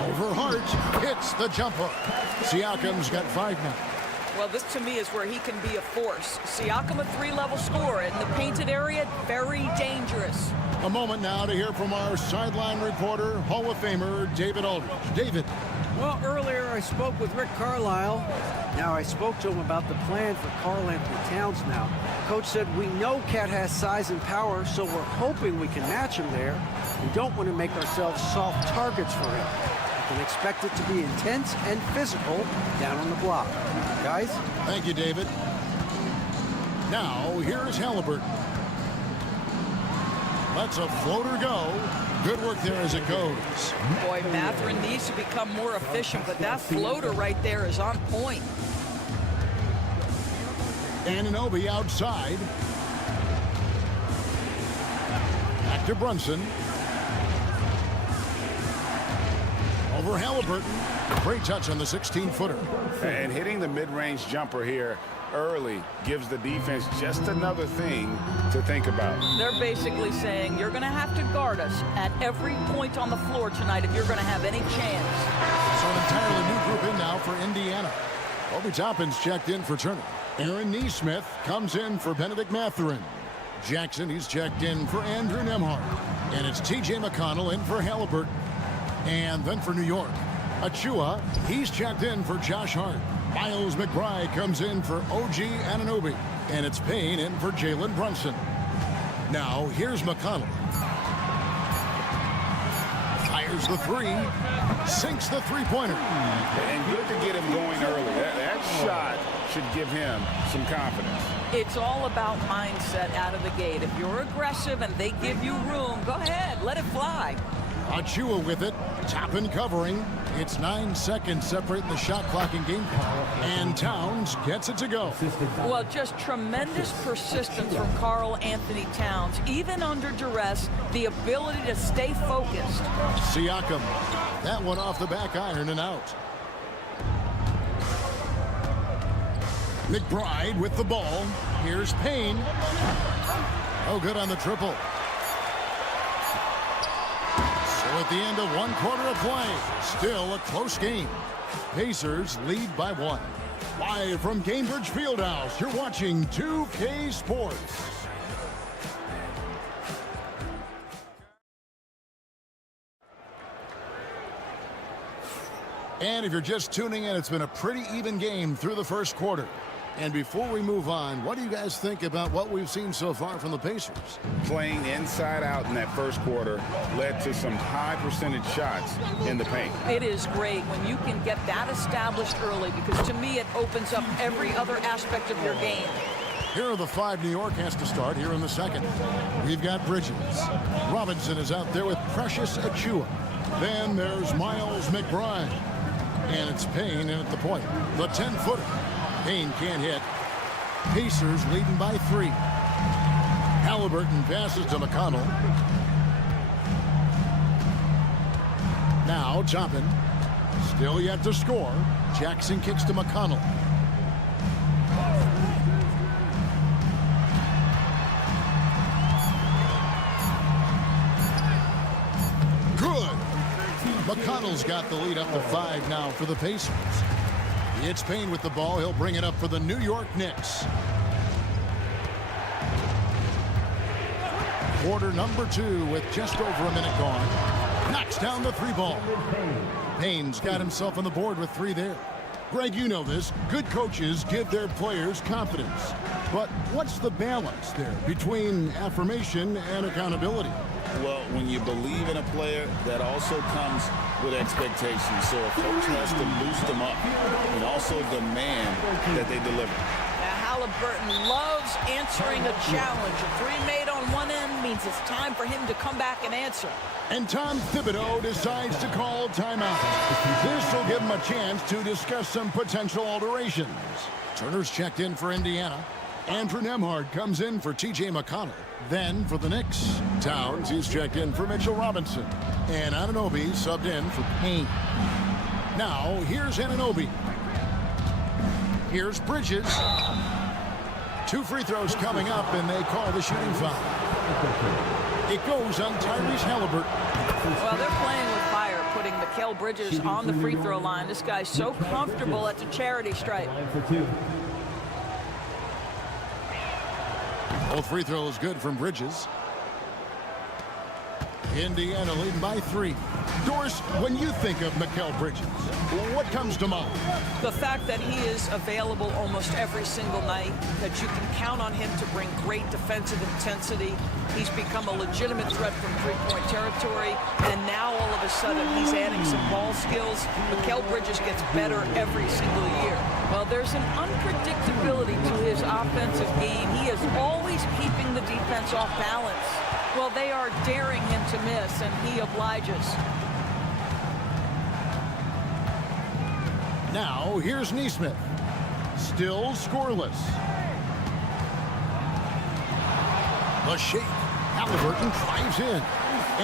Over Hart, hits the jumper. Siakam's got 5 now. Well, this to me is where he can be a force. Siakam, a 3-level scorer in the painted area, very dangerous. A moment now to hear from our sideline reporter, Hall of Famer David Aldridge. David. Well, earlier I spoke with Rick Carlisle. Now I spoke to him about the plan for Karl Anthony Towns now. Coach said, we know Cat has size and power, so we're hoping we can match him there. We don't want to make ourselves soft targets for him. You can expect it to be intense and physical down on the block. Guys? Thank you, David. Now, here's Halliburton. Lets a floater go. Good work there as it goes. Boy, Mathurin needs to become more efficient, but that floater right there is on point. Anunoby outside. Back to Brunson. Over Halliburton. Great touch on the 16-footer. And hitting the mid-range jumper here early gives the defense just another thing to think about. They're basically saying you're going to have to guard us at every point on the floor tonight if you're going to have any chance. So an entirely new group in now for Indiana. Obi Toppin's checked in for Turner. Aaron Nesmith comes in for Benedict Mathurin. Jackson, he's checked in for Andrew Nembhard. And it's T.J. McConnell in for Halliburton. And then for New York, Achua, he's checked in for Josh Hart. Miles McBride comes in for OG Anunoby. And it's Payne in for Jalen Brunson. Now, here's McConnell. Fires the three. Sinks the three-pointer. And good to get him going early. That shot should give him some confidence. It's all about mindset out of the gate. If you're aggressive and they give you room, go ahead, let it fly. Achua with it. Toppin covering. It's 9 seconds separating the shot clock and game clock. And Towns gets it to go. Well, just tremendous persistence from Karl Anthony Towns. Even under duress, the ability to stay focused. Siakam. That one off the back iron and out. McBride with the ball. Here's Payne. Oh, good on the triple. So at the end of 1 quarter of play, still a close game. Pacers lead by 1. Live from Cambridge Fieldhouse, you're watching 2K Sports. And if you're just tuning in, it's been a pretty even game through the first quarter. And before we move on, what do you guys think about what we've seen so far from the Pacers? Playing inside out in that first quarter led to some high percentage shots in the paint. It is great when you can get that established early, because to me it opens up every other aspect of your game. Here are the 5 New York has to start here in the second. We've got Bridges. Robinson is out there with Precious Achiuwa. Then there's Miles McBride. And it's Payne in at the point. The 10-footer. Payne can't hit. Pacers leading by 3. Halliburton passes to McConnell. Now Toppin. Still yet to score. Jackson kicks to McConnell. Good. McConnell's got the lead up to 5 now for the Pacers. It's Payne with the ball. He'll bring it up for the New York Knicks. Quarter number 2 with just over a minute gone. Knocks down the 3 ball. Payne's got himself on the board with 3 there. Greg, you know this. Good coaches give their players confidence. But what's the balance there between affirmation and accountability? Well, when you believe in a player, that also comes with expectations. So a coach has to boost them up and also demand that they deliver. Now, Halliburton loves answering a challenge. A 3 made on one end means it's time for him to come back and answer. And Tom Thibodeau decides to call timeout. This will give him a chance to discuss some potential alterations. Turner's checked in for Indiana. Andrew Nembhard comes in for T.J. McConnell. Then for the Knicks, Towns, he's checked in for Mitchell Robinson. And Anunoby subbed in for Payne. Now, here's Anunoby. Here's Bridges. 2 free throws coming up, and they call the shooting foul. It goes on Tyrese Halliburton. Well, they're playing with fire, putting Mikal Bridges on the free throw line. This guy's so comfortable at the charity stripe. Both free throws good from Bridges. Indiana leading by 3. Doris, when you think of Mikal Bridges, what comes to mind? The fact that he is available almost every single night, that you can count on him to bring great defensive intensity. He's become a legitimate threat from 3-point territory, and now all of a sudden he's adding some ball skills. Mikal Bridges gets better every single year. Well, there's an unpredictability to his offensive game. He is always keeping the defense off balance. Well, they are daring him to miss, and he obliges. Now, here's Nesmith. Still scoreless. The shake. Halliburton drives in.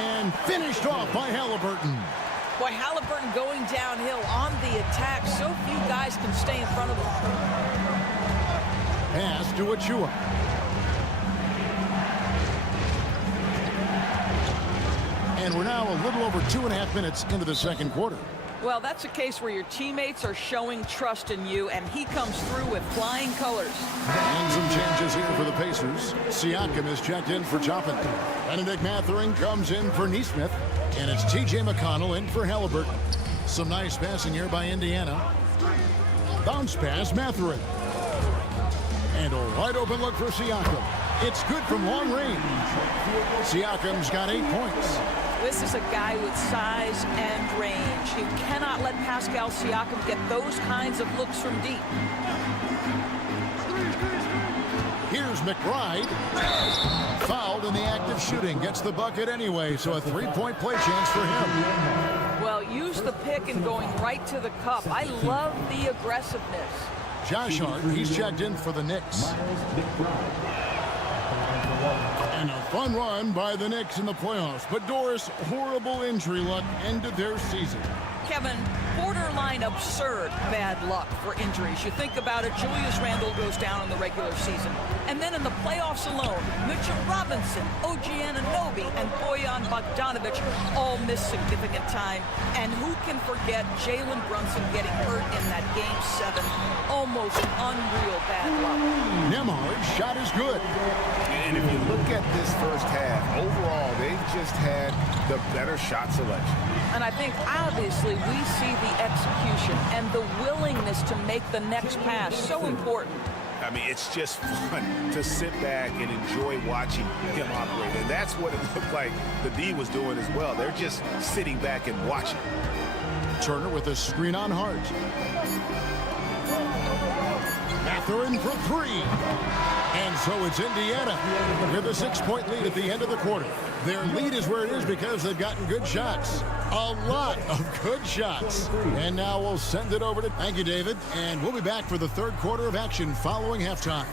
And finished off by Halliburton. Boy, Halliburton going downhill on the attack. So few guys can stay in front of him. Pass to Achiuwa. And we're now a little over 2.5 minutes into the second quarter. Well, that's a case where your teammates are showing trust in you, and he comes through with flying colors. And some changes here for the Pacers. Siakam is checked in for Toppin. Benedict Mathurin comes in for Nesmith. And it's T.J. McConnell in for Halliburton. Some nice passing here by Indiana. Bounce pass, Mathurin. And a wide open look for Siakam. It's good from long range. Siakam's got 8 points. This is a guy with size and range. You cannot let Pascal Siakam get those kinds of looks from deep. Here's McBride. Fouled in the act of shooting. Gets the bucket anyway, so a 3-point play chance for him. Well, use the pick and going right to the cup. I love the aggressiveness. Josh Hart, he's checked in for the Knicks. And a fun run by the Knicks in the playoffs. But Doris, horrible injury luck ended their season. Kevin, borderline absurd bad luck for injuries. You think about it, Julius Randle goes down in the regular season. And then in the playoffs alone, Mitchell Robinson, OG Anunoby, and Bojan Bogdanovic all miss significant time. And who can forget Jalen Brunson getting hurt in that Game 7? Almost unreal bad luck. Nembhard's shot is good. And if you look at this first half, overall, they've just had the better shot selection. And I think, obviously, we see the execution and the willingness to make the next pass so important. I mean, it's just fun to sit back and enjoy watching him operate. And that's what it looked like the D was doing as well. They're just sitting back and watching. Turner with a screen on Hart. Mathurin for three. And so it's Indiana with a 6-point lead at the end of the quarter. Their lead is where it is because they've gotten good shots. A lot of good shots. And now we'll send it over to... Thank you, David. And we'll be back for the third quarter of action following halftime.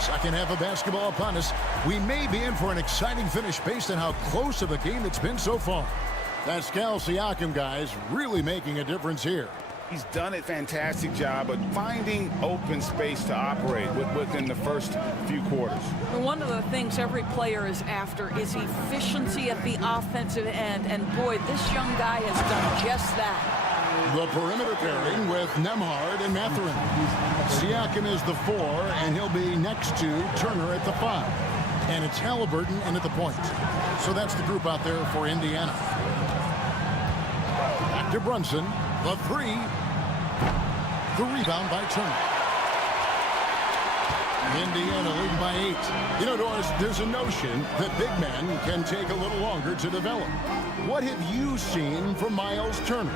Second half of basketball upon us. We may be in for an exciting finish based on how close of a game it's been so far. Pascal Siakam, guys, really making a difference here. He's done a fantastic job of finding open space to operate within the first few quarters. One of the things every player is after is efficiency at the offensive end. And boy, this young guy has done just that. The perimeter pairing with Nembhard and Mathurin. Siakam is the 4, and he'll be next to Turner at the 5. And it's Halliburton in at the point. So that's the group out there for Indiana. Back to Brunson. The 3. The rebound by Turner. Indiana leading by 8. You know, Doris, there's a notion that big men can take a little longer to develop. What have you seen from Miles Turner?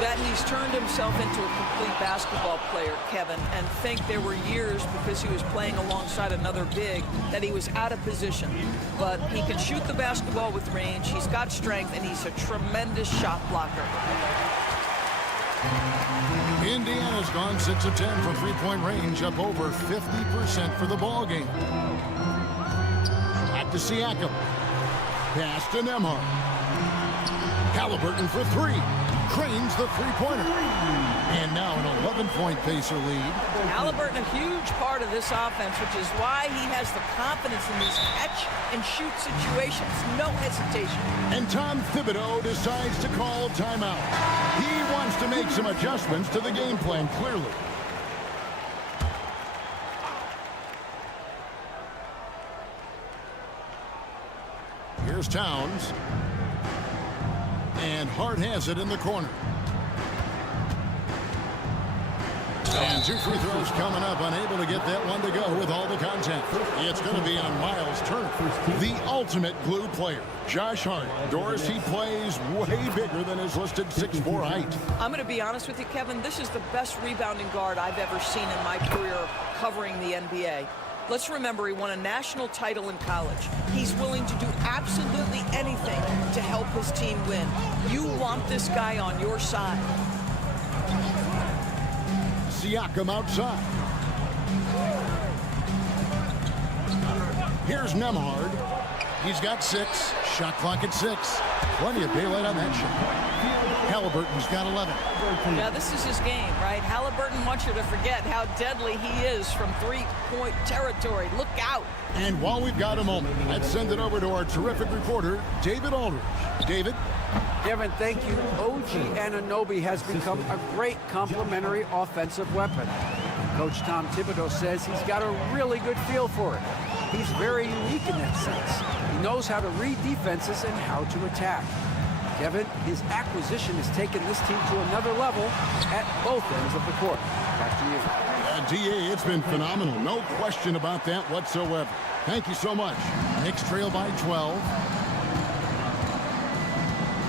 That he's turned himself into a complete basketball player, Kevin, and think there were years because he was playing alongside another big that he was out of position. But he can shoot the basketball with range, he's got strength, and he's a tremendous shot blocker. Indiana's gone 6 of 10 from three-point range, up over 50% for the ball game. Back to Siakam. Pass to Nembhard. Halliburton for 3. Cranes the three-pointer. And now an 11-point Pacer lead. Halliburton, a huge part of this offense, which is why he has the confidence in these catch-and-shoot situations. No hesitation. And Tom Thibodeau decides to call timeout. He wants to make some adjustments to the game plan, clearly. Here's Towns. And Hart has it in the corner. And 2 free throws coming up, unable to get that one to go with all the contact. It's going to be on Miles Turner, the ultimate glue player. Josh Hart. Doris, he plays way bigger than his listed 6'4" height. I'm going to be honest with you, Kevin. This is the best rebounding guard I've ever seen in my career covering the NBA. Let's remember he won a national title in college. He's willing to do absolutely anything to help his team win. You want this guy on your side. Siakam outside. Here's Nembhard. He's got 6. Shot clock at 6. Plenty of daylight on that shot. Halliburton's got 11. Yeah, this is his game, right? Halliburton wants you to forget how deadly he is from three-point territory. Look out. And while we've got a moment, let's send it over to our terrific reporter, David Aldridge. David? Kevin, thank you. OG Anunoby has become a great complementary offensive weapon. Coach Tom Thibodeau says he's got a really good feel for it. He's very unique in that sense. He knows how to read defenses and how to attack. Kevin, his acquisition has taken this team to another level at both ends of the court. Back to you. DA, it's been phenomenal. No question about that whatsoever. Thank you so much. Knicks trail by 12.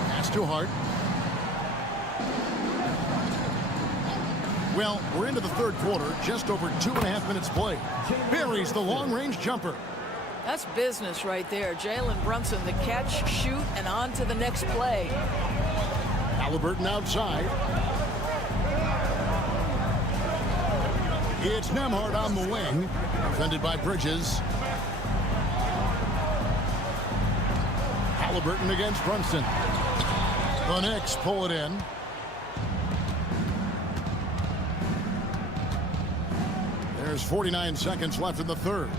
Pass to Hart. Well, we're into the third quarter, just over 2.5 minutes played. Buries the long-range jumper. That's business right there. Jalen Brunson, the catch, shoot, and on to the next play. Halliburton outside. It's Nembhard on the wing. Defended by Bridges. Halliburton against Brunson. The Knicks pull it in. There's 49 seconds left in the third.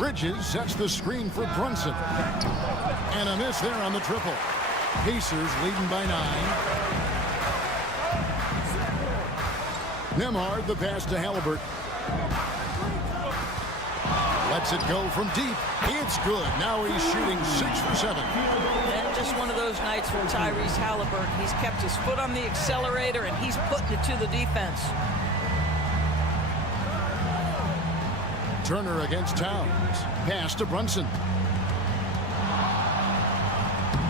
Bridges sets the screen for Brunson. And a miss there on the triple. Pacers leading by 9. Nembhard the pass to Halliburton. Lets it go from deep. It's good. Now he's shooting 6 for 7. And just one of those nights for Tyrese Halliburton. He's kept his foot on the accelerator, and he's putting it to the defense. Turner against Towns. Pass to Brunson.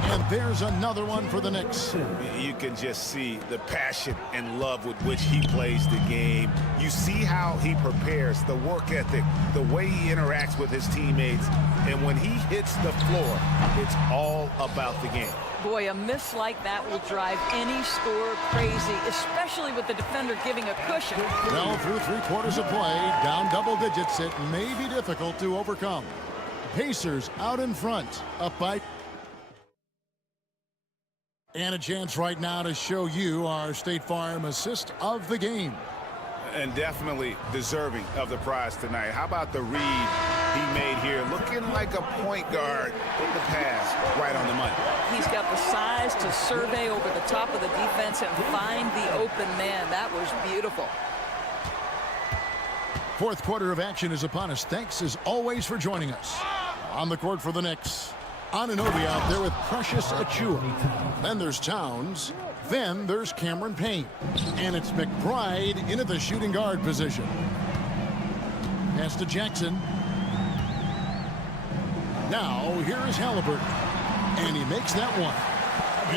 And there's another one for the Knicks. You can just see the passion and love with which he plays the game. You see how he prepares, the work ethic, the way he interacts with his teammates. And when he hits the floor, it's all about the game. Boy, a miss like that will drive any scorer crazy, especially with the defender giving a cushion. Well, through 3 quarters of play, down double digits, it may be difficult to overcome. Pacers out in front, up by... And a chance right now to show you our State Farm assist of the game. And definitely deserving of the prize tonight. How about the read he made here? Looking like a point guard. The pass right on the money. He's got the size to survey over the top of the defense and find the open man. That was beautiful. Fourth quarter of action is upon us. Thanks as always for joining us. On the court for the Knicks. Anunoby out there with Precious Achiuwa. Then there's Towns. Then there's Cameron Payne. And it's McBride into the shooting guard position. Pass to Jackson. Now here is Halliburton. And he makes that one.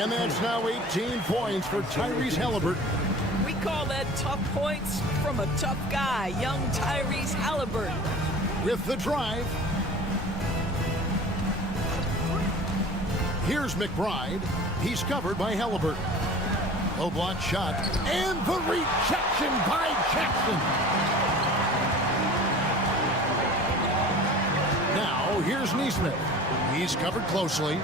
And that's now 18 points for Tyrese Halliburton. We call that tough points from a tough guy, young Tyrese Halliburton. With the drive. Here's McBride. He's covered by Halliburton. Low block shot. And the rejection by Jackson. Now, here's Nesmith. He's covered closely.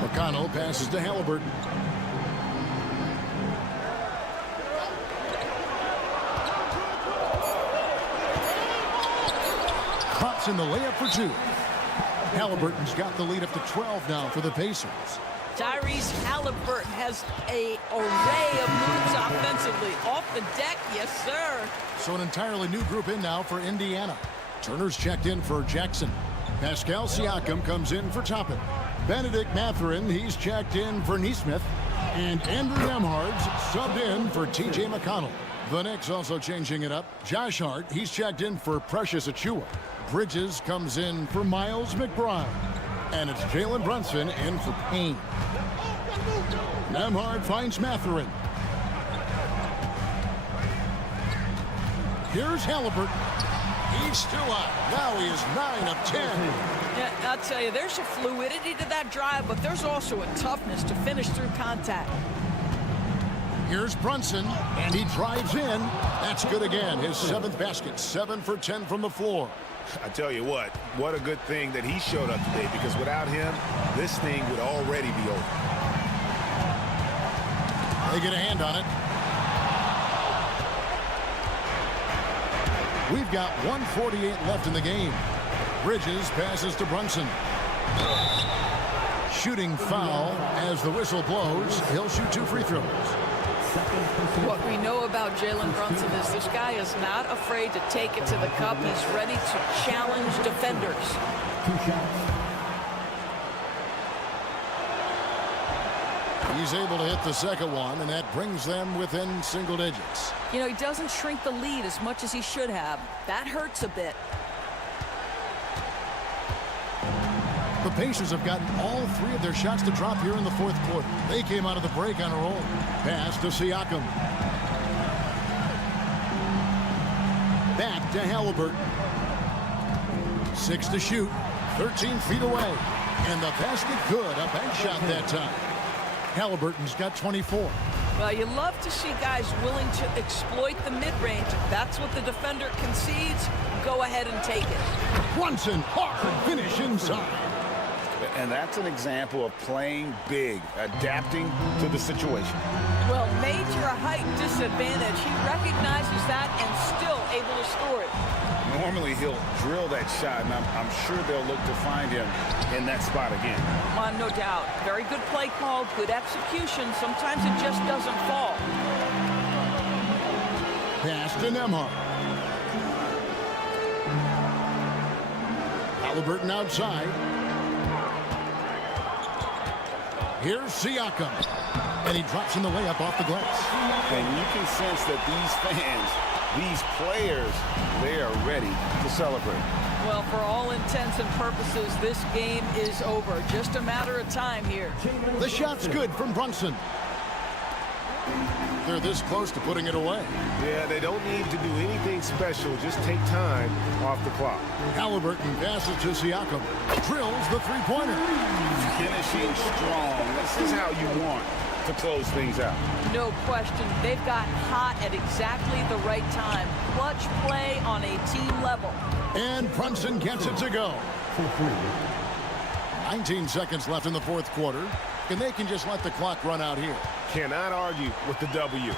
McConnell passes to Halliburton. Pops in the layup for 2. Halliburton's got the lead up to 12 now for the Pacers. Tyrese Halliburton has an array of moves offensively. Off the deck, yes, sir. So an entirely new group in now for Indiana. Turner's checked in for Jackson. Pascal Siakam comes in for Toppin. Benedict Mathurin, he's checked in for Nesmith. And Andrew Nembhard's subbed in for T.J. McConnell. The Knicks also changing it up. Josh Hart, he's checked in for Precious Achiuwa. Bridges comes in for Miles McBride. And it's Jalen Brunson in for Payne. Nembhard finds Mathurin. Here's Halliburton. He's still out. Now he is 9 of 10. Yeah, I'll tell you, there's a fluidity to that drive, but there's also a toughness to finish through contact. Here's Brunson, and he drives in. That's good again. His 7th basket, 7 for 10 from the floor. I tell you what a good thing that he showed up today, because without him, this thing would already be over. They get a hand on it. We've got 1:48 left in the game. Bridges passes to Brunson. Shooting foul as the whistle blows. He'll shoot 2 free throws. What we know about Jalen Brunson is this guy is not afraid to take it to the cup. He's ready to challenge defenders. 2 shots. He's able to hit the second one, and that brings them within single digits. You know, he doesn't shrink the lead as much as he should have. That hurts a bit. The Pacers have gotten all 3 of their shots to drop here in the 4th quarter. They came out of the break on a roll. Pass to Siakam. Back to Halliburton. 6 to shoot. 13 feet away. And the basket good. A bank shot that time. Halliburton's got 24. Well, you love to see guys willing to exploit the mid-range. If that's what the defender concedes, go ahead and take it. Brunson, hard finish inside. And that's an example of playing big, adapting to the situation. Well, major height disadvantage. He recognizes that and still able to score it. Normally he'll drill that shot, and I'm sure they'll look to find him in that spot again. No doubt. Very good play call, good execution. Sometimes it just doesn't fall. Pass to Nembhard. Halliburton outside. Here's Siakam. And he drops in the layup off the glass. And you can sense that these fans, these players, they are ready to celebrate. Well, for all intents and purposes, this game is over. Just a matter of time here. The shot's good from Brunson. They're this close to putting it away. Yeah, they don't need to do anything special. Just take time off the clock. Halliburton passes to Siakam. Drills the three-pointer. Finishing strong. This is how you want to close things out. No question. They've got hot at exactly the right time. Clutch play on a team level. And Brunson gets it to go. 19 seconds left in the fourth quarter, and they can just let the clock run out here. Cannot argue with the W.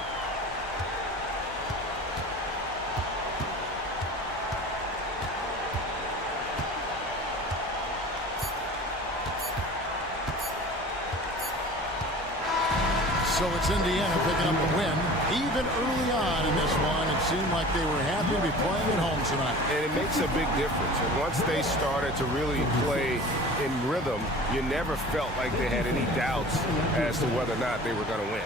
So it's Indiana picking up the win. Even early on in this one, it seemed like they were happy to be playing at home tonight. And it makes a big difference. And once they started to really play in rhythm, you never felt like they had any doubts as to whether or not they were going to win.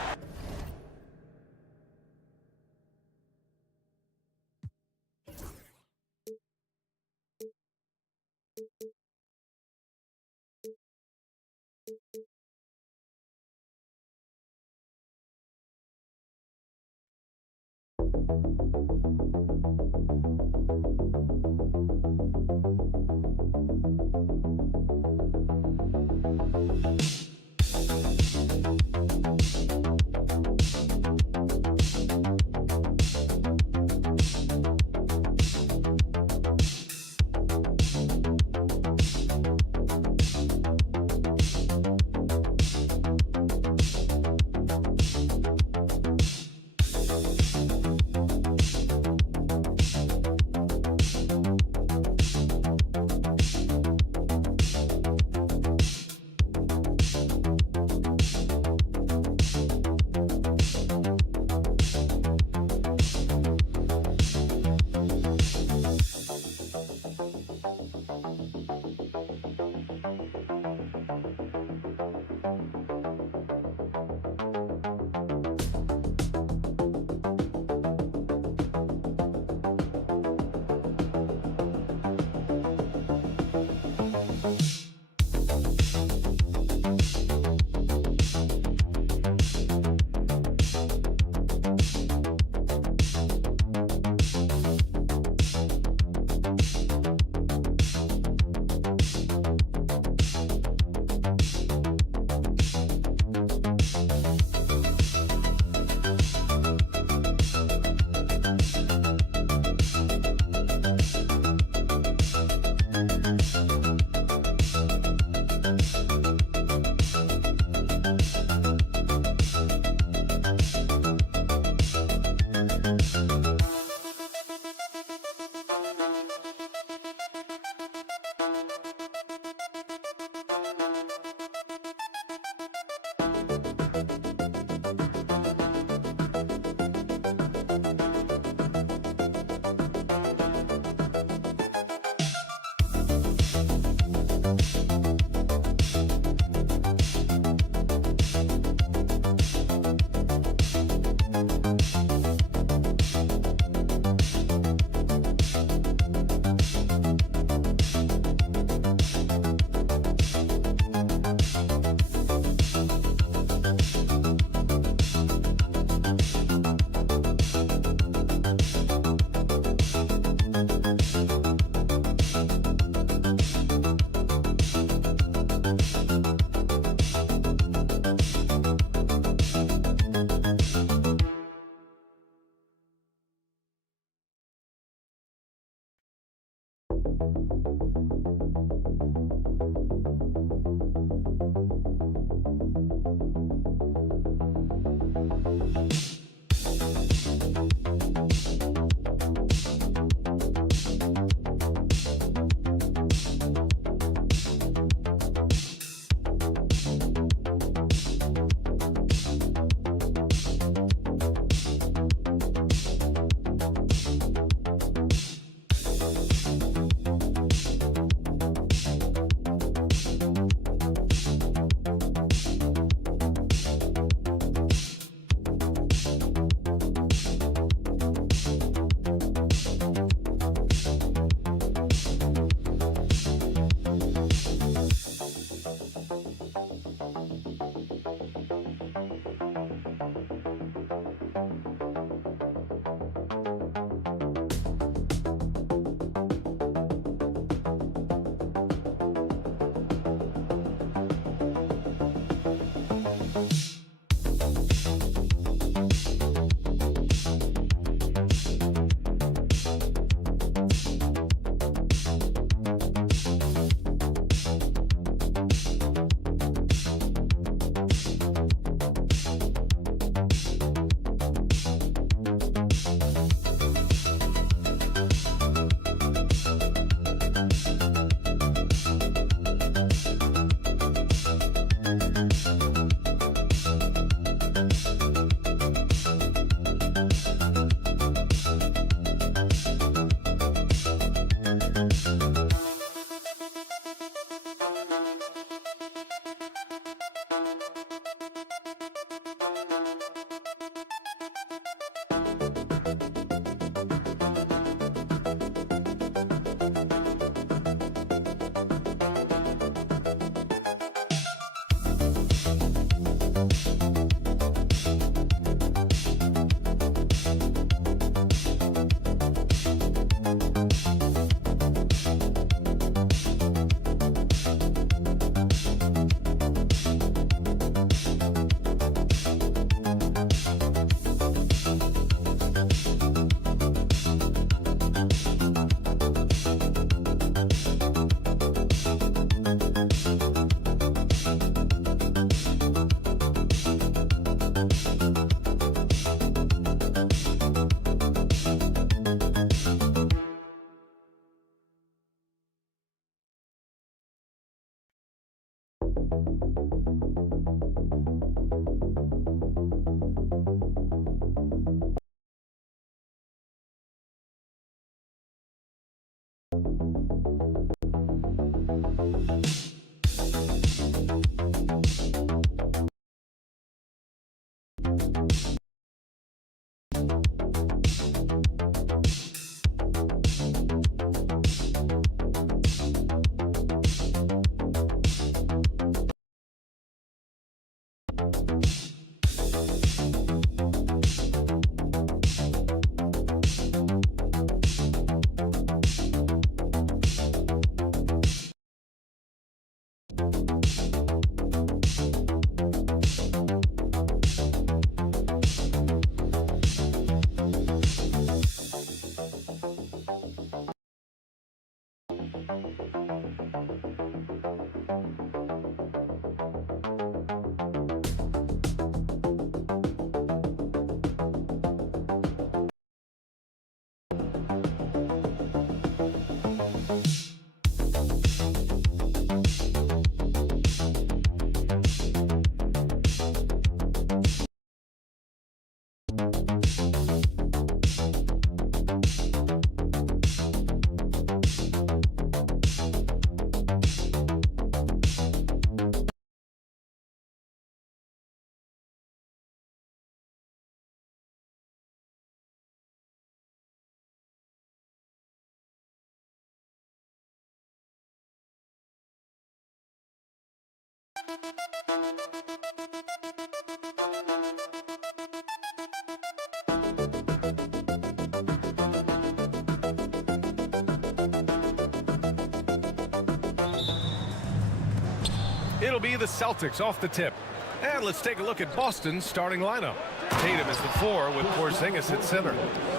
It'll be the Celtics off the tip. And let's take a look at Boston's starting lineup. Tatum is the 4 with Porzingis at center.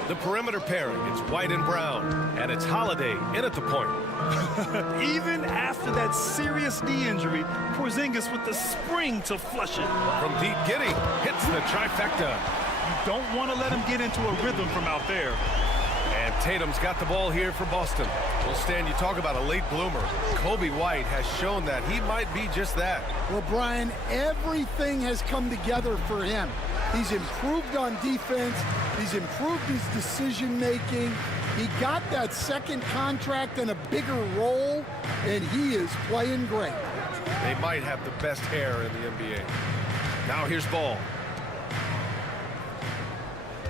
The perimeter pairing, it's White and Brown. And it's Holiday in at the point. Even after that serious knee injury, Porzingis with the spring to flush it. From deep, Giddey hits the trifecta. You don't want to let him get into a rhythm from out there. And Tatum's got the ball here for Boston. Well, Stan, you talk about a late bloomer. Kobe White has shown that he might be just that. Well, Brian, everything has come together for him. He's improved on defense. He's improved his decision-making. He got that second contract and a bigger role, and he is playing great. They might have the best hair in the NBA. Now here's Ball.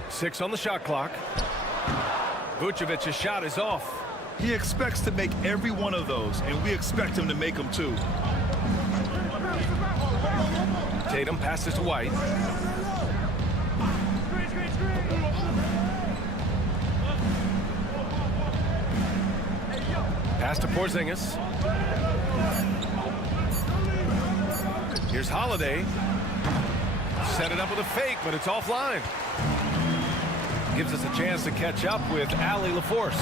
6 on the shot clock. Vucevic's shot is off. He expects to make every one of those, and we expect him to make them too. Tatum passes to White. Pass to Porzingis. Here's Holiday. set it up with a fake, but it's offline. Gives us a chance to catch up with Allie LaForce.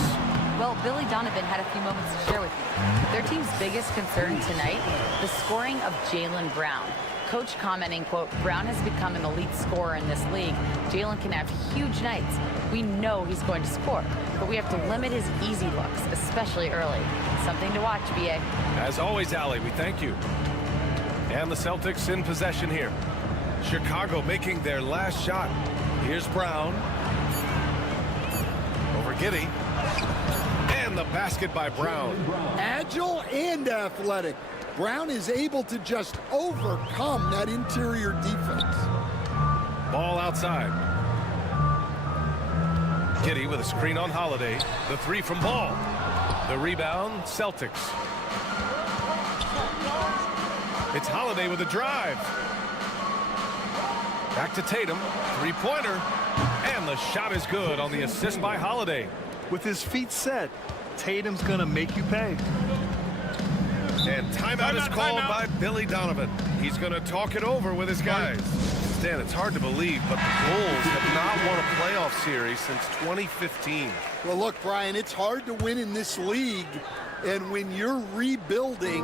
Well, Billy Donovan had a few moments to share with you. Their team's biggest concern tonight, the scoring of Jaylen Brown. Coach commenting, quote, Brown has become an elite scorer in this league. Jaylen can have huge nights. We know he's going to score, but we have to limit his easy looks, especially early. Something to watch, BA. As always, Allie, we thank you. And the Celtics in possession here. Chicago making their last shot. Here's Brown. Over Giddey. And the basket by Brown. Agile and athletic. Brown is able to just overcome that interior defense. Ball outside. Giddey with a screen on Holiday. The three from Ball. The rebound, Celtics. It's Holiday with a drive. Back to Tatum. Three-pointer. And the shot is good on the assist by Holiday. With his feet set, Tatum's going to make you pay. And timeout is called by Billy Donovan. He's going to talk it over with his guys. Stan, it's hard to believe, but the Bulls have not won a playoff series since 2015. Well, look, Brian, it's hard to win in this league. And when you're rebuilding,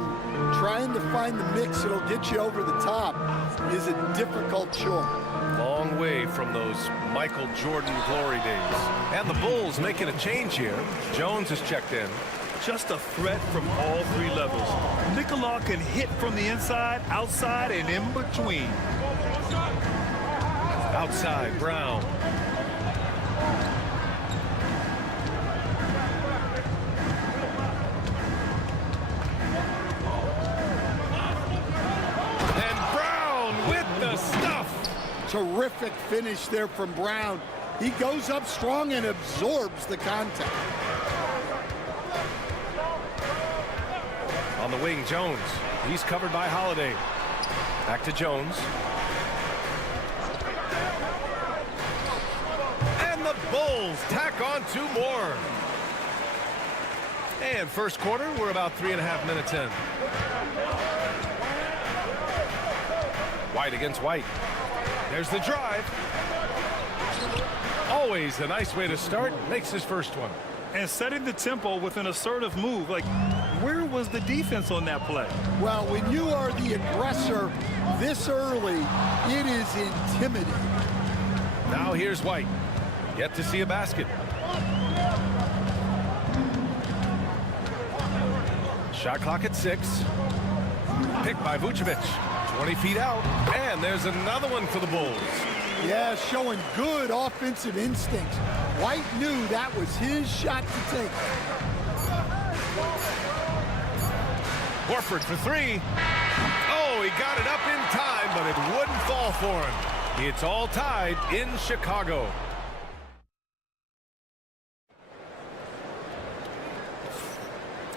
trying to find the mix that'll get you over the top is a difficult chore. Long way from those Michael Jordan glory days. And the Bulls making a change here. Jones is checked in. Just a threat from all three levels. Nicola can hit from the inside, outside, and in between. Outside, Brown. And Brown with the stuff. Terrific finish there from Brown. He goes up strong and absorbs the contact. On the wing, Jones. He's covered by Holiday. Back to Jones. And the Bulls tack on two more. And first quarter, we're about 3.5 minutes in. White against White. There's the drive. Always a nice way to start. Makes his first one. And setting the tempo with an assertive move. Like, where was the defense on that play? Well, when you are the aggressor this early, it is intimidating. Now here's White. Yet to see a basket. Shot clock at 6. Picked by Vucevic. 20 feet out. And there's another one for the Bulls. Yeah, showing good offensive instincts. White knew that was his shot to take. Horford for 3. Oh, he got it up in time, but it wouldn't fall for him. It's all tied in Chicago.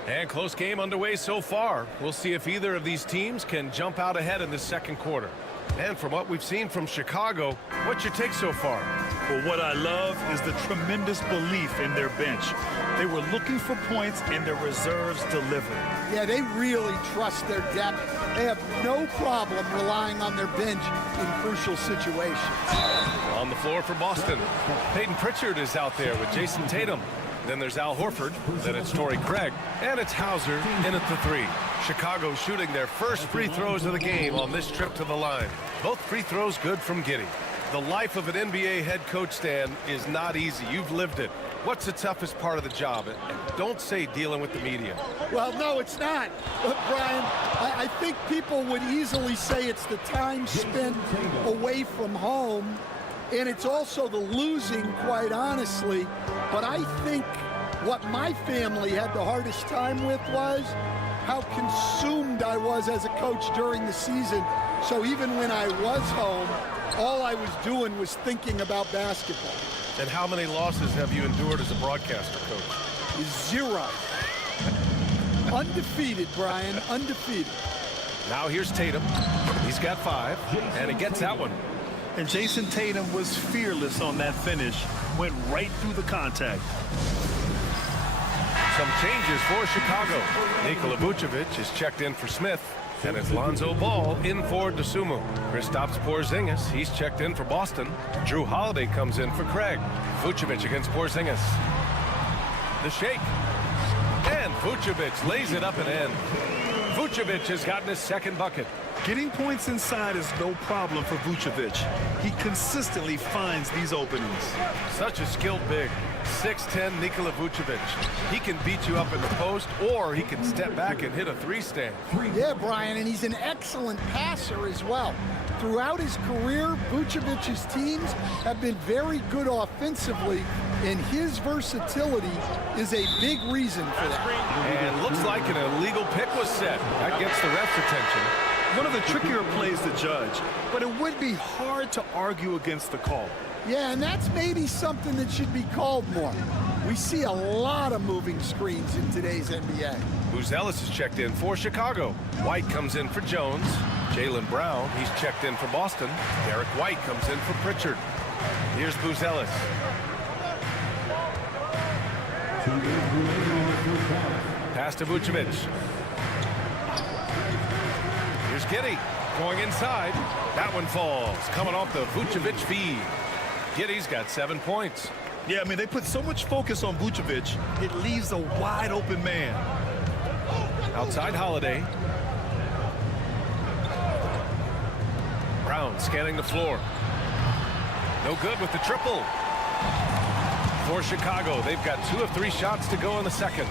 And close game underway so far. We'll see if either of these teams can jump out ahead in the second quarter. And from what we've seen from Chicago, what's your take so far? Well, what I love is the tremendous belief in their bench. They were looking for points, and their reserves delivered. Yeah, they really trust their depth. They have no problem relying on their bench in crucial situations. On the floor for Boston, Peyton Pritchard is out there with Jason Tatum. Then there's Al Horford, then it's Torrey Craig, and it's Hauser in at the 3. Chicago shooting their first free throws of the game on this trip to the line. Both free throws good from Giddey. The life of an NBA head coach, Stan, is not easy. You've lived it. What's the toughest part of the job? And don't say dealing with the media. Well, no, it's not. But, Brian, I think people would easily say it's the time spent away from home, and it's also the losing, quite honestly. But I think what my family had the hardest time with was how consumed I was as a coach during the season. So even when I was home, all I was doing was thinking about basketball. And how many losses have you endured as a broadcaster, Coach? 0. Undefeated, Brian, undefeated. Now here's Tatum. He's got 5, and he gets that one. And Jason Tatum was fearless on that finish. Went right through the contact. Some changes for Chicago. Nikola Vucevic is checked in for Smith. And it's Lonzo Ball in for Dosunmu. Kristaps Porzingis, he's checked in for Boston. Drew Holiday comes in for Craig. Vucevic against Porzingis. The shake. And Vucevic lays it up and in. Vucevic has gotten his second bucket. Getting points inside is no problem for Vucevic. He consistently finds these openings. Such a skilled big. 6'10" Nikola Vucevic. He can beat you up in the post, or he can step back and hit a three-stand. Yeah, Brian, and he's an excellent passer as well. Throughout his career, Vucevic's teams have been very good offensively, and his versatility is a big reason for that. And looks like an illegal pick was set. That gets the ref's attention. One of the trickier plays to judge, but it would be hard to argue against the call. Yeah, and that's maybe something that should be called more. We see a lot of moving screens in today's NBA. Buzelis is checked in for Chicago. White comes in for Jones. Jaylen Brown, he's checked in for Boston. Derek White comes in for Pritchard. Here's Buzelis. Pass to Vucevic. Here's Giddey going inside. That one falls, coming off the Vucevic feed. Giddey's got 7 points. Yeah, I mean, they put so much focus on Vucevic, it leaves a wide open man. Outside Holiday. Brown scanning the floor. No good with the triple. For Chicago, they've got 2 of 3 shots to go in the second.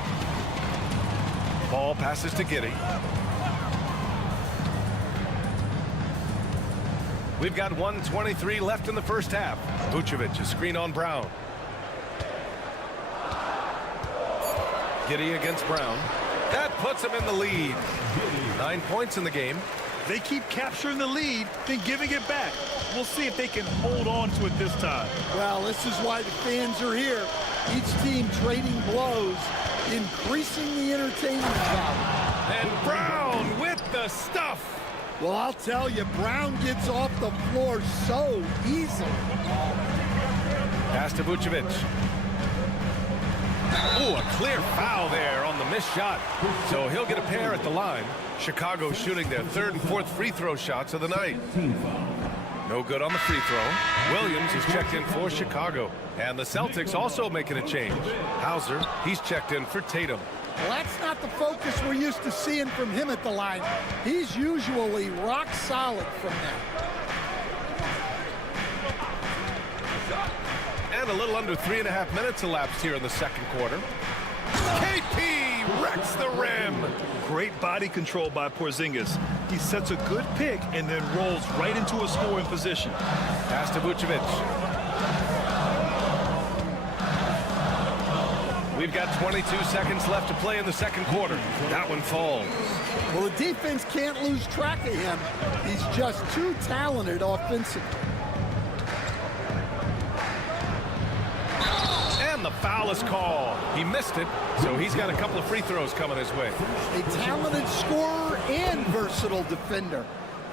Ball passes to Giddey. We've got 1:23 left in the first half. Vucevic, a screen on Brown. Giddey against Brown. That puts him in the lead. 9 points in the game. They keep capturing the lead, then giving it back. We'll see if they can hold on to it this time. Well, this is why the fans are here. Each team trading blows, increasing the entertainment value. And Brown with the stuff. Well, I'll tell you, Brown gets off the floor so easily. Pass to Vucevic. Oh, a clear foul there on the missed shot. So he'll get a pair at the line. Chicago shooting their 3rd and 4th free throw shots of the night. No good on the free throw. Williams is checked in for Chicago. And the Celtics also making a change. Hauser, he's checked in for Tatum. Well, that's not the focus we're used to seeing from him at the line. He's usually rock solid from there. And a little under 3.5 minutes elapsed here in the second quarter. KP wrecks the rim. Great body control by Porzingis. He sets a good pick and then rolls right into a scoring position. Pass to Vucevic. We've got 22 seconds left to play in the second quarter. That one falls. Well, the defense can't lose track of him. He's just too talented offensively. And the foul is called. He missed it, so he's got a couple of free throws coming his way. A talented scorer and versatile defender.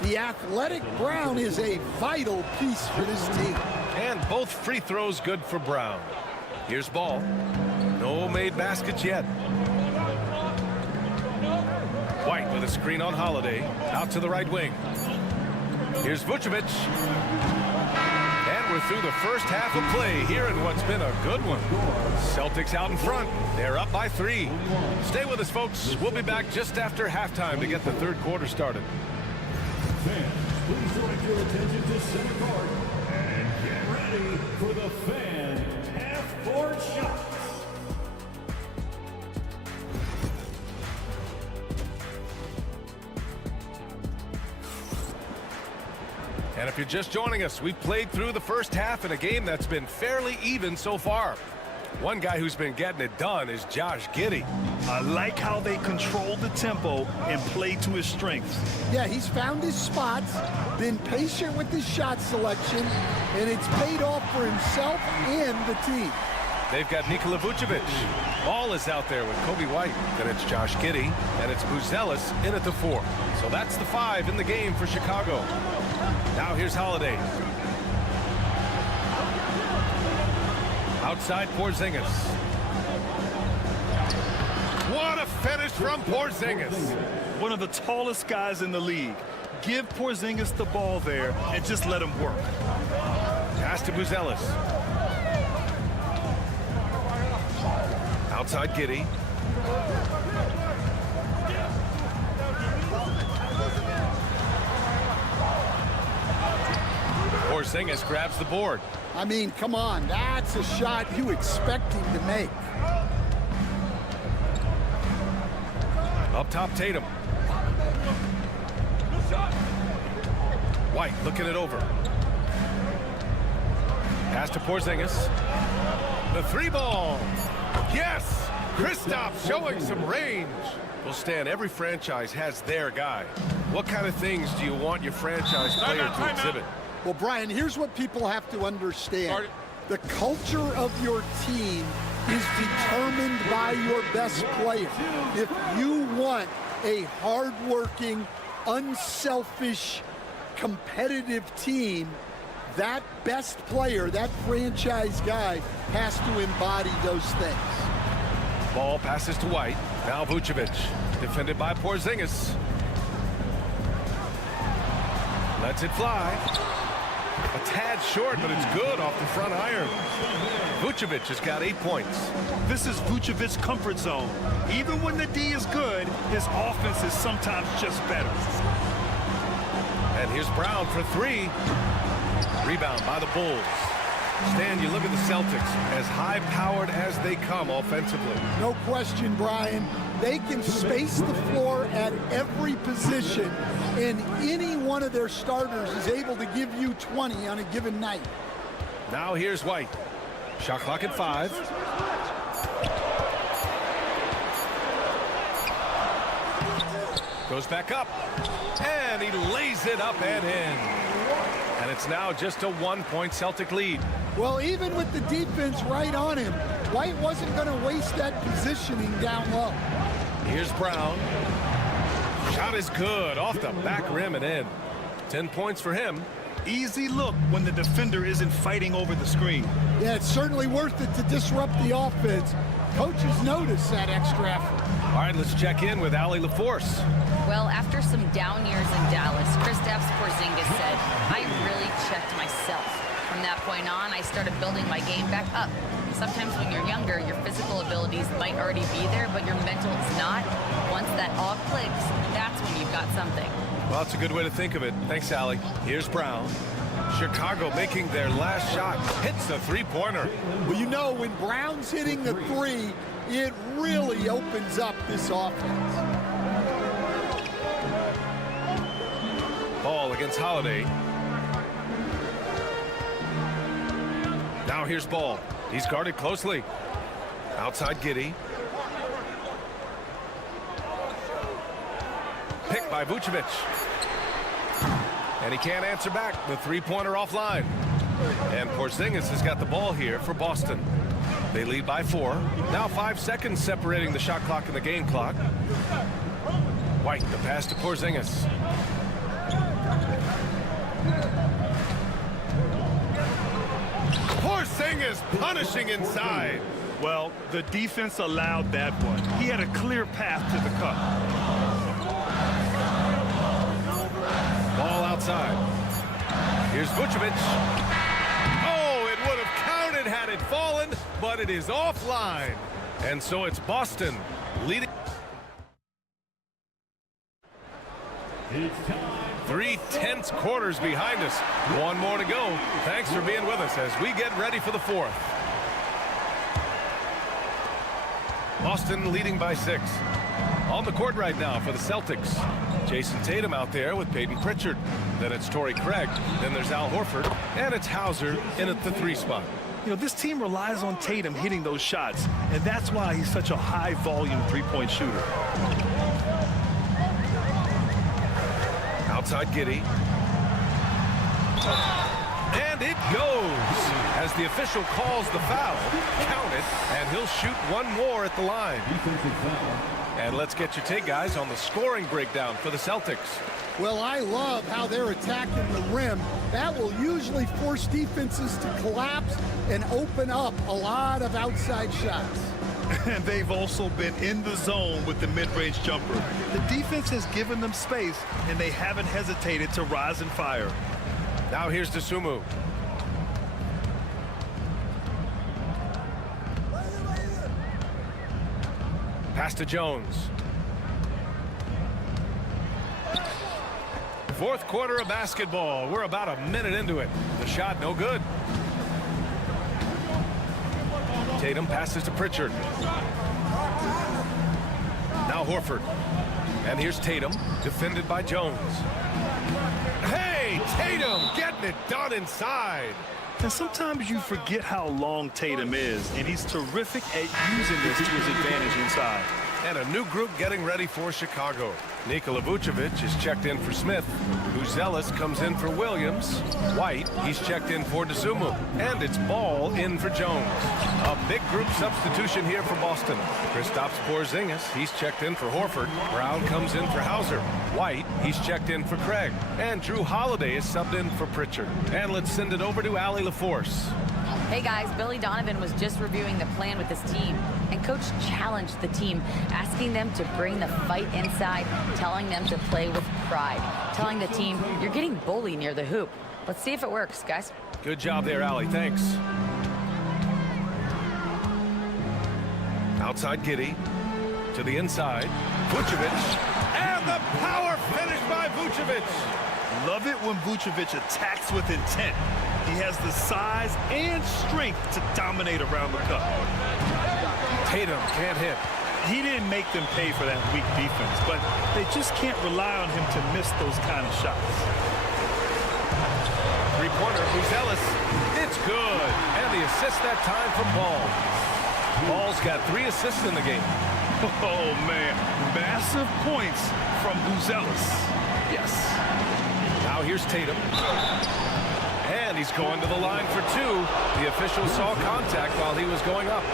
The athletic Brown is a vital piece for this team. And both free throws good for Brown. Here's Ball. No made baskets yet. White with a screen on Holiday. Out to the right wing. Here's Vucevic. And we're through the first half of play here in what's been a good one. Celtics out in front. They're up by 3. Stay with us, folks. We'll be back just after halftime to get the third quarter started. Fans, please direct your attention to center court and get ready for the fan half-court shots. And if you're just joining us, we've played through the first half in a game that's been fairly even so far. One guy who's been getting it done is Josh Giddey. I like how they control the tempo and play to his strengths. Yeah, he's found his spots, been patient with his shot selection, and it's paid off for himself and the team. They've got Nikola Vucevic. Ball is out there with Kobe White. Then it's Josh Giddey, and it's Buzelis in at the 4. So that's the 5 in the game for Chicago. Now here's Holiday. Outside Porzingis. What a finish from Porzingis. One of the tallest guys in the league. Give Porzingis the ball there and just let him work. Pass to Buzelis. Outside Giddey. Porzingis grabs the board. I mean, come on, that's a shot you expect him to make. Up top, Tatum. White looking it over. Pass to Porzingis. The three ball. Yes! Kristaps showing some range. Well, Stan, every franchise has their guy. What kind of things do you want your franchise player to exhibit? Well, Brian, here's what people have to understand. The culture of your team is determined by your best player. If you want a hardworking, unselfish, competitive team, that best player, that franchise guy, has to embody those things. Ball passes to White. Now Vucevic, defended by Porzingis. Lets it fly. A tad short, but it's good off the front iron. Vucevic has got 8 points. This is Vucevic's comfort zone. Even when the D is good, his offense is sometimes just better. And here's Brown for three. Rebound by the Bulls. Stan, you look at the Celtics, as high-powered as they come offensively. No question, Brian. They can space the floor at every position, and any one of their starters is able to give you 20 on a given night. Now here's White. Shot clock at 5. Goes back up, and he lays it up and in. And it's now just a 1-point Celtic lead. Well, even with the defense right on him, White wasn't going to waste that positioning down low. Here's Brown. Shot is good off the back rim and in. 10 points for him. Easy look when the defender isn't fighting over the screen. Yeah, it's certainly worth it to disrupt the offense. Coaches notice that extra effort. All right, let's check in with Allie LaForce. Well, after some down years in Dallas, Kristaps Porzingis said, I really checked myself. From that point on, I started building my game back up. Sometimes when you're younger, your physical abilities might already be there, but your mental is not. Once that all clicks, that's when you've got something. Well, that's a good way to think of it. Thanks, Allie. Here's Brown. Chicago making their last shot. Hits the three-pointer. Well, you know, when Brown's hitting the three, it really opens up this offense. Ball against Holiday. Now here's Ball. He's guarded closely. Outside Giddey. Picked by Vucevic. And he can't answer back. The three-pointer offline. And Porzingis has got the ball here for Boston. They lead by 4. Now 5 seconds separating the shot clock and the game clock. White, the pass to Porzingis. Porzingis punishing inside. Well, the defense allowed that one. He had a clear path to the cup. Ball outside. Here's Vucevic. Oh, it would have counted had it fallen, but it is offline. And so it's Boston leading. 3 tense quarters behind us. 1 more to go. Thanks for being with us as we get ready for the 4th. Boston leading by 6. On the court right now for the Celtics. Jason Tatum out there with Peyton Pritchard. Then it's Torrey Craig. Then there's Al Horford. And it's Hauser in at the 3 spot. You know, this team relies on Tatum hitting those shots, and that's why he's such a high-volume three-point shooter. Outside Giddey. And it goes. As the official calls the foul, count it, and he'll shoot 1 more at the line. And let's get your take, guys, on the scoring breakdown for the Celtics. Well, I love how they're attacking the rim. That will usually force defenses to collapse and open up a lot of outside shots. And they've also been in the zone with the mid-range jumper. The defense has given them space, and they haven't hesitated to rise and fire. Now here's Dosunmu. Pass to Jones. Fourth quarter of basketball. We're about a minute into it. The shot no good. Tatum passes to Pritchard. Now Horford. And here's Tatum, defended by Jones. Hey, Tatum getting it done inside. And sometimes you forget how long Tatum is, and he's terrific at using this to his advantage inside. And a new group getting ready for Chicago. Nikola Vucevic is checked in for Smith. Buzelis comes in for Williams. White, he's checked in for Dosunmu. And it's Ball in for Jones. A big group substitution here for Boston. Kristaps Porzingis, he's checked in for Horford. Brown comes in for Hauser. White, he's checked in for Craig. And Drew Holiday is subbed in for Pritchard. And let's send it over to Allie LaForce. Hey guys, Billy Donovan was just reviewing the plan with his team, and coach challenged the team, asking them to bring the fight inside, telling them to play with pride, telling the team, you're getting bullied near the hoop. Let's see if it works, guys. Good job there, Allie. Thanks. Outside Giddey to the inside. Vucevic. And the power finish by Vucevic. Love it when Vucevic attacks with intent. He has the size and strength to dominate around the cup. Tatum can't hit. He didn't make them pay for that weak defense, but they just can't rely on him to miss those kind of shots. Three-pointer, Buzelis. It's good. And the assist that time from Ball. Ball's got 3 assists in the game. Oh, man. Massive points from Buzelis. Yes. Now here's Tatum. And he's going to the line for 2. The official saw contact while he was going up.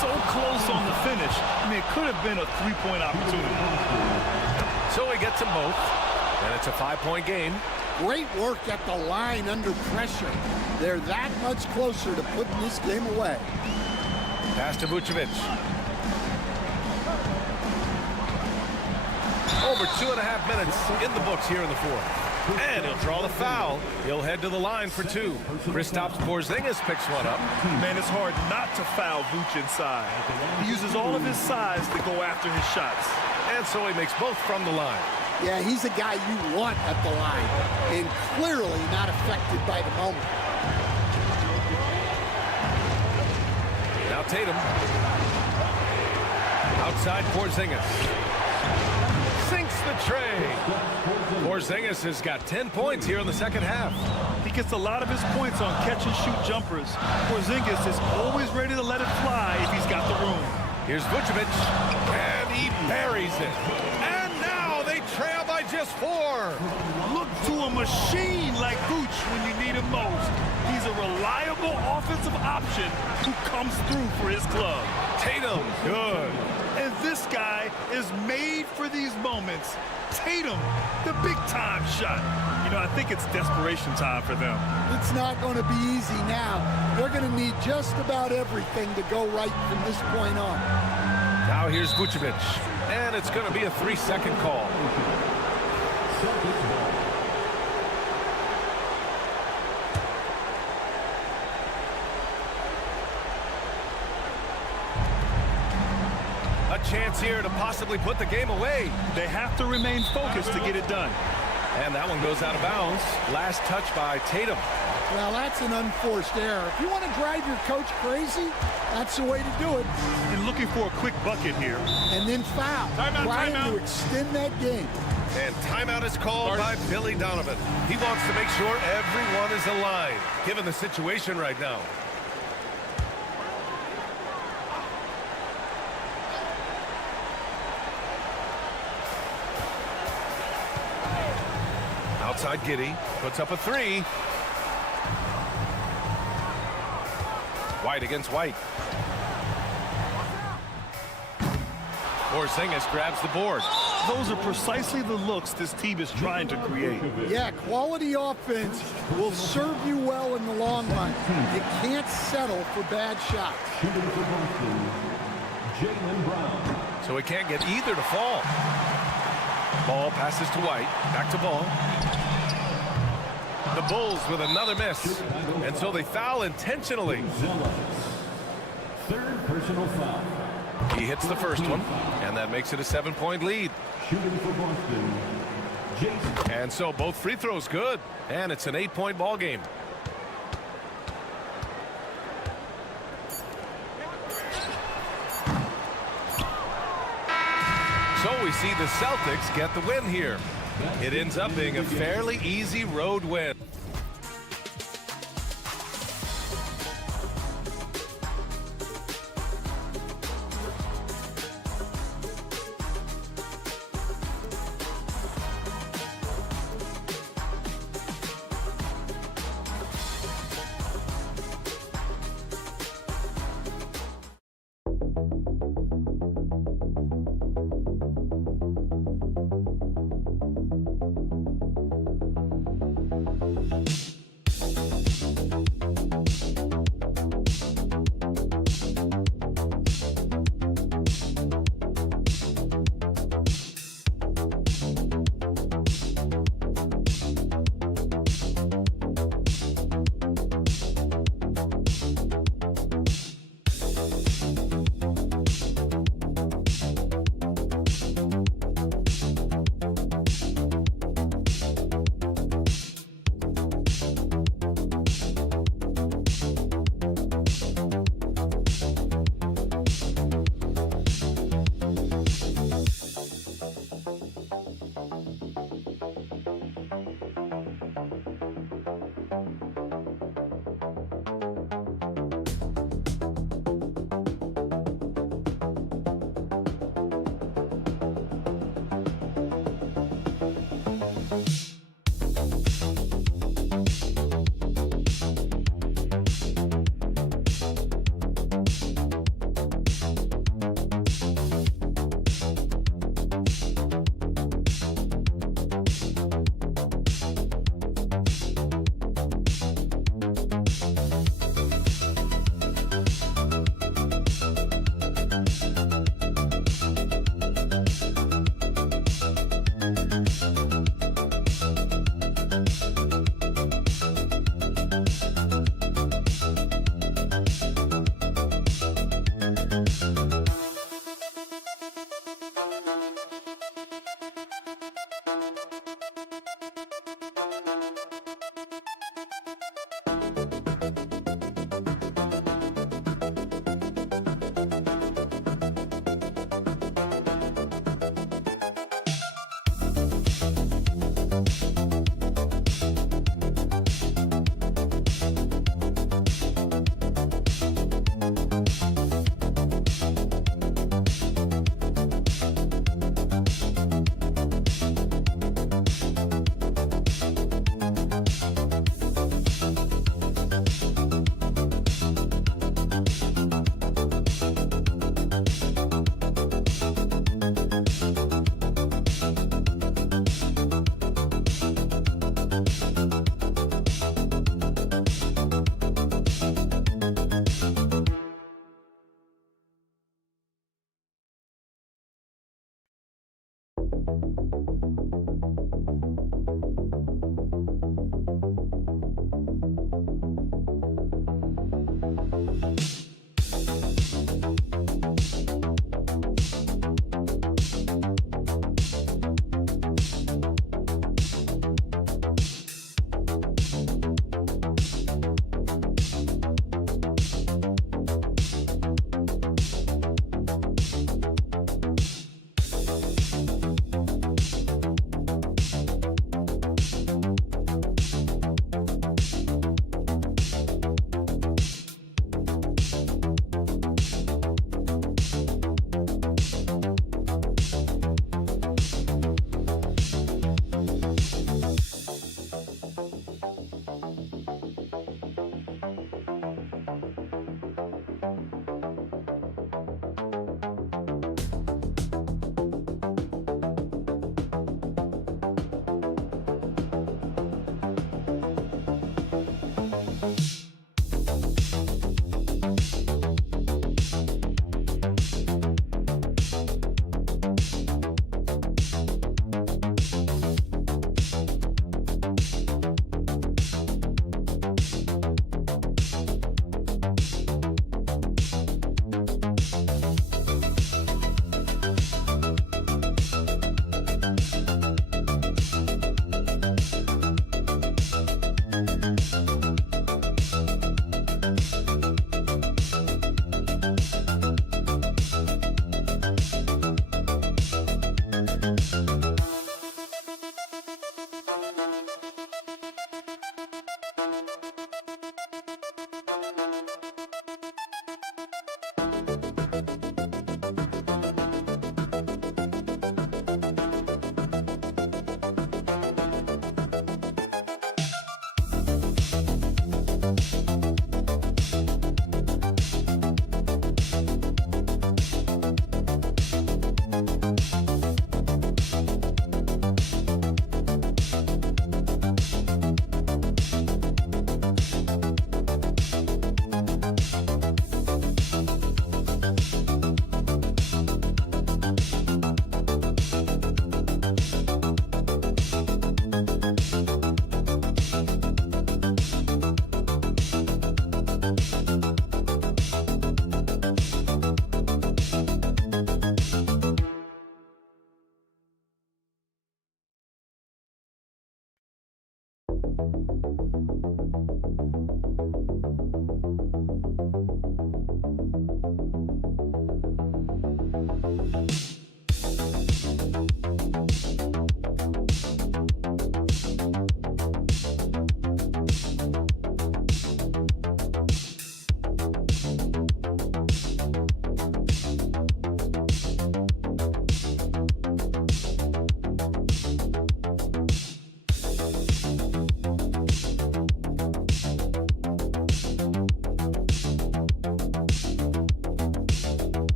So close on the finish. I mean, it could have been a 3-point opportunity. So he gets them both. And it's a 5-point game. Great work at the line under pressure. They're that much closer to putting this game away. Pass to Vucevic. Over 2.5 minutes in the books here in the fourth. And he'll draw the foul. He'll head to the line for 2. Kristaps Porzingis picks one up. Man, it's hard not to foul Vuce inside. He uses all of his size to go after his shots. And so he makes both from the line. Yeah, he's a guy you want at the line, and clearly not affected by the moment. Now Tatum. Outside Porzingis. Sinks the tray. Porzingis has got 10 points here in the second half. He gets a lot of his points on catch-and-shoot jumpers. Porzingis is always ready to let it fly if he's got the room. Here's Vucevic, and he buries it. And now they trail by just 4. Look to a machine like Vooch when you need him most. He's a reliable offensive option who comes through for his club. Tatum, good. And this guy is made for these moments. Tatum, the big-time shot. You know, I think it's desperation time for them. It's not going to be easy now. They're going to need just about everything to go right from this point on. Now here's Vucevic, and it's going to be a 3-second call. A chance here to possibly put the game away. They have to remain focused to get it done. And that one goes out of bounds. Last touch by Tatum. Well, that's an unforced error. If you want to drive your coach crazy, that's the way to do it. And looking for a quick bucket here. And then foul. Trying to extend that game. And timeout is called by Billy Donovan. He wants to make sure everyone is aligned, given the situation right now. Outside Giddey puts up a 3. White against White. Porzingis grabs the board. Those are precisely the looks this team is trying to create. Yeah, quality offense will serve you well in the long run. You can't settle for bad shots. So he can't get either to fall. Ball passes to White. Back to Ball. The Bulls with another miss. And so they foul intentionally. Third personal foul. He hits the first one, and that makes it a 7-point lead. Shooting for Boston, Jason. And so both free throws good, and it's an 8-point ball game. So we see the Celtics get the win here. It ends up being a fairly easy road win.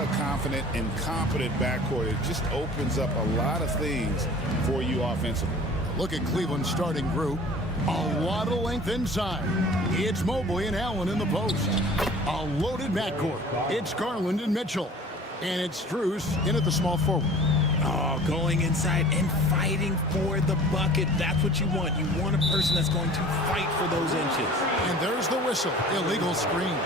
a confident and competent backcourt, it just opens up a lot of things for you offensively. Look at Cleveland's starting group. A lot of length inside. It's Mobley and Allen in the post. A loaded backcourt. It's Garland and Mitchell. And it's Strus in at the small forward. Oh, going inside and fighting for the bucket. That's what you want. You want a person that's going to fight for those inches. And there's the whistle. Illegal screen.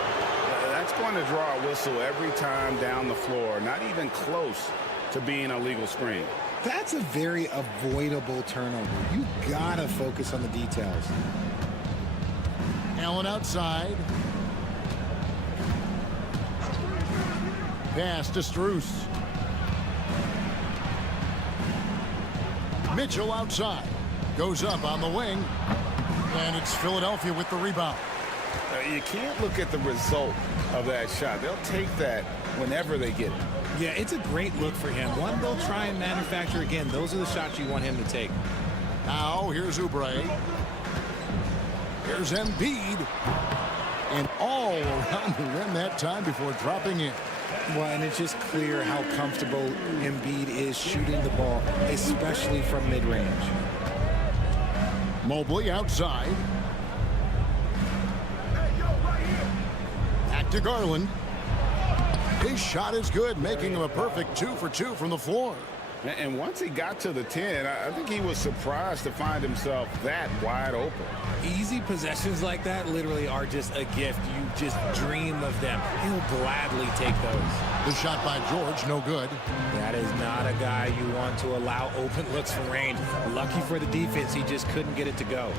That's going to draw a whistle every time down the floor. Not even close to being a legal screen. That's a very avoidable turnover. You gotta focus on the details. Allen outside. Pass to Strus. Mitchell outside. Goes up on the wing. And it's Philadelphia with the rebound. You can't look at the result of that shot. They'll take that whenever they get it. Yeah, it's a great look for him. One they'll try and manufacture again. Those are the shots you want him to take. Now, here's Oubre. Here's Embiid. And all around the rim that time before dropping in. Well, and it's just clear how comfortable Embiid is shooting the ball, especially from mid-range. Mobley outside. Back to Garland. His shot is good, making him a perfect 2 for 2 from the floor. And once he got to the 10, I think he was surprised to find himself that wide open. Easy possessions like that literally are just a gift. You just dream of them. He'll gladly take those. The shot by George, no good. That is not a guy you want to allow open looks from range. Lucky for the defense, he just couldn't get it to go.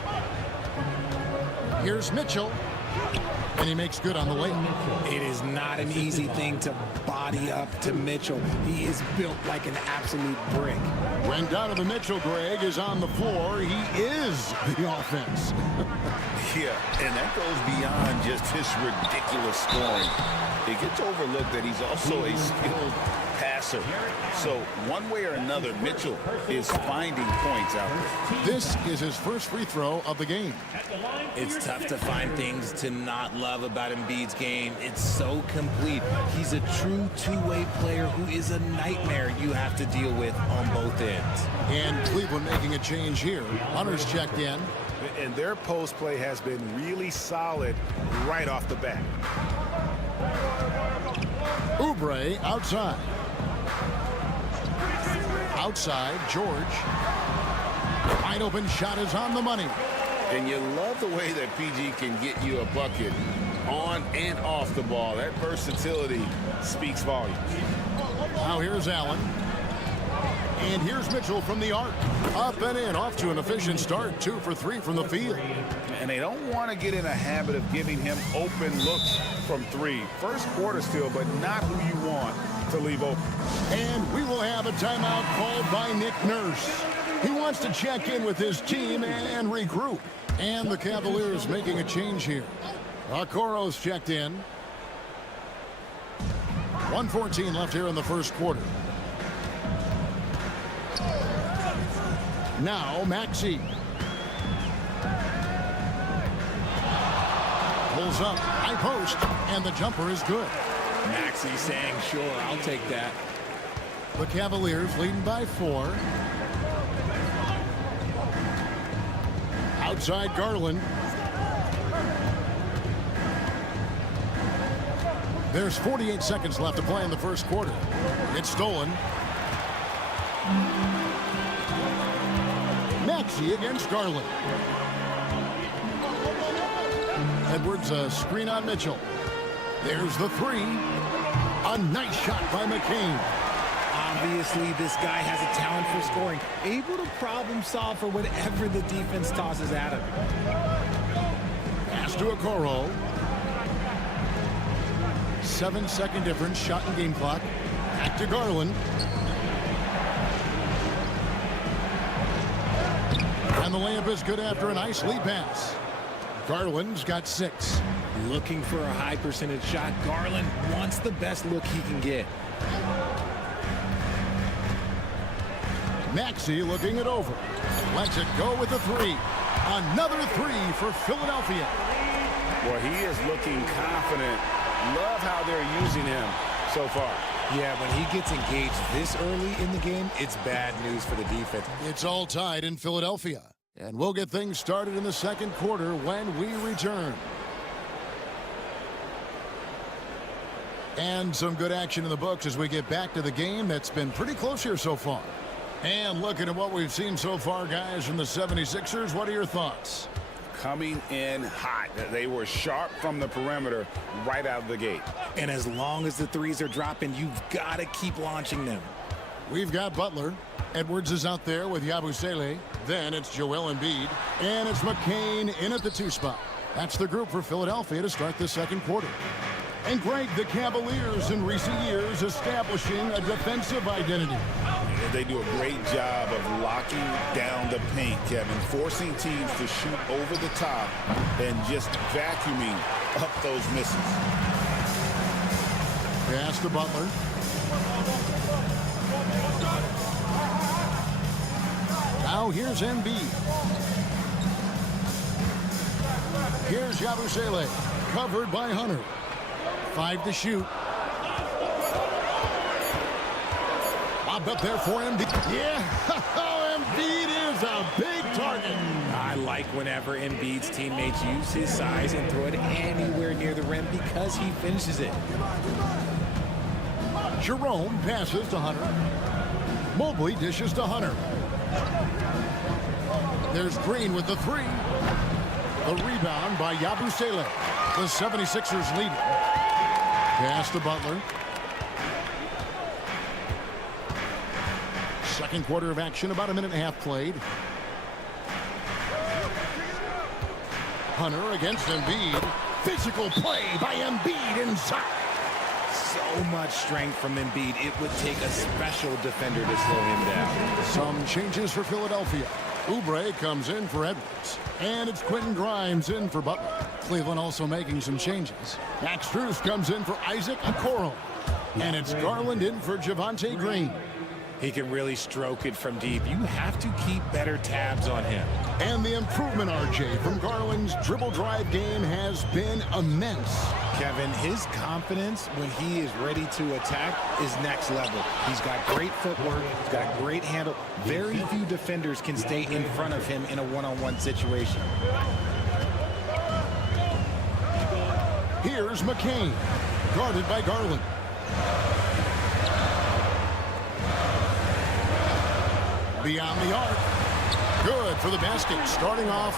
Here's Mitchell. And he makes good on the lane. It is not an easy thing to body up to Mitchell. He is built like an absolute brick. When Donovan Mitchell, Greg, is on the floor, he is the offense. Yeah, and that goes beyond just his ridiculous scoring. It gets overlooked that he's also a skilled passer. So one way or another, Mitchell is finding points out there. This is his first free throw of the game. It's tough to find things to not love about Embiid's game. It's so complete. He's a true two-way player who is a nightmare you have to deal with on both ends. And Cleveland making a change here. Hunter's checked in. And their post play has been really solid right off the bat. Oubre outside. Outside, George. Wide open shot is on the money. And you love the way that PG can get you a bucket on and off the ball. That versatility speaks volumes. Now here's Allen. And here's Mitchell from the arc. Up and in, off to an efficient start. 2 for 3 from the field. And they don't want to get in a habit of giving him open looks from 3. First quarter still, but not who you want to leave open. And we will have a timeout called by Nick Nurse. He wants to check in with his team and regroup. And the Cavaliers making a change here. Okoro's checked in. 1:14 left here in the first quarter. Now Maxey. Pulls up, high post, and the jumper is good. Maxey saying, sure, I'll take that. The Cavaliers leading by 4. Outside Garland. There's 48 seconds left to play in the first quarter. It's stolen. Maxey against Garland. Edwards, a screen on Mitchell. There's the 3. A nice shot by McCain. Obviously, this guy has a talent for scoring. Able to problem solve for whatever the defense tosses at him. Pass to Okoro. 7-second difference, shot and game clock. Back to Garland. And the layup is good after a nice lead pass. Garland's got 6. Looking for a high percentage shot. Garland wants the best look he can get. Maxey looking it over. Lets it go with the 3. Another 3 for Philadelphia. Well, he is looking confident. Love how they're using him so far. Yeah, when he gets engaged this early in the game, it's bad news for the defense. It's all tied in Philadelphia. And we'll get things started in the second quarter when we return. And some good action in the books as we get back to the game that's been pretty close here so far. And looking at what we've seen so far, guys, from the 76ers, what are your thoughts? Coming in hot. They were sharp from the perimeter right out of the gate. And as long as the threes are dropping, you've got to keep launching them. We've got Butler. Edwards is out there with Yabusele. Then it's Joel Embiid. And it's McCain in at the 2 spot. That's the group for Philadelphia to start the second quarter. And Greg, the Cavaliers in recent years establishing a defensive identity. They do a great job of locking down the paint, Kevin, forcing teams to shoot over the top and just vacuuming up those misses. Pass to Butler. Now here's Embiid. Here's Yabusele, covered by Hunter. 5 to shoot. Bob up there for Embiid. Yeah, Embiid is a big target. I like whenever Embiid's teammates use his size and throw it anywhere near the rim because he finishes it. Jerome passes to Hunter. Mobley dishes to Hunter. There's Green with the 3. The rebound by Yabusele. The 76ers lead. Pass to Butler. Second quarter of action, about a minute and a half played. Hunter against Embiid. Physical play by Embiid inside. So much strength from Embiid. It would take a special defender to slow him down. Some changes for Philadelphia. Oubre comes in for Edwards. And it's Quentin Grimes in for Butler. Cleveland also making some changes. Max Strus comes in for Isaac Okoro. And it's Garland in for Javonte Green. He can really stroke it from deep. You have to keep better tabs on him. And the improvement, RJ, from Garland's dribble drive game has been immense. Kevin, his confidence when he is ready to attack is next level. He's got great footwork. He's got a great handle. Very few defenders can stay in front of him in a one-on-one situation. Here's McCain, guarded by Garland. Beyond the arc. Good for the basket. Starting off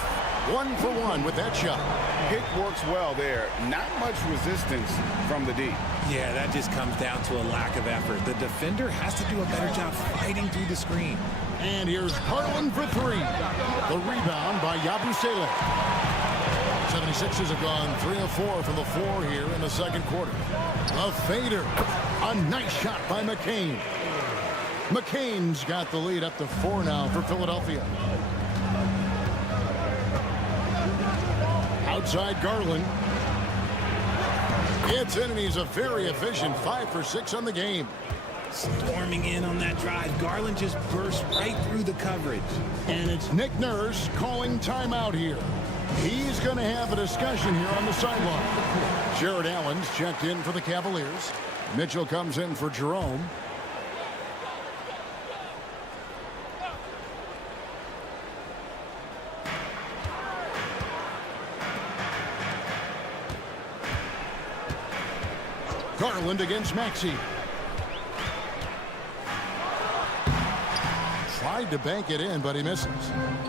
1 for 1 with that shot. Pick works well there. Not much resistance from the D. Yeah, that just comes down to a lack of effort. The defender has to do a better job fighting through the screen. And here's Garland for 3. The rebound by Yabusele. 76ers have gone 3 of 4 from the floor here in the second quarter. A fader. A nice shot by McCain. McCain's got the lead up to 4 now for Philadelphia. Outside Garland. It's in, and he's a very efficient 5 for 6 on the game. Storming in on that drive. Garland just burst right through the coverage. And it's Nick Nurse calling timeout here. He's going to have a discussion here on the sideline. Jared Allen's checked in for the Cavaliers. Mitchell comes in for Jerome. Garland against Maxey. Tried to bank it in, but he misses.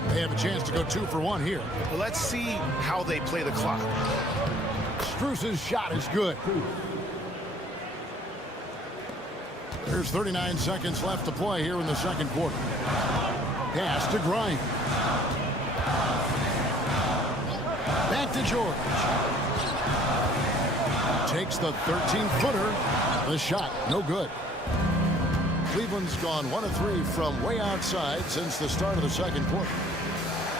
They have a chance to go 2 for 1 here. Let's see how they play the clock. Strus's shot is good. There's 39 seconds left to play here in the second quarter. Pass to Grimes. Back to George. Takes the 13-footer. The shot, no good. Cleveland's gone 1 of 3 from way outside since the start of the second quarter.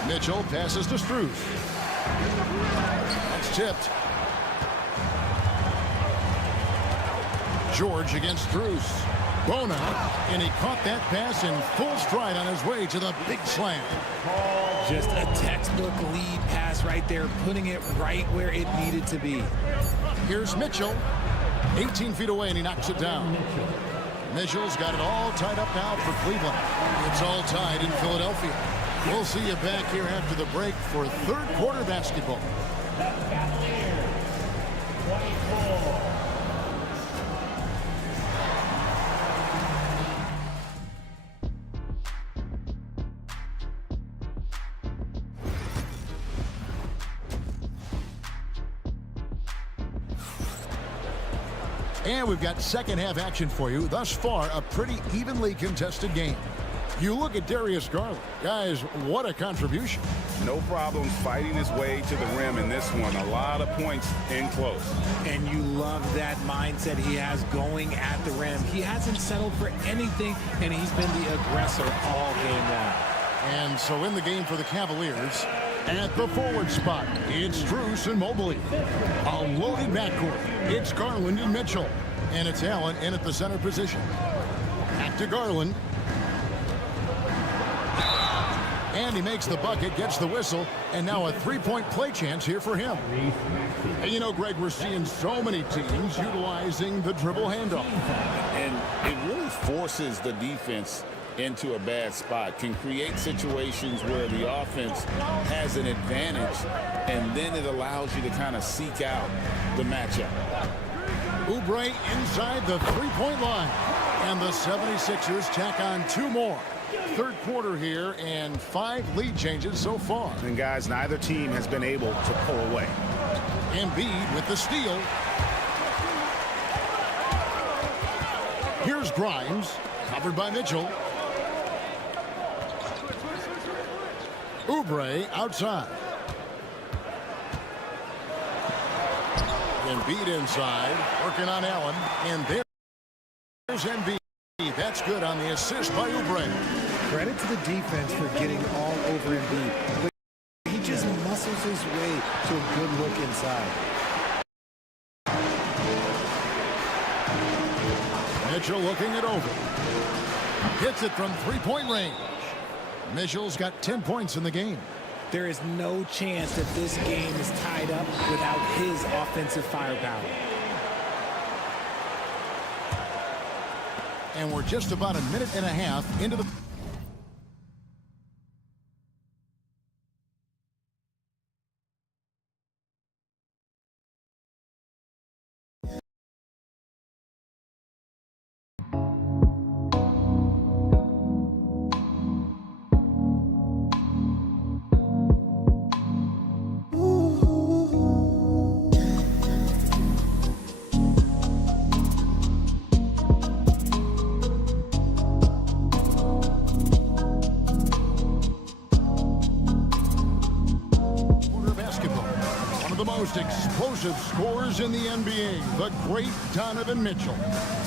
Mitchell passes to Strus. That's tipped. George against Strus. Bona, and he caught that pass in full stride on his way to the big slam. Just a textbook lead pass right there, putting it right where it needed to be. Here's Mitchell. 18 feet away, and he knocks it down. Mitchell's got it all tied up now for Cleveland. It's all tied in Philadelphia. We'll see you back here after the break for third quarter basketball. The Cavaliers, 24. And we've got second half action for you. Thus far, a pretty evenly contested game. You look at Darius Garland. Guys, what a contribution. No problems fighting his way to the rim in this one. A lot of points in close. And you love that mindset he has going at the rim. He hasn't settled for anything, and he's been the aggressor all game long. And so in the game for the Cavaliers, at the forward spot, it's Strus and Mobley. A loaded backcourt. It's Garland and Mitchell. And it's Allen in at the center position. Back to Garland. And he makes the bucket, gets the whistle, and now a three-point play chance here for him. And you know, Greg, we're seeing so many teams utilizing the dribble handoff. And it really forces the defense into a bad spot, can create situations where the offense has an advantage, and then it allows you to kind of seek out the matchup. Oubre inside the three-point line. And the 76ers tack on two more. Third quarter here, and 5 lead changes so far. And guys, neither team has been able to pull away. Embiid with the steal. Here's Grimes, covered by Mitchell. Oubre outside. Embiid inside, working on Allen, and there's Embiid. That's good on the assist by Oubre. Credit to the defense for getting all over Embiid, but he just muscles his way to a good look inside. Mitchell looking it over. Hits it from three-point range. Mitchell's got 10 points in the game. There is no chance that this game is tied up without his offensive firepower. And we're just about a minute and a half into the... explosive scores in the NBA, the great Donovan Mitchell.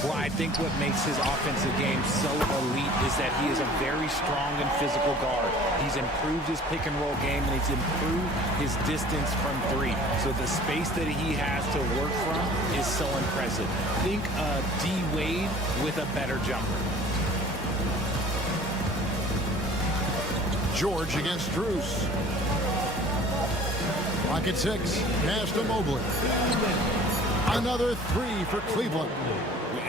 Well, I think what makes his offensive game so elite is that he is a very strong and physical guard. He's improved his pick and roll game, and he's improved his distance from three. So the space that he has to work from is so impressive. Think D. Wade with a better jumper. George against Strus. Clock at 6. Pass to Mobley. Another three for Cleveland.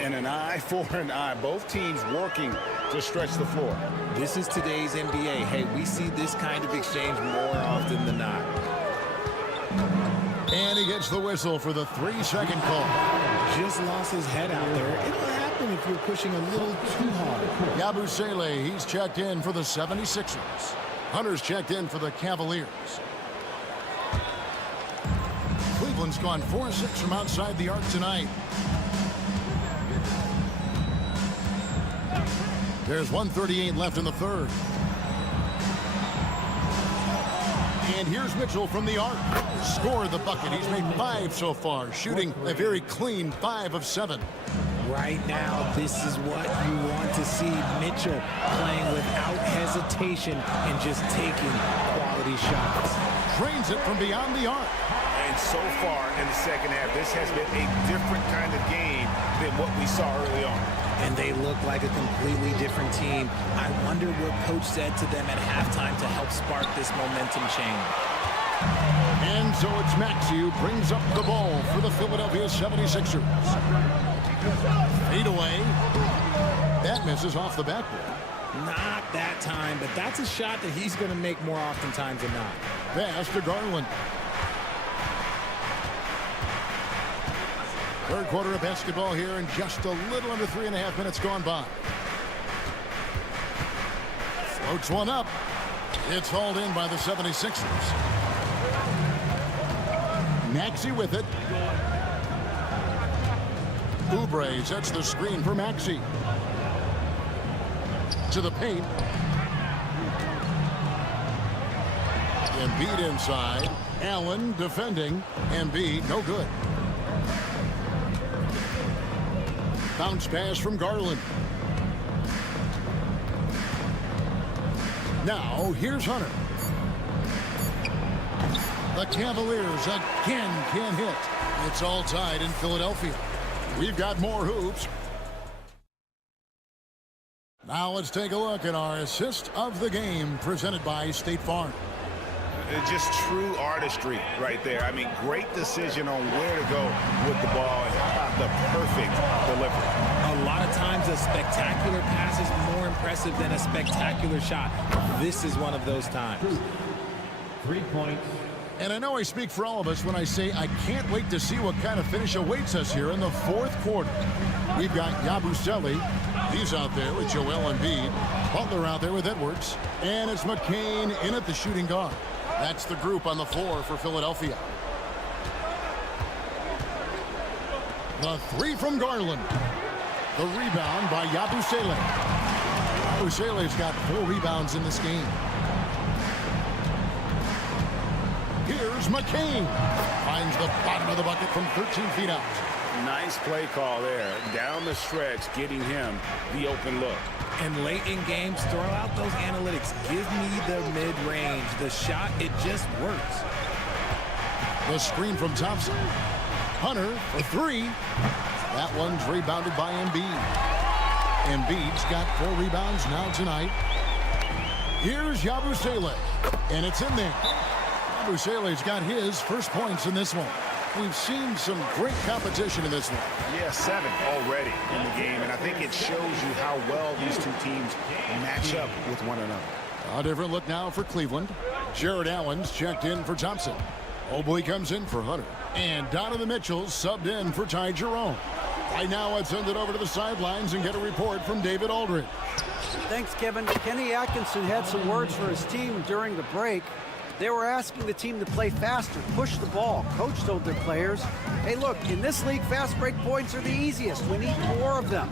And an eye for an eye. Both teams working to stretch the floor. This is today's NBA. Hey, we see this kind of exchange more often than not. And he gets the whistle for the 3-second call. Just lost his head out there. It'll happen if you're pushing a little too hard. Yabusele, he's checked in for the 76ers. Hunter's checked in for the Cavaliers. Cleveland's gone 4-6 from outside the arc tonight. There's 1:38 left in the third. And here's Mitchell from the arc. Scored the bucket. He's made 5 so far, shooting a very clean 5 of 7. Right now, this is what you want to see. Mitchell playing without hesitation and just taking quality shots. Drains it from beyond the arc. And so far in the second half, this has been a different kind of game than what we saw early on. And they look like a completely different team. I wonder what coach said to them at halftime to help spark this momentum change. And so it's Maxey who brings up the ball for the Philadelphia 76ers. Fade away. That misses off the backboard. Not that time, but that's a shot that he's going to make more oftentimes than not. Pass to Garland. Third quarter of basketball here, and just a little under 3.5 minutes gone by. Floats one up. It's hauled in by the 76ers. Maxey with it. Oubre sets the screen for Maxey. To the paint. Embiid inside. Allen defending. Embiid no good. Bounce pass from Garland. Now here's Hunter. The Cavaliers again can't hit. It's all tied in Philadelphia. We've got more hoops. Now let's take a look at our assist of the game presented by State Farm. Just true artistry right there. I mean, great decision on where to go with the ball, and how about the perfect delivery. A lot of times a spectacular pass is more impressive than a spectacular shot. This is one of those times. 3 points. And I know I speak for all of us when I say I can't wait to see what kind of finish awaits us here in the fourth quarter. We've got Yabusele. He's out there with Joel Embiid. Butler out there with Edwards. And it's McCain in at the shooting guard. That's the group on the floor for Philadelphia. The three from Garland. The rebound by Yabusele. Yabusele's got 4 rebounds in this game. Here's McCain. Finds the bottom of the bucket from 13 feet out. Nice play call there. Down the stretch, getting him the open look. And late in games, throw out those analytics. Give me the mid-range. The shot, it just works. The screen from Thompson. Hunter for 3. That one's rebounded by Embiid. Embiid's got 4 rebounds now tonight. Here's Yabusele. And it's in there. Yabusele's got his first points in this one. We've seen some great competition in this one. Yeah, 7 already in the game, and I think it shows you how well these two teams match up with one another. A different look now for Cleveland. Jared Allen's checked in for Thompson. Mobley comes in for Hunter. And Donovan Mitchell subbed in for Ty Jerome. Right now, let's send it over to the sidelines and get a report from David Aldridge. Thanks, Kevin. Kenny Atkinson had some words for his team during the break. They were asking the team to play faster, push the ball. Coach told their players, hey, look, in this league, fast break points are the easiest. We need more of them.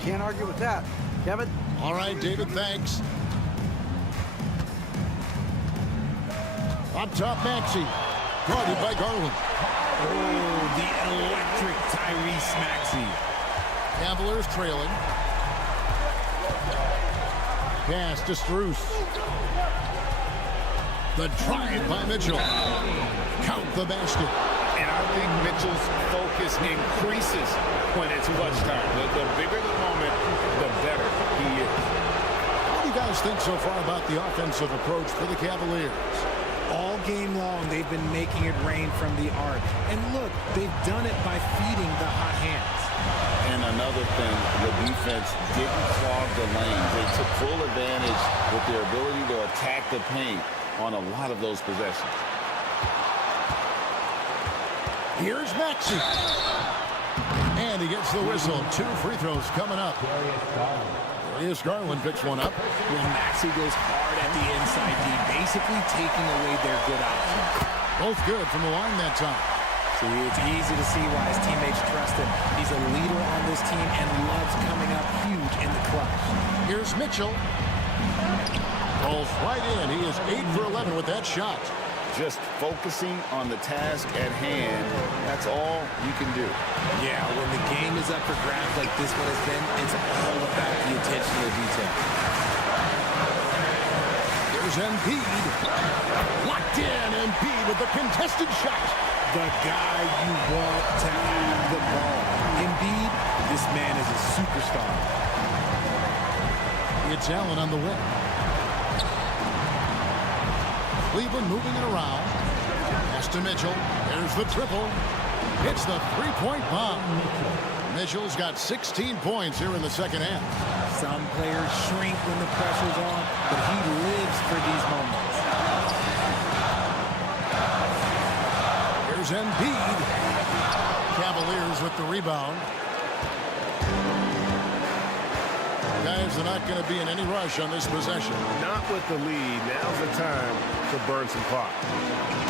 Can't argue with that. Kevin? All right, David, thanks. Up top, Maxey. Guarded by Garland. Oh, the electric Tyrese Maxey. Cavaliers trailing. Pass to Strus. The drive by Mitchell. Count the basket. And I think Mitchell's focus increases when it's clutch time. The bigger the moment, the better he is. What do you guys think so far about the offensive approach for the Cavaliers? All game long, they've been making it rain from the arc. And look, they've done it by feeding the hot hands. And another thing, the defense didn't clog the lanes. They took full advantage with their ability to attack the paint on a lot of those possessions. Here's Maxey. And he gets the whistle. 2 free throws coming up. Darius Garland picks one up. When Maxey goes hard at the inside D, basically taking away their good option. Both good from the line that time. See, it's easy to see why his teammates trust him. He's a leader on this team and loves coming up huge in the clutch. Here's Mitchell. Rolls right in. He is 8 for 11 with that shot. Just focusing on the task at hand, that's all you can do. Yeah, when the game is up for grabs like this one has been, it's all about the attention to detail. Here's Embiid. Locked in. Embiid with the contested shot. The guy you want to have the ball. Embiid, this man is a superstar. It's Allen on the wing. Cleveland moving it around. Pass to Mitchell. There's the triple. Hits the three-point bomb. Mitchell's got 16 points here in the second half. Some players shrink when the pressure's on, but he lives for these moments. Here's Embiid. Cavaliers with the rebound. Guys are not going to be in any rush on this possession. Not with the lead. Now's the time to burn some clock.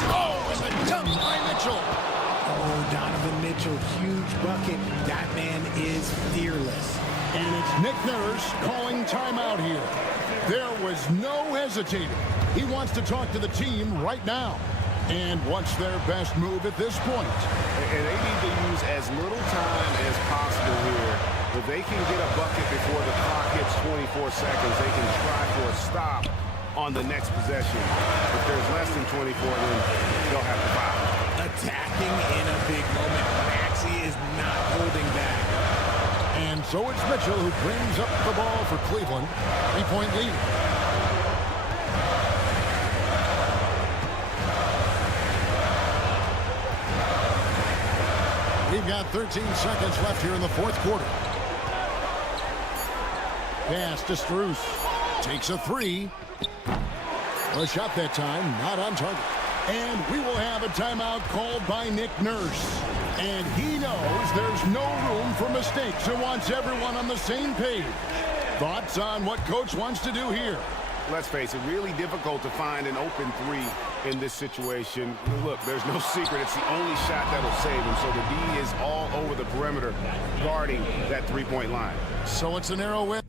Oh, and the dunk by Mitchell. Oh, Donovan Mitchell, huge bucket. That man is fearless. And it's Nick Nurse calling timeout here. There was no hesitating. He wants to talk to the team right now. And what's their best move at this point? And they need to use as little time as possible here. If they can get a bucket before the clock hits 24 seconds, they can try for a stop on the next possession. If there's less than 24, then they'll have to foul. Attacking in a big moment. Maxey is not holding back. And so it's Mitchell who brings up the ball for Cleveland. 3-point lead. We've got 13 seconds left here in the fourth quarter. Pass to Strus. Takes a three. A shot that time, not on target. And we will have a timeout called by Nick Nurse. And he knows there's no room for mistakes and wants everyone on the same page. Thoughts on what Coach wants to do here? Let's face it, really difficult to find an open three in this situation. Look, there's no secret. It's the only shot that'll save him. So the D is all over the perimeter guarding that three-point line. So it's a narrow win.